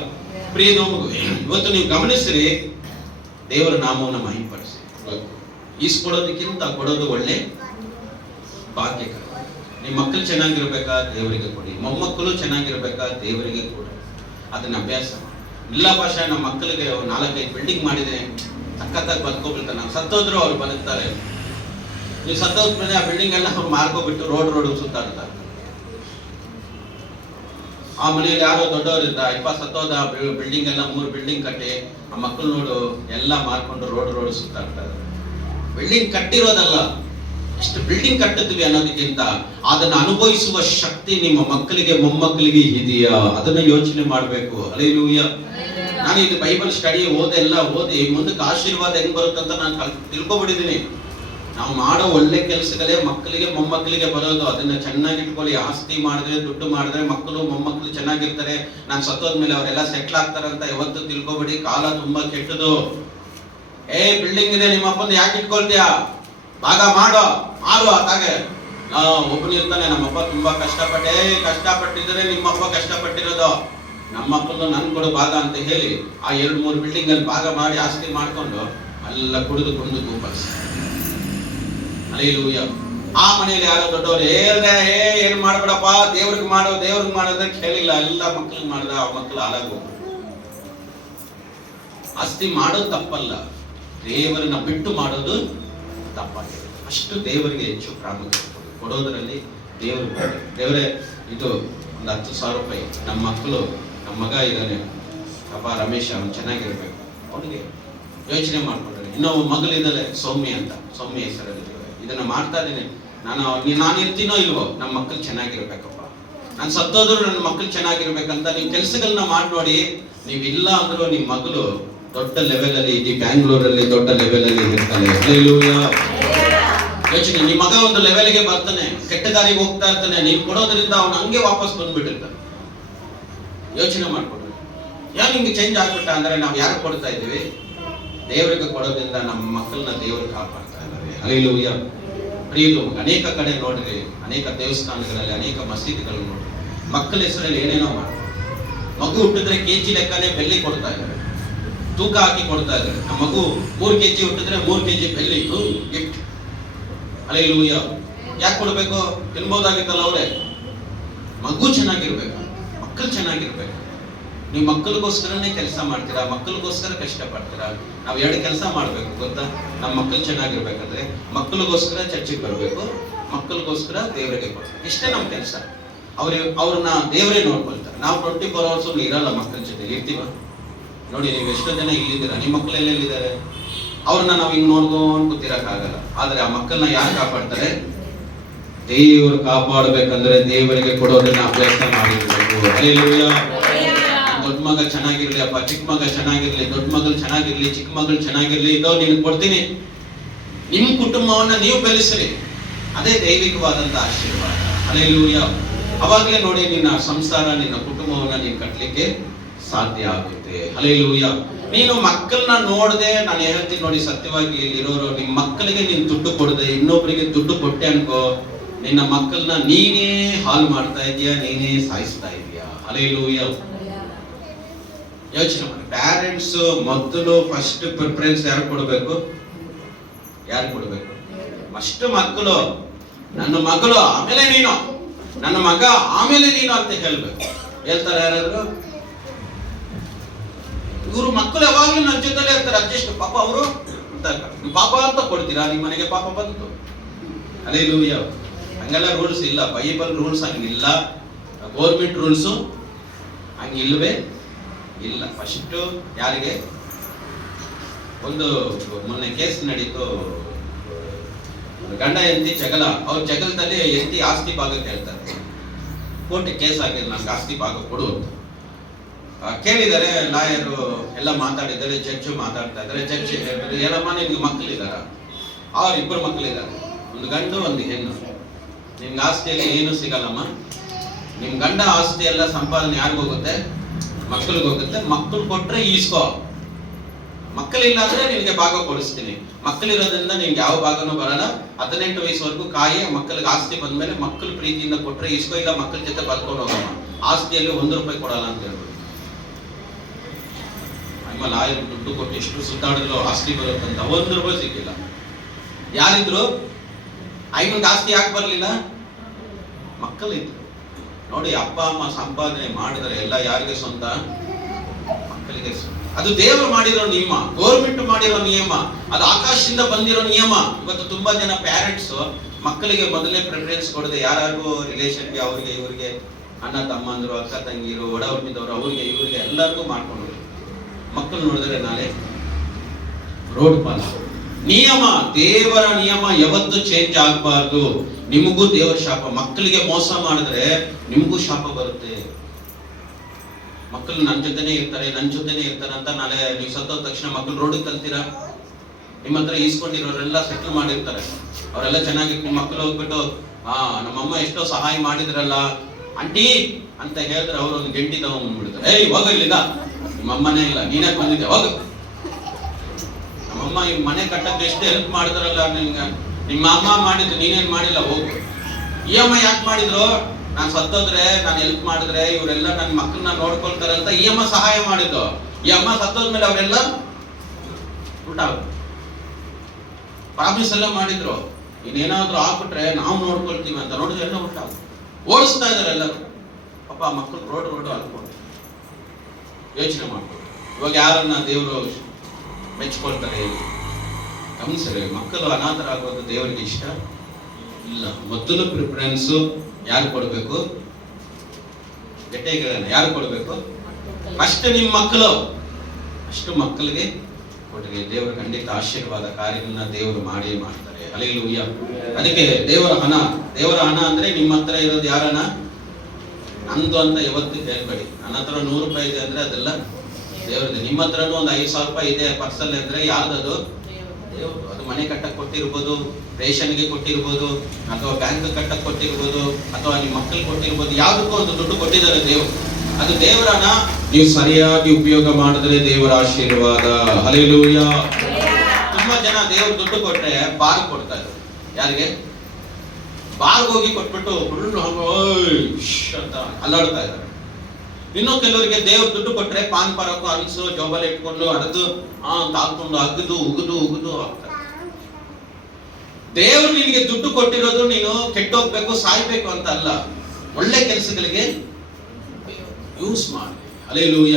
ಪ್ರಿಯದವನು, ಇವತ್ತು ನೀವು ಗಮನಿಸ್ರಿ, ದೇವರ ನಾಮವನ್ನು ಮಹಿಮಪಡಿಸಿ. ಈಸ್ಕೊಡೋದಕ್ಕಿಂತ ಕೊಡೋದು ಒಳ್ಳೆ ಭಾಗ್ಯಕರ. ನಿಮ್ಮ ಮಕ್ಕಳು ಚೆನ್ನಾಗಿರ್ಬೇಕಾ? ದೇವರಿಗೆ ಕೊಡಿ. ಮೊಮ್ಮಕ್ಕಳು ಚೆನ್ನಾಗಿರ್ಬೇಕಾ? ದೇವರಿಗೆ ಕೊಡಿ. ಅದನ್ನ ಅಭ್ಯಾಸ ಮಾಡಿ. ಇಲ್ಲ ಭಾಷೆ, ನಮ್ಮ ಮಕ್ಕಳಿಗೆ 4-5 ಬಿಲ್ಡಿಂಗ್ ಮಾಡಿದ್ರೆ ಸಖತ್ತಾಗಿ ಬದುಕೋಬಿಡ್ತಾರೆ. ನಾವು ಸತ್ತೋದ್ರು ಅವ್ರು ಬದುಕ್ತಾರೆ. ನೀವು ಸತ್ತೋದ್ಮೇಲೆ ಆ ಬಿಲ್ಡಿಂಗ್ ಎಲ್ಲ ಅವ್ರು ಮಾರ್ಕೋಬಿಟ್ಟು ರೋಡ್ ಸುತ್ತಾಡ್ತಾರೆ. ಆ ಮನೆಯಲ್ಲಿ ಯಾರೋ ದೊಡ್ಡವರು ಇರ್ತಾರೆ, ಸತ್ತೋದ ಬಿಲ್ಡಿಂಗ್ ಎಲ್ಲ 3 ಬಿಲ್ಡಿಂಗ್ ಕಟ್ಟಿ ಆ ಮಕ್ಕಳು ನೋಡು ಎಲ್ಲ ಮಾರ್ಕೊಂಡು ರೋಡ್ ಸುತ್ತಾಡ್ತಾರೆ. ಬಿಲ್ಡಿಂಗ್ ಕಟ್ಟಿರೋದಲ್ಲ, ಎಷ್ಟು ಬಿಲ್ಡಿಂಗ್ ಕಟ್ಟುತ್ತೀವಿ ಅನ್ನೋದಕ್ಕಿಂತ ಅದನ್ನು ಅನುಭವಿಸುವ ಶಕ್ತಿ ನಿಮ್ಮ ಮಕ್ಕಳಿಗೆ ಮೊಮ್ಮಕ್ಕಳಿಗೆ ಇದೆಯಾ? ಅದನ್ನ ಯೋಚನೆ ಮಾಡಬೇಕು. ಹಲ್ಲೆಲೂಯಾ. ನಾನು ಇದು ಬೈಬಲ್ ಸ್ಟಡಿ ಓದಿ ಮುಂದಕ್ಕೆ ಆಶೀರ್ವಾದ ಹೆಂಗ್ ಬರುತ್ತಂತ ನಾನು ತಿಳ್ಕೊಬಿಟ್ಟಿದ್ದೀನಿ. ನಾವು ಮಾಡೋ ಒಳ್ಳೆ ಕೆಲಸಗಳೇ ಮಕ್ಕಳಿಗೆ ಮೊಮ್ಮಕ್ಕಳಿಗೆ ಬರೋದು. ಅದನ್ನ ಚೆನ್ನಾಗಿ ಇಟ್ಕೊಳ್ಳಿ. ಆಸ್ತಿ ಮಾಡಿದ್ರೆ, ದುಡ್ಡು ಮಾಡಿದ್ರೆ ಮಕ್ಕಳು ಮೊಮ್ಮಕ್ಕಳು ಚೆನ್ನಾಗಿರ್ತಾರೆ. ನಾನು ಸತ್ತೋದ್ಮೇಲೆ ಅವರೆಲ್ಲ ಸೆಟ್ಲ್ ಆಗ್ತಾರಂತ ಯಾವತ್ತು ತಿಳ್ಕೊಬಿಡಿ. ಕಾಲ ತುಂಬಾ ಕೆಟ್ಟದು. ಬಿಲ್ಡಿಂಗ್ ಇದೆ, ನಿಮ್ಮ ಅಪ್ಪನ ಯಾಕೆ ಇಟ್ಕೊಳ್ತೀಯಾ? ಭಾಗ ಮಾಡು ಅತ್ತಾಗೆ. ಒಬ್ಬನು ಇರ್ತಾನೆ, ನಮ್ಮಪ್ಪ ತುಂಬಾ ಕಷ್ಟಪಟ್ಟಿದ್ರೆ ನಿಮ್ಮಪ್ಪ ಕಷ್ಟಪಟ್ಟಿರೋದು, ನಮ್ಮಪ್ಪನ ನನ್ ಕೊಡು ಭಾಗ ಅಂತ ಹೇಳಿ ಆ 2-3 ಬಿಲ್ಡಿಂಗ್ ಅಲ್ಲಿ ಭಾಗ ಮಾಡಿ ಆಸ್ತಿ ಮಾಡ್ಕೊಂಡು ಎಲ್ಲ ಕುಡಿದು ಕೂಪರ್ಸ್. ಹಲ್ಲೆಲೂಯಾ. ಆ ಮನೆಯಲ್ಲಿ ಯಾರೋ ದೊಡ್ಡವರು ಏನ್ ಮಾಡ್ಬೇಡಪ್ಪ, ದೇವ್ರಿಗೆ ಮಾಡೋದ್ರೆ ಕೇಳಿಲ್ಲ, ಎಲ್ಲ ಮಕ್ಳಿಗೆ ಮಾಡ್ದ. ಆ ಮಕ್ಕಳು ಹಾಳಾಗೋ. ಆಸ್ತಿ ಮಾಡೋದು ತಪ್ಪಲ್ಲ, ದೇವರನ್ನ ಬಿಟ್ಟು ಮಾಡೋದು ತಪ್ಪಾಗಿದೆ. ಅಷ್ಟು ದೇವರಿಗೆ ಹೆಚ್ಚು ಪ್ರಾಮುಖ್ಯತೆ ಕೊಡೋದ್ರಲ್ಲಿ ದೇವರೇ ಇದು ಒಂದು 10,000 ರೂಪಾಯಿ. ನಮ್ಮ ಮಕ್ಕಳು, ನಮ್ಮ ಮಗ ಇದ್ದಾನೆ ಪಾಪ ರಮೇಶ್, ಅವನು ಚೆನ್ನಾಗಿರ್ಬೇಕು. ಅವನಿಗೆ ಯೋಚನೆ ಮಾಡ್ಕೊಂಡ್ರೆ ಇನ್ನೊಬ್ಬ ಮಗಳಿದ್ದಾಳೆ ಸೌಮ್ಯ ಅಂತ, ಸೌಮ್ಯ ಹೆಸರಲ್ಲಿ ಇದನ್ನ ಮಾಡ್ತಾ ಇದ್ದೀನಿ. ನಾನು ಇರ್ತೀನೋ ಇಲ್ವೋ, ನಮ್ಮ ಮಕ್ಕಳು ಚೆನ್ನಾಗಿರ್ಬೇಕಪ್ಪ. ನಾನು ಸತ್ತೋದ್ರು ನನ್ನ ಮಕ್ಕಳು ಚೆನ್ನಾಗಿರ್ಬೇಕಂತ ನೀವು ಕೆಲಸಗಳನ್ನ ಮಾಡಿ ನೋಡಿ. ನೀವು ಇಲ್ಲ ಅಂದ್ರೂ ನಿಮ್ಮ ಮಗಳು ದೊಡ್ಡ ಲೆವೆಲ್ ಅಲ್ಲಿ, ಬ್ಯಾಂಗ್ಳೂರಲ್ಲಿ ದೊಡ್ಡ ಲೆವೆಲ್ ಅಲ್ಲಿ ಇರ್ತಾನೆ. ಯೋಚನೆ, ನಿಮ್ಮ ಮಗ ಒಂದು ಲೆವೆಲ್ಗೆ ಬರ್ತಾನೆ, ಕೆಟ್ಟ ದಾರಿಗೆ ಹೋಗ್ತಾ ಇರ್ತಾನೆ, ನೀವು ಕೊಡೋದ್ರಿಂದ ಅವನು ಹಂಗೆ ವಾಪಸ್ ಬಂದ್ಬಿಟ್ಟಿರ್ತಾನೆ. ಯೋಚನೆ ಮಾಡ್ಕೊಡ್ರಿ. ಯಾರು ಹಿಂಗೆ ಚೇಂಜ್ ಆಗ್ಬಿಟ್ಟ ಅಂದ್ರೆ ನಾವು ಯಾರು ಕೊಡ್ತಾ ಇದ್ದೀವಿ? ದೇವರಿಗೆ ಕೊಡೋದ್ರಿಂದ ನಮ್ಮ ಮಕ್ಕಳನ್ನ ದೇವರು ಕಾಪಾಡ್ತಾ ಇದ್ದಾರೆ. ಹಲ್ಲೆಲೂಯಾ. ಪ್ರಿಯರು, ಅನೇಕ ಕಡೆ ನೋಡ್ರಿ, ಅನೇಕ ದೇವಸ್ಥಾನಗಳಲ್ಲಿ, ಅನೇಕ ಮಸೀದಿಗಳು ನೋಡ್ರಿ, ಮಕ್ಕಳ ಹೆಸರಲ್ಲಿ ಏನೇನೋ ಮಾಡಿ. ಮಗು ಹುಟ್ಟಿದ್ರೆ KG ಲೆಕ್ಕನೇ ಬೆಳ್ಳಿ ಕೊಡ್ತಾ ಇದ್ದಾರೆ, ತೂಕ ಹಾಕಿ ಕೊಡ್ತಾ ಇದ್ದಾರೆ. ನಮ್ಮ ಮಗು 3 kg ಹುಟ್ಟಿದ್ರೆ 3 kg ಬೆಳ್ಳಿ ಗಿಫ್ಟ್. ಹಲ್ಲೆಲೂಯಾ. ಯಾಕೆ ಕೊಡ್ಬೇಕು? ತಿನ್ಬೋದಾಗಿತ್ತಲ್ಲ ಅವರೇ. ಮಗು ಚೆನ್ನಾಗಿರ್ಬೇಕು, ಮಕ್ಕಳು ಚೆನ್ನಾಗಿರ್ಬೇಕು. ನೀವು ಮಕ್ಕಳಿಗೋಸ್ಕರನೇ ಕೆಲಸ ಮಾಡ್ತೀರಾ, ಮಕ್ಕಳಿಗೋಸ್ಕರ ಕಷ್ಟಪಡ್ತೀರಾ. ನಾವು 2 ಕೆಲಸ ಮಾಡ್ಬೇಕು ಗೊತ್ತಾ? ನಮ್ಮ ಮಕ್ಕಳು ಚೆನ್ನಾಗಿರ್ಬೇಕಂದ್ರೆ ಮಕ್ಕಳಿಗೋಸ್ಕರ ಚರ್ಚಿಗೆ ಬರಬೇಕು, ಮಕ್ಕಳಿಗೋಸ್ಕರ ದೇವರಿಗೆ ಕೊಡ್ಬೇಕು. ಇಷ್ಟೇ ನಮ್ಮ ಕೆಲಸ. ಅವ್ರನ್ನ ದೇವರೇ ನೋಡ್ಕೊಳ್ತಾರೆ. ನಾವು 24 hours ಇರಲ್ಲ ಮಕ್ಕಳ ಜೊತೆ, ಇರ್ತೀವ? ನೋಡಿ, ನೀವು ಎಷ್ಟೋ ಜನ ಇಲ್ಲಿದ್ದೀರಾ, ನಿಮ್ಮ ಮಕ್ಕಳು ಎಲ್ಲೆಲ್ಲಿದ್ದಾರೆ? ಅವ್ರನ್ನ ನಾವು ಹಿಂಗ್ ನೋಡ್ಕೊಂಡು ಕೂತಿರಕ್ಕಾಗಲ್ಲ. ಆದ್ರೆ ಆ ಮಕ್ಕಳನ್ನ ಯಾರು ಕಾಪಾಡ್ತಾರೆ? ದೇವರು ಕಾಪಾಡಬೇಕಂದ್ರೆ ದೇವರಿಗೆ ಕೊಡೋದನ್ನ ಅಭ್ಯಾಸ ಮಾಡಿರ್ಬೇಕು. ಹಲ್ಲೆಲೂಯಾ. ದೊಡ್ಡ ಮಗ ಚೆನ್ನಾಗಿರ್ಲಿ ಅಪ್ಪ, ಚಿಕ್ಕ ಮಗ ಚೆನ್ನಾಗಿರ್ಲಿ, ದೊಡ್ಡ ಮಗಳು ಚೆನ್ನಾಗಿರ್ಲಿ, ಚಿಕ್ಕ ಮಗಳು ಚೆನ್ನಾಗಿರ್ಲಿ, ಇದೋ ನೀನು ಕೊಡ್ತೀನಿ. ನಿಮ್ ಕುಟುಂಬವನ್ನ ನೀವು ಬೆಳೆಸ್ರಿ, ಅದೇ ದೈವಿಕವಾದಂತ ಆಶೀರ್ವಾದ. ಹಲ್ಲೆಲೂಯಾ. ಅವಾಗಲೇ ನೋಡಿ ನಿನ್ನ ಸಂಸಾರ, ನಿನ್ನ ಕುಟುಂಬವನ್ನ ನೀನು ಕಟ್ಟಲಿಕ್ಕೆ ಸಾಧ್ಯ ಆಗುತ್ತೆ. ಹಲ್ಲೆಲೂಯಾ. ನೀನು ಮಕ್ಕಳನ್ನ ನೋಡದೆ, ನಾನು ಹೇಳ್ತೀನಿ ನೋಡಿ, ಸತ್ಯವಾಗಿ ಇಲ್ಲಿರೋರು, ನಿಮ್ಮ ಮಕ್ಕಳಿಗೆ ನೀನು ದುಡ್ಡು ಕೊಡದೆ ಇನ್ನೊಬ್ಬರಿಗೆ ದುಡ್ಡು ಕೊಟ್ಟೆ ಅನ್ಕೋ, ನಿನ್ನ ಮಕ್ಕಳನ್ನ ನೀನೇ ಹಾಳು ಮಾಡ್ತಾ ಇದೀಯಾ, ನೀನೇ ಸಾಯಿಸ್ತಾ ಇದೀಯಾ. ಹಲ್ಲೆಲೂಯಾ. ಯೋಚನೆ ಮಾಡಿ. ಪ್ಯಾರೆಂಟ್ಸ್ ಮೊದಲು ಫಸ್ಟ್ ಪ್ರಿಫರೆನ್ಸ್ ಯಾರು ಕೊಡಬೇಕು? ಫಸ್ಟ್ ಮಕ್ಕಳು. ನನ್ನ ಮಗಳು ಆಮೇಲೆ ನೀನು, ನನ್ನ ಮಗ ಆಮೇಲೆ ನೀನು ಅಂತ ಹೇಳ್ಬೇಕು. ಹೇಳ್ತಾರೆ ಯಾರಾದ್ರು? ಇವರು ಮಕ್ಕಳು ಯಾವಾಗ್ಲೂ ನನ್ನ ಜೊತೆಲೇ ಇರ್ತಾರೆ. ಅಡ್ಜಸ್ಟ್ ಪಾಪ ಅವರು ಪಾಪ ಅಂತ ಕೊಡ್ತೀರಾ? ನಿಮ್ಮ ಮನೆಗೆ ಪಾಪ ಬಂತು. ಹಲ್ಲೆಲೂಯಾ. ಹಂಗೆಲ್ಲ ರೂಲ್ಸ್ ಇಲ್ಲ. ಬೈಬಲ್ ರೂಲ್ಸ್ ಹಂಗಿಲ್ಲ, ಗೌರ್ಮೆಂಟ್ ರೂಲ್ಸು ಹಂಗಿಲ್ವೇ ಇಲ್ಲ. ಫಸ್ಟ್ ಯಾರಿಗೆ? ಒಂದು ಮೊನ್ನೆ ಕೇಸ್ ನಡೀತು, ಗಂಡ ಹೆಂಡತಿ ಜಗಳ. ಅವ್ರ ಜಗಳದಲ್ಲಿ ಹೆಂಡತಿ ಆಸ್ತಿ ಭಾಗ ಕೇಳ್ತಾರೆ. ಕೋರ್ಟ್ ಕೇಸ್ ಆಗಿದೆ, ನಂಗೆ ಆಸ್ತಿ ಭಾಗ ಕೊಡು ಅಂತ ಕೇಳಿದ್ದಾರೆ. ಲಾಯರು ಎಲ್ಲ ಮಾತಾಡಿದ್ದಾರೆ, ಜಡ್ಜು ಮಾತಾಡ್ತಾ ಇದ್ದಾರೆ. ಜಡ್ಜ್ ಏನಮ್ಮ ನಿಮ್ಗೆ ಮಕ್ಕಳಿದಾರ? ಅವ್ರ 2 ಮಕ್ಕಳಿದ್ದಾರೆ, ಒಂದು ಗಂಡು ಒಂದು ಹೆಣ್ಣು. ನಿಮ್ಗೆ ಆಸ್ತಿಯಲ್ಲಿ ಏನು ಸಿಗಲ್ಲಮ್ಮ. ನಿಮ್ ಗಂಡ ಆಸ್ತಿ ಎಲ್ಲ ಸಂಪಾದನೆ ಯಾರಿಗೋಗುತ್ತೆ? ಮಕ್ಕಳಿಗೆ ಹೋಗುತ್ತೆ. ಮಕ್ಕಳು ಕೊಟ್ರೆ ಈಸ್ಕೋ, ಮಕ್ಕಳಿಲ್ಲ ಅಂದ್ರೆ ನಿನ್ಗೆ ಭಾಗ ಕೊಡಿಸ್ತೀನಿ. ಮಕ್ಕಳಿರೋದ್ರಿಂದ ನಿನ್ಗೆ ಯಾವ ಭಾಗನೂ ಬರಲ್ಲ. 18 ವಯಸ್ಸುವರೆಗೂ ಕಾಯಿ. ಮಕ್ಕಳಿಗೆ ಆಸ್ತಿ ಬಂದ್ಮೇಲೆ ಮಕ್ಕಳು ಪ್ರೀತಿಯಿಂದ ಕೊಟ್ರೆ ಈಸ್ಕೋ, ಇಲ್ಲ ಮಕ್ಕಳ ಜೊತೆ ಬರ್ಕೊಂಡು ಹೋಗಮ್ಮ. ಆಸ್ತಿಯಲ್ಲಿ 1 ರೂಪಾಯಿ ಕೊಡಲ್ಲ ಅಂತ ಹೇಳ್ಬೋದು. ಅಮ್ಮ ಲಾಯರ್ ದುಡ್ಡು ಕೊಟ್ಟು ಎಷ್ಟು ಸುತ್ತಾಡಿದ್ರು ಆಸ್ತಿ ಬರುತ್ತಂತ 1 ರೂಪಾಯಿ ಸಿಕ್ಕಿಲ್ಲ. ಯಾರಿದ್ರು? ಐಮನ್ಗೆ ಆಸ್ತಿ ಯಾಕೆ ಬರ್ಲಿಲ್ಲ? ಮಕ್ಕಳಿದ್ರು. ನೋಡಿ, ಅಪ್ಪ ಅಮ್ಮ ಸಂಪಾದನೆ ಮಾಡಿದ್ರೆ ಎಲ್ಲ ಯಾರಿಗೆ ಸ್ವಂತ? ಮಕ್ಕಳಿಗೆ ಸ್ವಂತ. ಅದು ದೇವರು ಮಾಡಿರೋ ನಿಯಮ, ಗೌರ್ಮೆಂಟ್ ಮಾಡಿರೋ ನಿಯಮ, ಅದು ಆಕಾಶದಿಂದ ಬಂದಿರೋ ನಿಯಮ. ಇವತ್ತು ತುಂಬಾ ಜನ ಪ್ಯಾರೆಂಟ್ಸ್ ಮಕ್ಕಳಿಗೆ ಮೊದಲೇ ಪ್ರಿಫರೆನ್ಸ್ ಕೊಡದೆ ಯಾರಿಗೂ ರಿಲೇಷನ್ಗೆ, ಅವ್ರಿಗೆ ಇವ್ರಿಗೆ, ಅಣ್ಣ ತಮ್ಮಂದ್ರು, ಅಕ್ಕ ತಂಗಿರು, ಒಡ ಹುಟ್ಟಿದವರು, ಅವ್ರಿಗೆ ಇವ್ರಿಗೆ ಎಲ್ಲರಿಗೂ ಮಾಡ್ಕೊಂಡು ಮಕ್ಕಳು ನೋಡಿದ್ರೆ ನಾಳೆ ರೋಡ್ ಪಾಲ. ನಿಯಮ, ದೇವರ ನಿಯಮ ಯಾವತ್ತು ಚೇಂಜ್ ಆಗಬಾರ್ದು. ನಿಮಗೂ ದೇವರ ಶಾಪ. ಮಕ್ಕಳಿಗೆ ಮೋಸ ಮಾಡಿದ್ರೆ ನಿಮಗೂ ಶಾಪ ಬರುತ್ತೆ. ಮಕ್ಕಳು ನನ್ನ ಜೊತೆನೇ ಇರ್ತಾರೆ ಅಂತ ನಾಳೆ ನೀವು ಸತ್ತೋದ ತಕ್ಷಣ ಮಕ್ಕಳು ರೋಡಿಗೆ ತಲ್ತೀರಾ? ನಿಮ್ಮ ಹತ್ರ ಈಸ್ಕೊಂಡಿರೋರೆಲ್ಲ ಸೆಟ್ಲ್ ಮಾಡಿರ್ತಾರೆ, ಅವರೆಲ್ಲ ಚೆನ್ನಾಗಿ. ನಿಮ್ಮ ಮಕ್ಕಳು ಹೋಗ್ಬಿಟ್ಟು ನಮ್ಮಮ್ಮ ಎಷ್ಟೋ ಸಹಾಯ ಮಾಡಿದ್ರಲ್ಲ ಆಂಟಿ ಅಂತ ಹೇಳಿದ್ರೆ ಅವ್ರು ಒಂದು ಗೆಂಟಿ ತಗೊಂಡ್ಬಿಡ್ತಾರೆ. ಏಯ್ ಹೋಗ ಇಲ್ಲಿಂದ, ನಿಮ್ಮಮ್ಮನೇ ಇಲ್ಲ, ನೀನೇ ಬಂದಿದ್ದೆ, ಹೋಗ. ನಮ್ಮಮ್ಮ ಈ ಮನೆ ಕಟ್ಟಕ್ಕೆ ಎಷ್ಟು ಹೆಲ್ಪ್ ಮಾಡಿದ್ರಲ್ಲ ನಿಮ್ಗೆ, ನಿಮ್ಮ ಅಮ್ಮ ಮಾಡಿದ್ರು, ನೀನೇನ್ ಮಾಡಿಲ್ಲ, ಹೋಗು. ಈ ಅಮ್ಮ ಯಾಕೆ ಮಾಡಿದ್ರು? ನಾನು ಸತ್ತೋದ್ರೆ, ನಾನು ಹೆಲ್ಪ್ ಮಾಡಿದ್ರೆ ಇವರೆಲ್ಲ ನನ್ನ ಮಕ್ಕಳನ್ನ ನೋಡ್ಕೊಳ್ತಾರೆ ಅಂತ ಈ ಅಮ್ಮ ಸಹಾಯ ಮಾಡಿದ್ದು. ಈ ಅಮ್ಮ ಸತ್ತೋದ್ಮೇಲೆ ಅವರೆಲ್ಲ ಉಲ್ಟಾ ಪ್ರಾಮಿಸ್ ಎಲ್ಲ ಮಾಡಿದ್ರು, ಇನ್ನೇನಾದ್ರೂ ಆಗ್ಬಿಟ್ರೆ ನಾವು ನೋಡ್ಕೊಳ್ತೀವಿ ಅಂತ. ನೋಡಿದ್ರೆ ಎಲ್ಲ ಉಲ್ಟಾ ಓಡಿಸ್ತಾ ಇದಾರೆ ಎಲ್ಲರೂ. ಪಾಪ ಮಕ್ಕಳು ರೋಡ್ ಹಾಕೊಂಡು ಯೋಚನೆ ಮಾಡ್ಕೊಂಡು. ಇವಾಗ ಯಾರನ್ನ ದೇವರು ಮೆಚ್ಕೊಳ್ತಾರೆ? ಗಮನಿಸ್ರಿ, ಮಕ್ಕಳು ಅನಾಥರಾಗೋದು ದೇವರಿಗೆ ಇಷ್ಟ ಇಲ್ಲ. ಮೊದಲು ಪ್ರಿಫರೆನ್ಸ್ ಯಾರು ಕೊಡ್ಬೇಕು? ಯಾರು ಕೊಡ್ಬೇಕು? ಫಸ್ಟ್ ನಿಮ್ಮ ಮಕ್ಕಳು. ಅಷ್ಟು ಮಕ್ಕಳಿಗೆ ಕೊಟ್ಟರೆ ದೇವರು ಖಂಡಿತ ಆಶೀರ್ವಾದ ಕಾರ್ಯಗಳನ್ನ ದೇವರು ಮಾಡೇ ಮಾಡ್ತಾರೆ. ಹಲ್ಲೆಲೂಯಾ. ಅದಕ್ಕೆ ದೇವರ ಹಣ ಅಂದ್ರೆ ನಿಮ್ಮ ಹತ್ರ ಇರೋದು ಯಾರ ಹಣ? ನಂದು ಅಂತ ಯಾವತ್ತೂ ಹೇಳ್ಬೇಡಿ. ನನ್ನ ಹತ್ರ 100 ರೂಪಾಯಿ ಇದೆ ಅಂದ್ರೆ ಅದೆಲ್ಲ ದೇವ್ರದ್ದು. ನಿಮ್ಮ ಹತ್ರನೂ ಒಂದು 5,000 ರೂಪಾಯಿ ಇದೆ ಪರ್ಸಲ್ ಅಂದ್ರೆ ಯಾರ್ದದು? ದೇವ್ರದ್ದು. ಅದು ಮನೆ ಕಟ್ಟಕ್ಕೆ ಕೊಟ್ಟಿರ್ಬೋದು, ರೇಷನ್ಗೆ ಕೊಟ್ಟಿರ್ಬೋದು, ಅಥವಾ ಬ್ಯಾಂಕ್ ಕಟ್ಟಕ್ಕೆ ಕೊಟ್ಟಿರ್ಬೋದು, ಅಥವಾ ನಿಮ್ಮ ಮಕ್ಕಳಿಗೆ ಕೊಟ್ಟಿರ್ಬೋದು. ಯಾವುದಕ್ಕೂ ಒಂದು ದುಡ್ಡು ಕೊಟ್ಟಿದ್ದಾರೆ ದೇವರು. ಅದು ದೇವರನ್ನ ನೀವು ಸರಿಯಾಗಿ ಉಪಯೋಗ ಮಾಡಿದ್ರೆ ದೇವರ ಆಶೀರ್ವಾದ. ಹಲ್ಲೆಲೂಯಾ. ತುಂಬಾ ಜನ ದೇವ್ರ ದುಡ್ಡು ಕೊಟ್ರೆ ಬಾರ್ ಕೊಡ್ತಾ ಇದ್ರು. ಯಾರಿಗೆ? ಬಾರ್ಗೆ ಹೋಗಿ ಕೊಟ್ಬಿಟ್ಟು ಅಂತ ಅಲ್ಲಾಡ್ತಾ ಇದ್ದಾರೆ. ಇನ್ನು ಕೆಲವರಿಗೆ ದೇವ್ರ ದುಡ್ಡು ಕೊಟ್ರೆ ಪಾನ್ ಪರಕು ಅನ್ಸು ಜೋಬಲ್ಲಿ ಇಟ್ಕೊಂಡು ಅರದು ಅಂತ ಹಾಕೊಂಡು ಅಗದು ಉಗಿದು ಆಗ್ತಾರೆ. ದೇವ್ರು ನಿನಗೆ ದುಡ್ಡು ಕೊಟ್ಟಿರೋದು ನೀನು ಕೆಟ್ಟೋಗ್ಬೇಕು, ಸಾಯ್ಬೇಕು ಅಂತ ಅಲ್ಲ, ಒಳ್ಳೆ ಕೆಲಸಗಳಿಗೆ ಯೂಸ್ ಮಾಡಿ. ಹಲ್ಲೆಲೂಯ.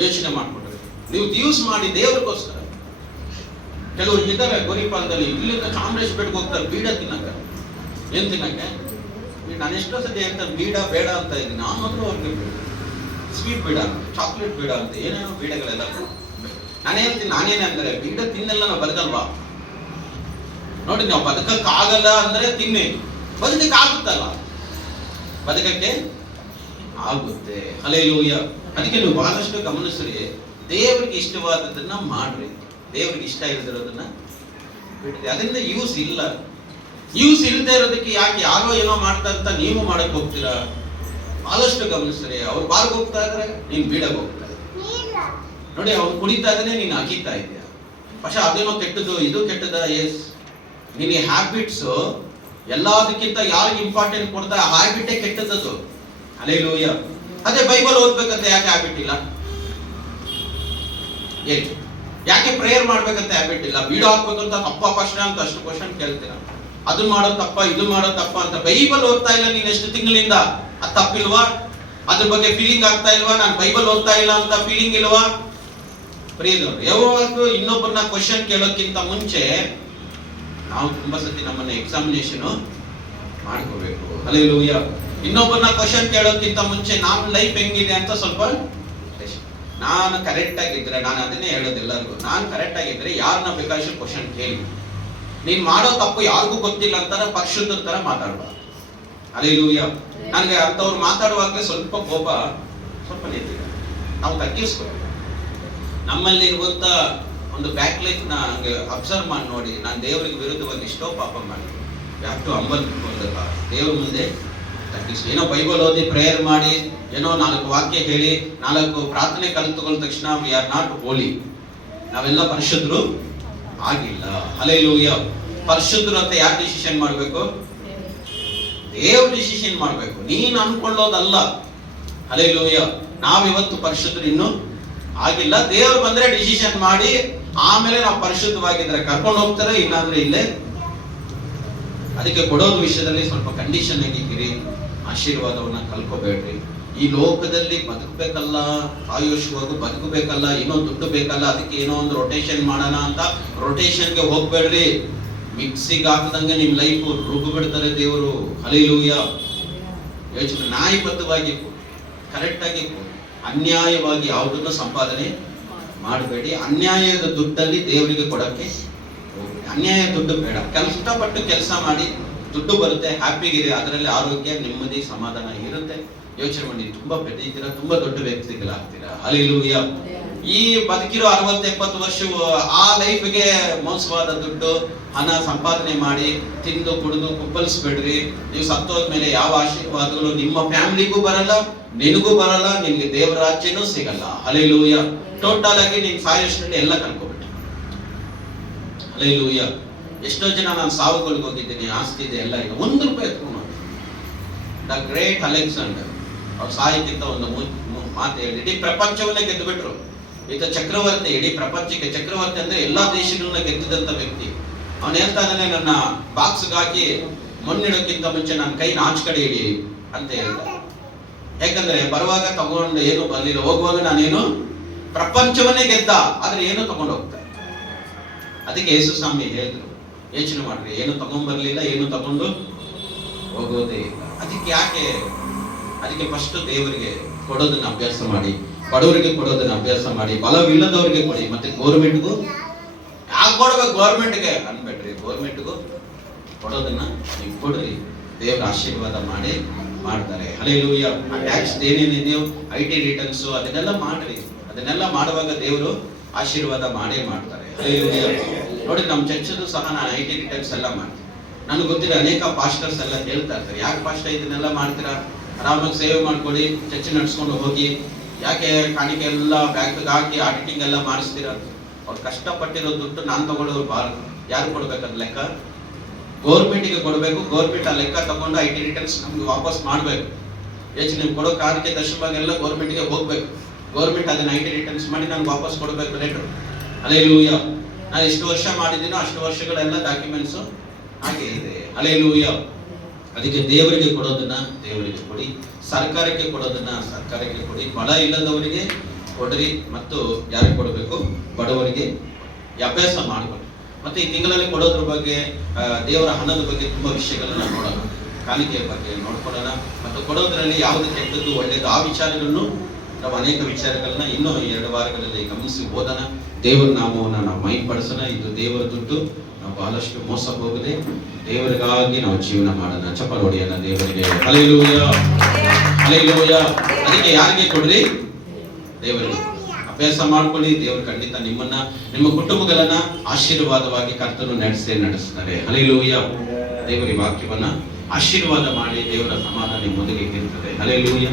ಯೋಚನೆ ಮಾಡ್ಕೊಡ್ರಿ, ನೀವು ದಿವಸ ಮಾಡಿ ದೇವರಿಗೋಸ್ಕರ. ಕೆಲವ್ರು ಇದ್ದಾರೆ ಗೋರಿಪಾಲದಲ್ಲಿ, ಇಲ್ಲಿಂದ ಚಾಮರಾಜ ಬೆಟ್ಟಕ್ಕೆ ಹೋಗ್ತಾರೆ ಬೀಡ ತಿನ್ನಕ್ಕೆ. ಏನ್ ತಿನ್ನಕ್ಕೆ? ನಾನು ಎಷ್ಟೋ ಸತಿ ಹೇಳ್ತಾರೆ ಬೀಡ ಬೇಡ ಅಂತ ಇದ್ದೀನಿ. ನಾನು ಮಾತ್ರ ಅವ್ರಿಗೆ ಸ್ವೀಟ್ ಬೀಡ, ಚಾಕ್ಲೇಟ್ ಬೀಡ ಅಂತ ಏನೇನೋ ಬೀಡಗಳೆಲ್ಲ. ನಾನು ಹೇಳ್ತೀನಿ, ನಾನೇನೆ ಅಂದರೆ ಬೀಡ ತಿನ್ನೆಲ್ಲ ನಾವು ಬದುಕಲ್ವಾ? ನೋಡಿ, ನಾವು ಬದುಕಕ್ಕಾಗಲ್ಲ ಅಂದ್ರೆ ತಿನ್ನಿ, ಬದುಕಕ್ಕೆ ಆಗುತ್ತಲ್ಲ, ಬದುಕಕ್ಕೆ ಆಗುತ್ತೆ. ಹಲ್ಲೆಲೂಯ. ಅದಕ್ಕೆ ನೀವು ಬಹಳಷ್ಟು ಗಮನಿಸ್ರಿ, ದೇವರಿಗೆ ಇಷ್ಟವಾದದನ್ನ ಮಾಡ್ರಿ, ದೇವರಿಗೆ ಇಷ್ಟ ಇಲ್ಲದಿರೋದನ್ನ ಬಿಡ್ರಿ. ಅದರಿಂದ ಯೂಸ್ ಇಲ್ಲ. ಯೂಸ್ ಇಲ್ಲದೆ ಇರೋದಕ್ಕೆ ಯಾಕೆ ಯಾರೋ ಏನೋ ಮಾಡ್ತಾ ಅಂತ ನೀವು ಮಾಡಕ್ ಹೋಗ್ತೀರಾ? ಬಹಳಷ್ಟು ಗಮನಿಸ್ರಿ. ಅವ್ರು ಬಾರ್ಗೆ ಹೋಗ್ತಾ ಇದ್ರೆ ನೀನ್ ಬೀಡಾಗ ಹೋಗ್ತಾ ಇದ್ದ. ನೋಡಿ, ಅವ್ನು ಕುಡಿತಾ ಇದ್ದಾನೆ, ನೀನು ಅಗೀತಾ ಇದೆಯಾ? പക്ഷെ ಅದೇನೋ ಕೆಟ್ಟದ್ದು, ಇದು ಕೆಟ್ಟದ? ಎಸ್, ನಿನ್ನ ಹ್ಯಾಬಿಟ್ಸ್ ಎಲ್ಲದಕ್ಕಿಂತ ಯಾರಿಗೆ ಇಂಪಾರ್ಟೆಂಟ್ ಕೊಡ್ತಾ ಆ ಹ್ಯಾಬಿಟೇ ಕೆಟ್ಟದ್ದು. ಹಲ್ಲೆಲೂಯ. ಅದೇ ಬೈಬಲ್ ಓದ್ಬೇಕಂತ ಯಾಕೆ ಹ್ಯಾಬಿಟ್ ಇಲ್ಲ? ಯಾಕೆ ಪ್ರೇಯರ್ ಮಾಡ್ಬೇಕಂತ ಹ್ಯಾಬಿಟ್ ಇಲ್ಲ? ಬೀಡ ಹಾಕ್ಬೇಕಂತ ತಪ್ಪ ಪ್ರಶ್ನೆ ಅಂತ ಅಷ್ಟು ಕ್ವಶನ್ ಕೇಳ್ತೀರಾ. ಅದು ಮಾಡೋ ತಪ್ಪ, ಇದು ಮಾಡೋ ತಪ್ಪ ಅಂತ. ಬೈಬಲ್ ಓದ್ತಾ ಇಲ್ಲ ನೀನ್ ಎಷ್ಟು ತಿಂಗಳಿಂದ, ಅದು ತಪ್ಪಿಲ್ವಾ? ಅದ್ರ ಬಗ್ಗೆ ಫೀಲಿಂಗ್ ಆಗ್ತಾ ಇಲ್ವಾ? ನಾನು ಬೈಬಲ್ ಓದ್ತಾ ಇಲ್ಲ ಅಂತ ಫೀಲಿಂಗ್ ಇಲ್ವಾ? ಪ್ರಿಯದವ್ರು, ಯಾವಾಗಲೂ ಇನ್ನೊಬ್ಬರನ್ನ ಕ್ವಶನ್ ಕೇಳೋಕ್ಕಿಂತ ಮುಂಚೆ ನಾವು ತುಂಬಾ ಸತಿ ನಮ್ಮನ್ನ ಎಕ್ಸಾಮಿನೇಷನ್ ಮಾಡ್ಕೋಬೇಕು. ಹಲ್ಲೆಲೂಯ. ಇನ್ನೊಬ್ಬರನ್ನ ಕ್ವಶನ್ ಕೇಳೋಕ್ಕಿಂತ ಮುಂಚೆ ನಮ್ಮ ಲೈಫ್ ಹೆಂಗಿದೆ ಅಂತ ಸ್ವಲ್ಪ, ನಾನು ಕರೆಕ್ಟ್ ಆಗಿದ್ರೆ, ನಾನು ಅದನ್ನೇ ಹೇಳೋದು ಎಲ್ಲರಿಗೂ, ನಾನು ಕರೆಕ್ಟ್ ಆಗಿದ್ರೆ ಯಾರನ್ನ ಬೇಕಾದಷ್ಟು ಕ್ವಶನ್ ಕೇಳಿ. ನೀನ್ ಮಾಡೋ ತಪ್ಪು ಯಾರಿಗೂ ಗೊತ್ತಿಲ್ಲ ಅಂತಾರ ಪರಿಶುದ್ಧರ ತರ ಮಾತಾಡ್ಬಾರ್ದು. ಹಲ್ಲೆಲೂಯ. ನನಗೆ ಅಂತವ್ರು ಮಾತಾಡುವಾಗಲೇ ಸ್ವಲ್ಪ ಕೋಪ, ಸ್ವಲ್ಪ ನಿಂತಿದೆ. ನಾವು ತಗ್ಗಿಸ್ಬೇಕು. ನಮ್ಮಲ್ಲಿ ಇರುವಂತ ಒಂದು ಬ್ಯಾಕ್ ಲೈಫ್ ನ ಹಂಗೆ ಅಬ್ಸರ್ವ್ ಮಾಡಿ ನೋಡಿ. ನಾನು ದೇವರಿಗೆ ವಿರುದ್ಧವಾಗಿ ಎಷ್ಟೋ ಪಾಪ ಮಾಡಿ, ಯಾಕೆ ಅಂಬಲ್ ದೇವ್ರ ಮುಂದೆ ತಗ್ಗಿಸಿ. ಏನೋ ಬೈಬಲ್ ಓದಿ ಪ್ರೇಯರ್ ಮಾಡಿ, ಏನೋ 4 ವಾಕ್ಯ ಹೇಳಿ, 4 ಪ್ರಾರ್ಥನೆ ಕಲಿತುಕೊಂಡ ತಕ್ಷಣ ವಿ ಆರ್ ನಾಟ್ ಹೋಲಿ, ನಾವೆಲ್ಲ ಪರಿಶುದ್ಧರು ಆಗಿಲ್ಲ. ಹಲ್ಲೆಲೂಯ. ಪರಿಶುದ್ಧರು ಅಂತ ಯಾರು ಡಿಸಿಷನ್ ಮಾಡ್ಬೇಕು? ದೇವ್ರ ಡಿಸಿಷನ್ ಮಾಡ್ಬೇಕು, ನೀನ್ ಅನ್ಕೊಳ್ಳೋದಲ್ಲ. ಹಲ್ಲೆಲೂಯ. ನಾವಿವತ್ತು ಪರಿಶುದ್ಧರು ಇನ್ನೂ ಆಗಿಲ್ಲ. ದೇವ್ರು ಬಂದ್ರೆ ಡಿಸಿಷನ್ ಮಾಡಿ ಆಮೇಲೆ ನಾವು ಪರಿಶುದ್ಧವಾಗಿದ್ರೆ ಕರ್ಕೊಂಡು ಹೋಗ್ತಾರೆ, ಇಲ್ಲಾಂದ್ರೆ ಇಲ್ಲೇ. ಅದಕ್ಕೆ ಕೊಡೋದು ವಿಷಯದಲ್ಲಿ ಸ್ವಲ್ಪ ಕಂಡೀಷನ್ ಆಗಿದ್ದೀರಿ. ಆಶೀರ್ವಾದವನ್ನ ಕಲ್ಕೋಬೇಡ್ರಿ. ಈ ಲೋಕದಲ್ಲಿ ಬದುಕಬೇಕಲ್ಲ, ಆಯುಷ್ಯವಾಗಿ ಬದುಕಬೇಕಲ್ಲ, ಏನೋ ದುಡ್ಡು ಬೇಕಲ್ಲ, ಅದಕ್ಕೆ ಏನೋ ಒಂದು ರೊಟೇಷನ್ ಮಾಡೋಣ ಅಂತ ರೊಟೇಷನ್ಗೆ ಹೋಗ್ಬೇಡ್ರಿ. ಮಿಕ್ಸಿಗೆ ಹಾಕದಂಗೆ ನಿಮ್ ಲೈಫ್ ರುಬ್ಬು ಬಿಡ್ತಾರೆ ದೇವರು. ಹಲ್ಲೆಲೂಯ. ಯೋಚನೆ ನ್ಯಾಯಬದ್ಧವಾಗಿ ಕರೆಕ್ಟ್ ಆಗಿ, ಅನ್ಯಾಯವಾಗಿ ಯಾವುದನ್ನು ಸಂಪಾದನೆ ಮಾಡಬೇಡಿ. ಅನ್ಯಾಯದ ದುಡ್ಡಲ್ಲಿ ದೇವರಿಗೆ ಕೊಡಕ್ಕೆ ಹೋಗ್ಬೇಡಿ. ಅನ್ಯಾಯ ದುಡ್ಡು ಬೇಡ. ಕಷ್ಟಪಟ್ಟು ಕೆಲಸ ಮಾಡಿ ದುಡ್ಡು ಬರುತ್ತೆ, ಹ್ಯಾಪಿಗಿದೆ, ಅದರಲ್ಲಿ ಆರೋಗ್ಯ, ನೆಮ್ಮದಿ, ಸಮಾಧಾನ ಇರುತ್ತೆ. ಯೋಚನೆ ಮಾಡಿ, ತುಂಬಾ ಬೆಳೀತೀರಾ, ತುಂಬಾ ದೊಡ್ಡ ವ್ಯಕ್ತಿಗಳಾಗ್ತೀರಾ. ಹಲ್ಲೆಲೂಯ. ಈ ಬದುಕಿರೋ 60-70 ವರ್ಷ ಆ ಲೈಫ್ಗೆ ಮೋಸವಾದ ದುಡ್ಡು, ಹಣ ಸಂಪಾದನೆ ಮಾಡಿ ತಿಂದು ಕುಡಿದು ಕುಪ್ಪಳಿಸ್ಬೇಡ್ರಿ. ನೀವು ಸತ್ತೋದ್ಮೇಲೆ ಯಾವ ಆಶೀರ್ವಾದಗಳು ನಿಮ್ಮ ಫ್ಯಾಮಿಲಿಗೂ ಬರಲ್ಲ, ನಿನಗೂ ಬರಲ್ಲ, ನಿನ್ಗೆ ದೇವರ ರಾಜ್ಯನೂ ಸಿಗಲ್ಲ. ಹಲ್ಲೆಲೂಯ. ಟೋಟಲ್ ಆಗಿ ನೀನ್ ಸಾಯೋಷ್ಟರಲ್ಲಿ ಎಲ್ಲ ಕಳ್ಕೊಬಿಟ್ಟು. ಹಲ್ಲೆಲೂಯ. ಎಷ್ಟೋ ಜನ ನಾನು ಸಾವುಗಳಿಗೆ ಹೋಗಿದ್ದೀನಿ, ಆಸ್ತಿ ಇದೆ, ಎಲ್ಲ ಇದೆ, 1 ರೂಪಾಯಿ ಎತ್ಕೊಂಡು. ದ ಗ್ರೇಟ್ ಅಲೆಕ್ಸಾಂಡರ್ ಅವ್ರು ಸಾಯಕ್ಕಿಂತ ಒಂದು ಮಾತು ಹೇಳಿ ಇಡೀ ಪ್ರಪಂಚವನ್ನೇ ಗೆದ್ದು ಬಿಟ್ರು. ಈತ ಚಕ್ರವರ್ತಿ, ಇಡೀ ಪ್ರಪಂಚಕ್ಕೆ ಚಕ್ರವರ್ತಿ ಅಂದ್ರೆ ಎಲ್ಲಾ ದೇಶಗಳನ್ನ ಗೆದ್ದಿದಂತ ವ್ಯಕ್ತಿ. ಅವನು ಹೇಳ್ತಾ ಇದ್ದಾನೆ, ನನ್ನ ಬಾಕ್ಸ್ಗೆ ಹಾಕಿ ಮಣ್ಣಿಡೋಕ್ಕಿಂತ ಮುಂಚೆ ನನ್ನ ಕೈ ಆಚೆ ಕಡೆ ಇಡಿ ಅಂತ ಹೇಳ್ದ. ಯಾಕಂದ್ರೆ ಬರುವಾಗ ತಗೊಂಡು ಏನು ಬರ್ಲಿಲ್ಲ, ಹೋಗುವಾಗ ನಾನೇನು ಪ್ರಪಂಚವನ್ನೇ ಗೆದ್ದ, ಆದ್ರೆ ಏನು ತಗೊಂಡು ಹೋಗ್ತಾ. ಅದಕ್ಕೆ ಯೇಸು ಸ್ವಾಮಿ ಹೇಳಿದ್ರು, ಯೋಚನೆ ಮಾಡ್ರಿ, ಏನು ತಗೊಂಡ್ಬರ್ಲಿಲ್ಲ, ಏನು ತಗೊಂಡು ಹೋಗೋದೇ ಇಲ್ಲ. ಅದಕ್ಕೆ ಫಸ್ಟ್ ದೇವರಿಗೆ ಕೊಡೋದನ್ನ ಅಭ್ಯಾಸ ಮಾಡಿ, ಬಡವರಿಗೆ ಕೊಡೋದನ್ನ ಅಭ್ಯಾಸ ಮಾಡಿ, ಬಲವಿಲ್ಲದವರಿಗೆ ಕೊಡಿ. ಮತ್ತೆ ಗೌರ್ಮೆಂಟ್ಗೂ ಯಾಕೆ ಕೊಡ್ಬೇಕು? ಗೌರ್ಮೆಂಟ್ಗೆ ಅನ್ಬೇಡ್ರಿ, ಗೌರ್ಮೆಂಟ್ಗೂ ಕೊಡೋದನ್ನ ನೀವು ಕೊಡ್ರಿ. ದೇವರ ಆಶೀರ್ವಾದ ಮಾಡ್ತಾರೆ. ಹಲ್ಲೆಲೂಯ. ಆ ಟ್ಯಾಕ್ಸ್ ಏನೇನಿದೆಯೋ, IT ರಿಟರ್ನ್ಸ್, ಅದನ್ನೆಲ್ಲ ಮಾಡ್ರಿ. ಅದನ್ನೆಲ್ಲ ಮಾಡುವಾಗ ದೇವರು ಆಶೀರ್ವಾದ ಮಾಡ್ತಾರೆ. ಹಲ್ಲೆಲೂಯ. ನೋಡಿ, ನಮ್ಮ ಚರ್ಚದು ಸಹ ನಾನು IT ರಿಟರ್ನ್ಸ್ ಎಲ್ಲ ಮಾಡ್ತೀನಿ. ನನಗೆ ಗೊತ್ತಿರೋ ಅನೇಕ ಪಾಸ್ಟರ್ಸ್ ಎಲ್ಲ ಹೇಳ್ತಾ ಇರ್ತಾರೆ, ಯಾಕೆ ಪಾಸ್ಟರ್ ಇದನ್ನೆಲ್ಲ ಮಾಡ್ತೀರಾ, ಆರಾಮಾಗಿ ಸೇವೆ ಮಾಡ್ಕೊಳ್ಳಿ, ಚರ್ಚ್ ನಡ್ಸ್ಕೊಂಡು ಹೋಗಿ, ಯಾಕೆ ಕಾಣಿಕೆ ಎಲ್ಲ ಬ್ಯಾಂಕ್ಗೆ ಹಾಕಿ ಆಡಿಟಿಂಗ್ ಎಲ್ಲ ಮಾಡಿಸ್ತೀರಾ? ಅವ್ರು ಕಷ್ಟಪಟ್ಟಿರೋ ದುಡ್ಡು ನಾನು ತಗೊಳ್ಳೋರು ಯಾರು ಕೊಡ್ಬೇಕಂತ ಲೆಕ್ಕ ಗೌರ್ಮೆಂಟ್ಗೆ ಕೊಡಬೇಕು. ಗೌರ್ಮೆಂಟ್ ಆ ಲೆಕ್ಕ ತಗೊಂಡು IT ರಿಟರ್ನ್ಸ್ ನಮ್ಗೆ ವಾಪಸ್ ಮಾಡಬೇಕು. ಯೋಚನೆ ಕೊಡೋ ಕಾಣಿಕೆ ದಶಮಾಗೆಲ್ಲ ಗೌರ್ಮೆಂಟ್ಗೆ ಹೋಗ್ಬೇಕು. ಗೌರ್ಮೆಂಟ್ ಅದನ್ನ IT ರಿಟರ್ನ್ಸ್ ಮಾಡಿ ನನ್ಗೆ ವಾಪಸ್ ಕೊಡಬೇಕು ಲೆಟರ್. ಹಲ್ಲೆಲೂಯ. ನಾನು ಎಷ್ಟು ವರ್ಷ ಮಾಡಿದ್ದೀನೋ ಅಷ್ಟು ವರ್ಷಗಳೆಲ್ಲ ಡಾಕ್ಯುಮೆಂಟ್ಸ್ ಹಾಗೆ ಇದೆ. ಹಲ್ಲೆಲೂಯ. ಅದಕ್ಕೆ ದೇವರಿಗೆ ಕೊಡೋದನ್ನ ದೇವರಿಗೆ ಕೊಡಿ, ಸರ್ಕಾರಕ್ಕೆ ಕೊಡೋದನ್ನ ಸರ್ಕಾರಕ್ಕೆ ಕೊಡಿ, ಬಡ ಇಲ್ಲದವರಿಗೆ ಕೊಡ್ರಿ, ಮತ್ತು ಯಾರಿಗೆ ಕೊಡಬೇಕು? ಬಡವರಿಗೆ. ಈ ಅಭ್ಯಾಸ ಮಾಡಿಕೊಡಿ. ಮತ್ತೆ ಈ ತಿಂಗಳಲ್ಲಿ ಕೊಡೋದ್ರ ಬಗ್ಗೆ, ದೇವರ ಹಣದ ಬಗ್ಗೆ ತುಂಬಾ ವಿಷಯಗಳನ್ನ ನೋಡೋಣ, ಕಾಣಿಕೆಯ ಬಗ್ಗೆ ನೋಡ್ಕೊಳ್ಳೋಣ, ಮತ್ತು ಕೊಡೋದ್ರಲ್ಲಿ ಯಾವುದು ಕೆಟ್ಟದ್ದು ಒಳ್ಳೆಯದು ಆ ವಿಚಾರಗಳನ್ನು ನಾವು ಅನೇಕ ವಿಚಾರಗಳನ್ನ ಇನ್ನೂ 2 ವಾರಗಳಲ್ಲಿ ಗಮನಿಸಿ ಓದೋಣ. ದೇವರ ನಾಮವನ್ನು ನಾವು ಮೈಪಡಿಸೋಣ. ಇದು ದೇವರ ದುಡ್ಡು, ನಾವು ಬಹಳಷ್ಟು ಮೋಸ ಹೋಗದೆ ದೇವರಿಗಾಗಿ ನಾವು ಜೀವನ ಮಾಡೋಣ. ಚಪ್ಪಾಳೆ ಹೊಡೆಯೋಣ ದೇವರಿಗೆ. Hallelujah, hallelujah. ಅದಕ್ಕೆ ಯಾರಿಗೆ ಕೊಡ್ರಿ? ದೇವರಿಗೆ. ಅಭ್ಯಾಸ ಮಾಡ್ಕೊಳ್ಳಿ. ದೇವರು ಖಂಡಿತ ನಿಮ್ಮನ್ನ, ನಿಮ್ಮ ಕುಟುಂಬಗಳನ್ನ ಆಶೀರ್ವಾದವಾಗಿ ಕರ್ತನು ನಡೆಸ್ತಾರೆ. ಹಲ್ಲೆಲೂಯಾ. ದೇವರ ವಾಕ್ಯವನ್ನ ಆಶೀರ್ವಾದ ಮಾಡಿ ದೇವರ ಸಮಾಧಾನ ನಿಮ್ಮೊಂದಿಗೆ ಇರ್ತದೆ. ಹಲ್ಲೆಲೂಯಾ.